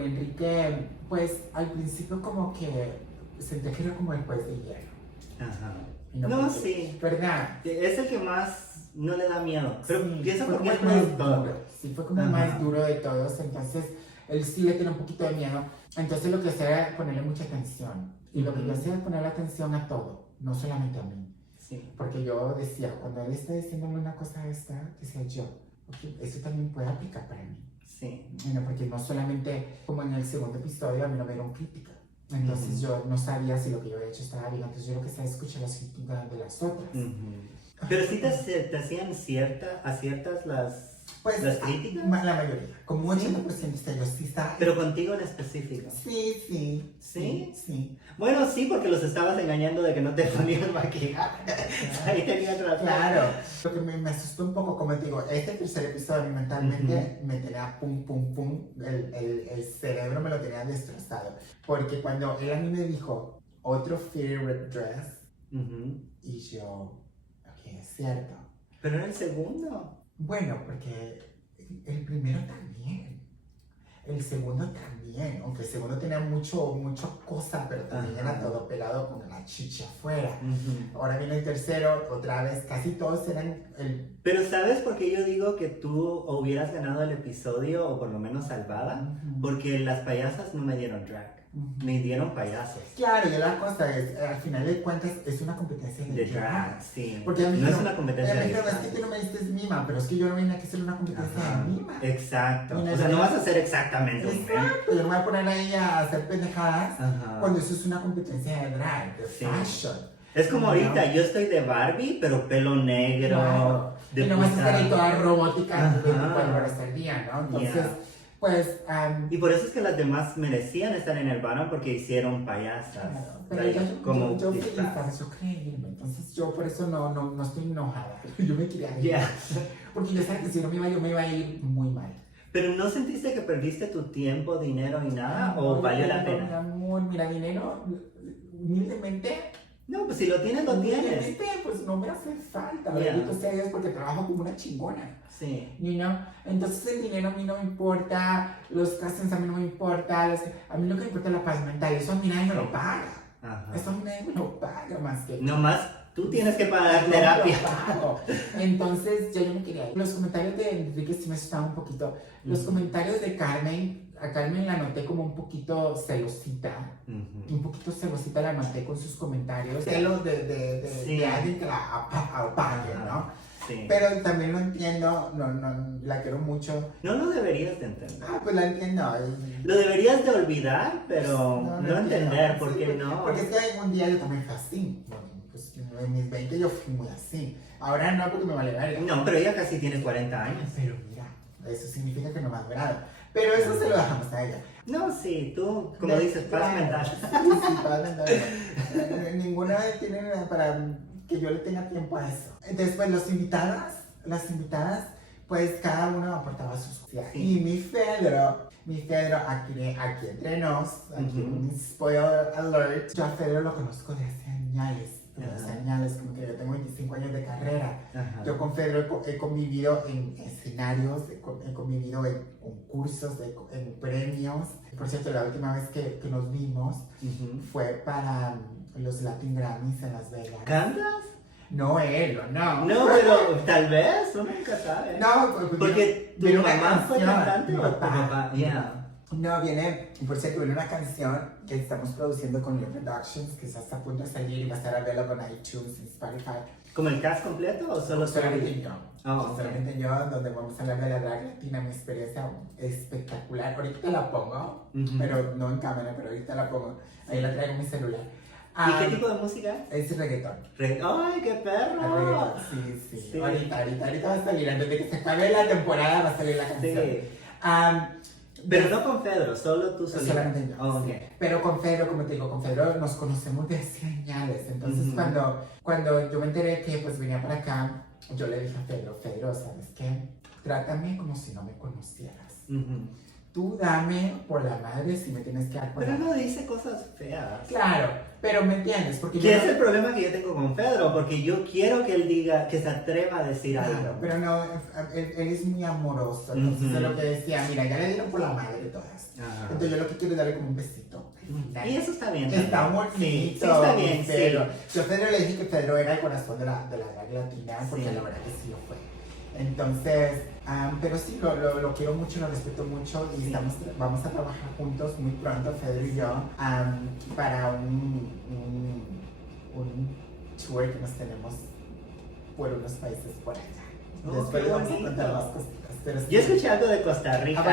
Enrique, pues, al principio como que sentía que era como el juez de hierro. Ajá. Y No, porque- sí. ¿Verdad? Es el que más no le da miedo. Pero Sí, pienso fue porque es como el más duro. duro. Sí, fue como el Ajá. más duro de todos. Entonces, él sí le tenía un poquito de miedo. Entonces, lo que hacía era ponerle mucha atención. Y lo que yo Ujú. hacía era ponerle atención a todo, no solamente a mí. Sí. Porque yo decía, cuando él está diciéndome una cosa esta, decía yo, ok, eso también puede aplicar para mí. Sí. Bueno, porque no solamente, como en el segundo episodio, a mí no me dieron crítica. Entonces Ujú. yo no sabía si lo que yo había hecho estaba bien. Entonces yo lo que estaba escuchando las críticas de las otras. Pero sí te hacían aciertas las Pues ¿Las críticas? La mayoría, como un Sí. 80% está yo sí está. Pero contigo en específico. Sí, sí. ¿Sí? Sí. Bueno, sí, porque los estabas engañando de que no te ponían maquillaje. Ahí tenías razón. Claro. Lo que me asustó un poco, como te digo, este tercer episodio a mí mentalmente me tenía pum, pum, pum. El cerebro me lo tenía destrozado. Porque cuando él a mí me dijo otro favorite dress, Ujú. y yo, ok, es cierto. Pero era el segundo. Bueno, porque el primero también. El segundo también, aunque el segundo tenía mucho cosa, pero también era todo pelado con la chicha afuera. Ahora viene el tercero, otra vez, casi todos eran el... Pero ¿sabes por qué yo digo que tú hubieras ganado el episodio o por lo menos salvada? Porque las payasas no me dieron drag, me dieron payasos. Claro, y la cosa es, al final de cuentas, es una competencia De drag, sí. Porque a mí no es una competencia de drag. Es drag. que tú no me diste mima, pero es que yo no vine aquí a hacer una competencia de mima. Exacto. Y O sea, no vas a hacer exactamente un meme. Exacto, yo no me voy a poner ahí a hacer pendejadas cuando eso es una competencia de drag, de fashion. Es como ahorita, yo estoy de Barbie, pero pelo negro, Claro. de Y no vas a estar ahí puta. toda robótica 24 Ajá. horas al día, ¿no? Entonces, Yeah. pues... Y por eso es que las demás merecían estar en el bottom porque hicieron payasas. Claro, pero Like, yo feliz, disfraz. para eso creerme. Entonces yo por eso no estoy enojada. Yo me quería ir. Yeah. Porque yo sabía que si no me iba, yo me iba a ir muy mal. Pero ¿no sentiste que perdiste tu tiempo, dinero y nada? ¿O No, valió la Mi pena? amor, mira, dinero, humildemente, No, pues si lo tienes, lo tienes. humildemente, pues no me hace falta. Yeah. Bendito sea Dios porque trabajo como una chingona. Sí. You know? Entonces el dinero a mí no me importa, los castings a mí no me importa, a mí lo que me importa es la paz mental. Eso a mí nadie me lo paga. Ajá. Eso a mí nadie me lo paga más que... No más, tú tienes que pagar Yo terapia. lo pago. Entonces ya yo me quería ir. Los comentarios de Enrique sí me asustaban un poquito. Los comentarios de Carmen, a Carmen la noté como un poquito celosita. Un poquito celosita la noté con sus comentarios. Celos de alguien que la apague, ¿no? Sí. Pero también lo entiendo, la quiero mucho. No lo deberías de entender. Pues la entiendo. Lo deberías de olvidar, pero no entender, entiendo. ¿por qué Sí, no? Porque es que algún día yo también fui así. Bueno, pues en mis 20 yo fui muy así. Ahora no, porque me vale verga. No, pero ella casi tiene 40 años. Pero mira, eso significa que no me has durado. Pero eso se lo dejamos a ella. No, sí, tú, como dices, paz mental. Sí, paz mental. Ninguna tiene para que yo le tenga tiempo a eso. Después, las invitadas, pues cada uno aportaba sus cosas. Sí. Y mi Fedro, aquí entre nos, aquí un spoiler alert, yo a Fedro lo conozco de hace años, como que yo tengo 25 años de carrera. Ajá. Yo con Fedro he convivido en escenarios, he convivido en concursos, en premios. Por cierto, la última vez que nos vimos fue para los Latin Grammys en Las Vegas. ¿Cantas? No él, no. No, pero tal vez, uno nunca sabe. No, Porque tu viene una mamá fue canción, cantante mi o tu papá. papá. Yeah. No, por cierto, viene una canción que estamos produciendo con Leo Productions, que ya está a punto de salir y va a estar available en iTunes y Spotify. ¿Como el cast completo o solo Solamente yo. Oh, okay. Solamente yo, donde vamos a hablar de la drag latina, mi experiencia espectacular. Ahorita te la pongo, pero no en cámara, pero ahorita la pongo. Ahí la traigo en mi celular. ¿Y qué tipo de música es? Es reggaetón. ¡Ay, qué perro! Reggaetón, sí. Ahorita va a salir, antes de que se acabe la temporada va a salir la canción. Sí. Pero no con Fedro, solo tú solita. Solamente yo. Oh, Sí. okay. Pero con Fedro, como te digo, con Fedro nos conocemos de hace años. Entonces, cuando yo me enteré que pues venía para acá, yo le dije a Fedro, ¿sabes qué? Trátame como si no me conocieras. Tú dame por la madre si me tienes que dar por Pero la no dice coses feas. Claro, pero me entiendes, porque ¿Qué es el problema que yo tengo con Pedro? Porque yo quiero que él diga, que se atreva a decir Claro, algo. pero no, él es muy amoroso. Entonces es lo que decía, mira, ya le dieron por la madre todas. Ajá. Entonces yo lo que quiero es darle como un besito. Y eso está bien. Está también. bonito. Sí, está bien, Pedro. sí. Yo a Pedro le dije que Pedro era el corazón de la drag latina, porque Sí. la verdad que sí lo fue. Entonces, pero sí, lo quiero mucho, lo respeto mucho y Sí. vamos a trabajar juntos muy pronto, Pedro y yo, para un tour que nos tenemos por unos países por allá. Oh, Después qué les vamos a bonito. contar más cositas. Pero sí. Yo escuché algo de Costa Rica. Por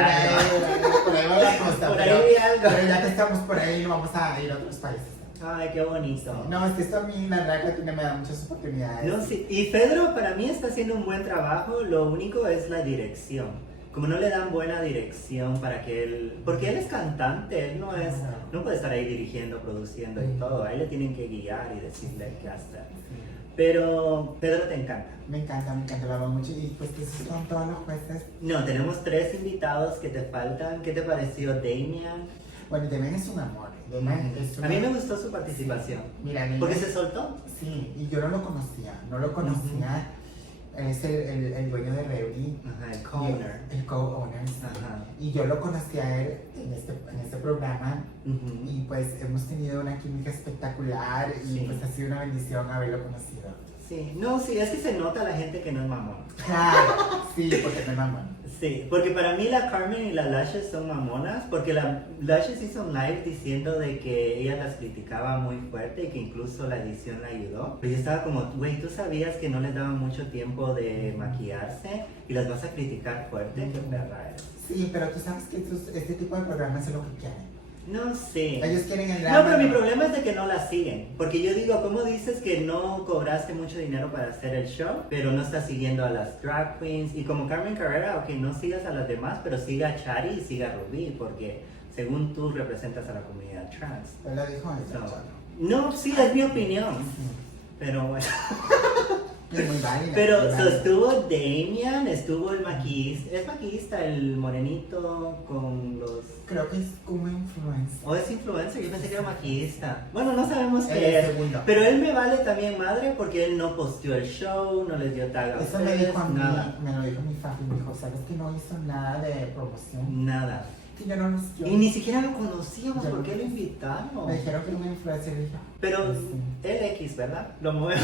ahí va la costa, Por pero, ahí vi algo. pero ya que estamos por ahí, no vamos a ir a otros países. Ay, qué bonito. No, es que esto a mí, la drag latina me da muchas oportunidades. No, sí. Y Pedro para mí está haciendo un buen trabajo, lo único es la dirección. Como no le dan buena dirección para que él... Porque él es cantante, él no puede estar ahí dirigiendo, produciendo y todo. A él le tienen que guiar y decirle qué hacer. Pero Pedro te encanta. Me encanta, lo amo mucho. Y pues esos son todos los jueces. No, tenemos 3 invitados que te faltan. ¿Qué te pareció Damian? Bueno, Damian es un amor. Damian es A mí me gustó su participación. Mira, Damian- Porque se soltó. Sí, y yo no lo conocía. es el dueño de Revry. Ajá, el co-owner. El co-owner. Ajá. Y yo lo conocí a él en este programa. Ujú. Y pues hemos tenido una química espectacular. Y Sí. pues ha sido una bendición haberlo conocido. Sí, no, sí, es que se nota la gente que no es mamón. Claro, sí, porque no es mamón. Sí, porque para mí la Carmen y la Lashes son mamonas, porque la Lashes hizo un live diciendo de que ella las criticaba muy fuerte y que incluso la edición la ayudó. Pero yo estaba como, güey, ¿tú sabías que no les daba mucho tiempo de maquillarse y las vas a criticar fuerte? ¿Qué perra es? Sí, pero tú sabes que este tipo de programas es lo que quieren. No sé. Ellos quieren el No, drama. pero mi problema es de que no la siguen. Porque yo digo, ¿cómo dices que no cobraste mucho dinero para hacer el show? Pero no estás siguiendo a las drag queens. Y como Carmen Carrera, ok, no sigas a las demás, pero siga a Chari y siga a Rubí. Porque según tú representas a la comunidad trans. Él lo dijo ella. No, sí, es mi opinión. Pero bueno. Es muy válida. Pero muy so, válida. estuvo Damian, estuvo el maquillista. ¿Es maquillista el morenito con los...? Creo que es como influencer. ¿O es influencer? Yo pensé que era maquillista. Bueno, no sabemos El qué es. segundo. Pero él me vale también madre porque él no posteó el show, no les dio tag a Eso me ustedes, dijo a mí, nada. me lo dijo mi papi, me dijo, ¿sabes que no hizo nada de promoción? Nada. Y yo no los... yo- Y ni siquiera lo conocíamos, Yo ¿por no- qué lo invitaron? Me dijeron que era un influencer y dije, Pero sí. el X, ¿verdad? Lo movemos.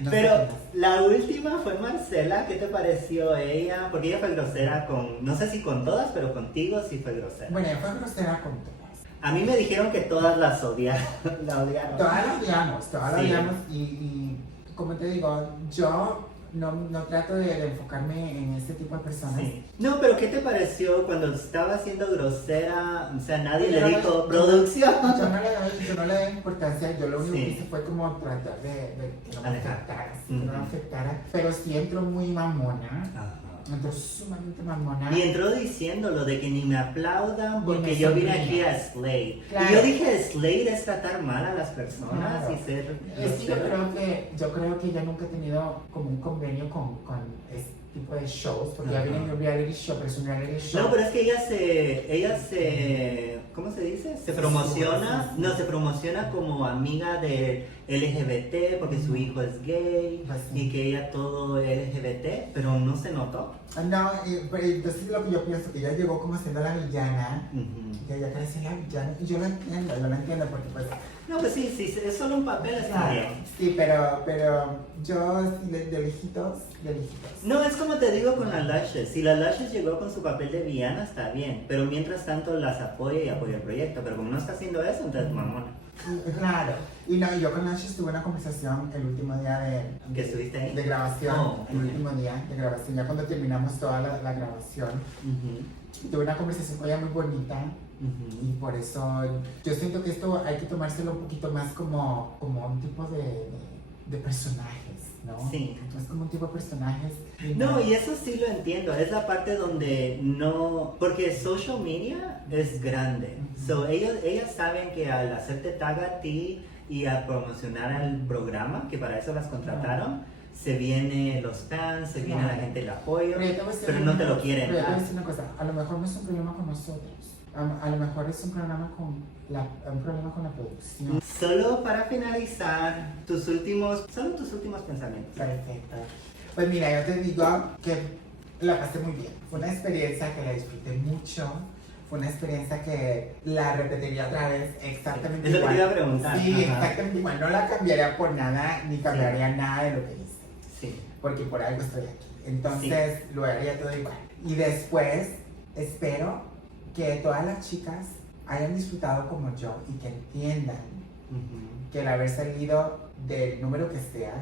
No sé Pero quién es. la última fue Marcela, ¿qué te pareció ella? Porque ella fue grosera con, no sé si con todas, pero contigo sí fue grosera. Bueno, ella fue grosera con todas. A mí me dijeron que todas las odiaron. La odiaron. Todas la odiamos, Sí. y como te digo, yo no trato de enfocarme en este tipo de personas. Sí. No, pero ¿qué te pareció cuando estaba siendo grosera? O sea, nadie Yo le no dijo le- producción. Yo no le doy importancia, yo lo único Sí. que hice fue como tratar de que no me Alejar. afectara, sí, que no me Ujú. afectara, pero sí entró muy mamona, Ajá. entró sumamente mamona. Y entró diciéndolo de que ni me aplaudan porque me yo vine sonrían. aquí a Slay. Claro. Y yo dije, Slay es tratar mal a las personas Claro. y ser Es que yo grosero. creo que ella nunca ha tenido como un convenio con este tipo de shows, porque ella Ajá. viene de un reality show, pero es un reality show. No, pero es que ella se, ¿cómo se dice? Se promociona, sí, sí. no, se promociona como amiga de LGBT porque su hijo es gay Pues sí. y que ella todo LGBT, pero no se notó. No, pero entonces lo que yo pienso, que ella llegó como siendo la villana, Ujú. que ella parece la villana, y yo lo entiendo porque pues... No, pues sí, sí, es solo un papel, está bien. Sí, pero yo sí, de lejitos. No, es como te digo con las Lashes. Si las Lashes llegó con su papel de villana, está bien. Pero mientras tanto las apoya y apoya el proyecto. Pero como no está haciendo eso, entonces mamona. Claro. Y no, yo con Nash tuve una conversación el último día ¿Que estuviste ahí? de grabación. Oh, el ok. último día de grabación, ya cuando terminamos toda la grabación. Ujú, Tuve una conversación con ella muy bonita. ujú. Y por eso yo siento que esto hay que tomárselo un poquito más como un tipo de personajes, ¿no? Sí. Es como un tipo de personajes. No, y eso sí lo entiendo. Es la parte donde no... Porque social media es grande. Ujú. So, ellas saben que al hacerte tag a ti y a promocionar el programa, que para eso las contrataron, se viene los fans, se viene Claro. la gente, el apoyo, Pero yo te voy a decir pero una no te lo cosa, quieren pero yo te voy a dar. decir una cosa, a lo mejor no es un problema con nosotros, a lo mejor es un problema con la producción. Solo para finalizar, solo tus últimos pensamientos. Perfecto. Pues mira, yo te digo que la pasé muy bien. Fue una experiencia que la disfruté mucho. Fue una experiencia que la repetiría otra vez exactamente Es lo que igual. te iba a preguntar. Sí, Ajá. exactamente igual. No la cambiaría por nada, ni cambiaría nada de lo que hice. Sí. Porque por algo estoy aquí. Entonces lo haría todo igual. Y después espero que todas las chicas hayan disfrutado como yo y que entiendan Ujú, que el haber salido del número que sea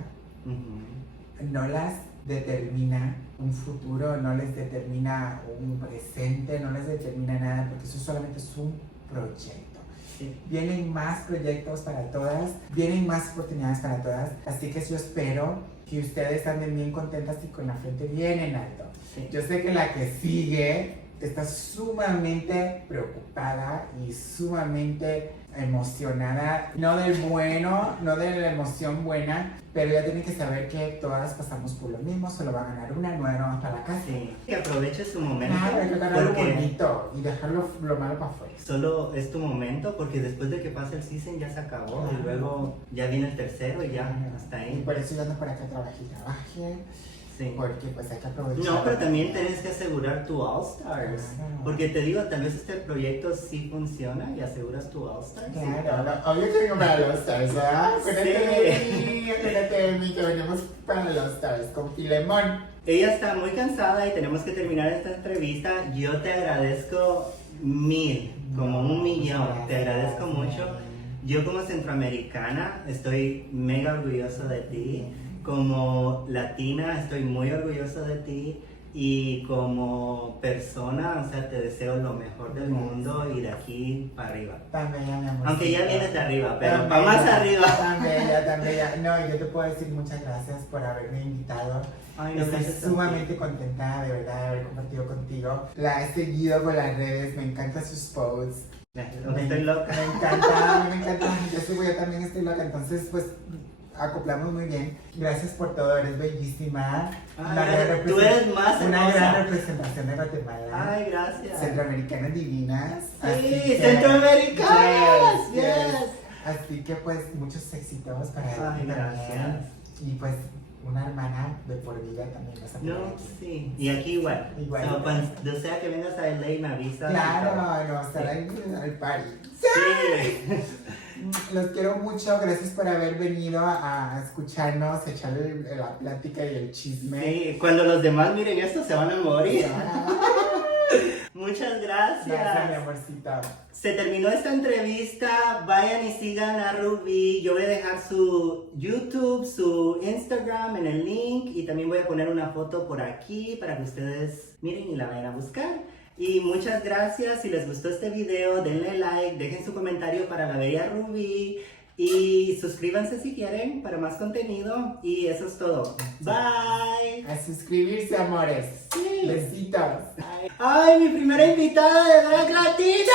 ujú. no las determina un futuro, no les determina un presente, no les determina nada, porque eso solamente es un proyecto. Sí. Vienen más proyectos para todas, vienen más oportunidades para todas, así que yo espero que ustedes anden bien contentas y con la frente bien en alto. Sí. Yo sé que la que sigue está sumamente preocupada y sumamente emocionada, no del bueno, no de la emoción buena, pero ya tiene que saber que todas pasamos por lo mismo, solo va a ganar una nueva para la casa. Sí. Que aproveche su momento. Claro, hay que ganar lo porque bonito y dejar lo malo para afuera. solo es tu momento, porque después de que pase el season ya se acabó. Y luego ya viene el tercero y ya hasta Y ahí. por eso yo ando por acá, trabajé. Sí. Sí. porque pues hay que aprovechar. No, pero también tienes que asegurar tu All Stars. Claro. Porque te digo, tal vez este proyecto sí funciona y aseguras tu All Stars. Claro, no, obvio que vengo para los Stars, ¿verdad? Acuérdate de mí, que venimos para los Stars con Filemón. Ella está muy cansada y tenemos que terminar esta entrevista. Yo te agradezco mil, como un millón. Te agradezco mucho. Yo como centroamericana estoy mega orgulloso de ti. Como latina estoy muy orgulloso de ti. Y como persona, o sea, te deseo lo mejor del mundo y de aquí para arriba. Tan bella, mi amor. Aunque ya vienes de arriba, pero Tan para más bella, arriba. Tan bella, tan bella. No, yo te puedo decir muchas gracias por haberme invitado. Ay, no, Estoy gracias a ti. sumamente contenta de verdad de haber compartido contigo. La he seguido por las redes, me encantan sus posts. Estoy loca. Me encanta, me encanta. Yo también estoy loca, entonces pues acoplamos muy bien. Gracias por todo, eres bellísima. Ay, tú eres más una hermosa. gran representación de Guatemala. Ay, gracias. Centroamericanas divinas. así Sí, que- centroamericanas. Yes, Yes. yes. Así que pues muchos éxitos para ti Ay, también. gracias. Y pues una hermana de por vida también vas a tener No, aquí. sí. Y aquí igual. Igual. So, cuando sea que vengas a LA me avisas. Claro, no, estar ahí al party. Sí. Los quiero mucho, gracias por haber venido a escucharnos, echar la plática y el chisme. Sí, cuando los demás miren esto se van a morir. Ah, Muchas gracias, mi gracias. amorcito. Se terminó esta entrevista. Vayan y sigan a Ruby. Yo voy a dejar su YouTube, su Instagram en el link y también voy a poner una foto por aquí para que ustedes miren y la vayan a buscar. Y muchas gracias. Si les gustó este video, denle like, dejen su comentario para la bella Ruby y suscríbanse si quieren para más contenido. Y eso es todo. Bye. A suscribirse, amores. Sí. Besitos. Ay, mi primera invitada de Drag Latina.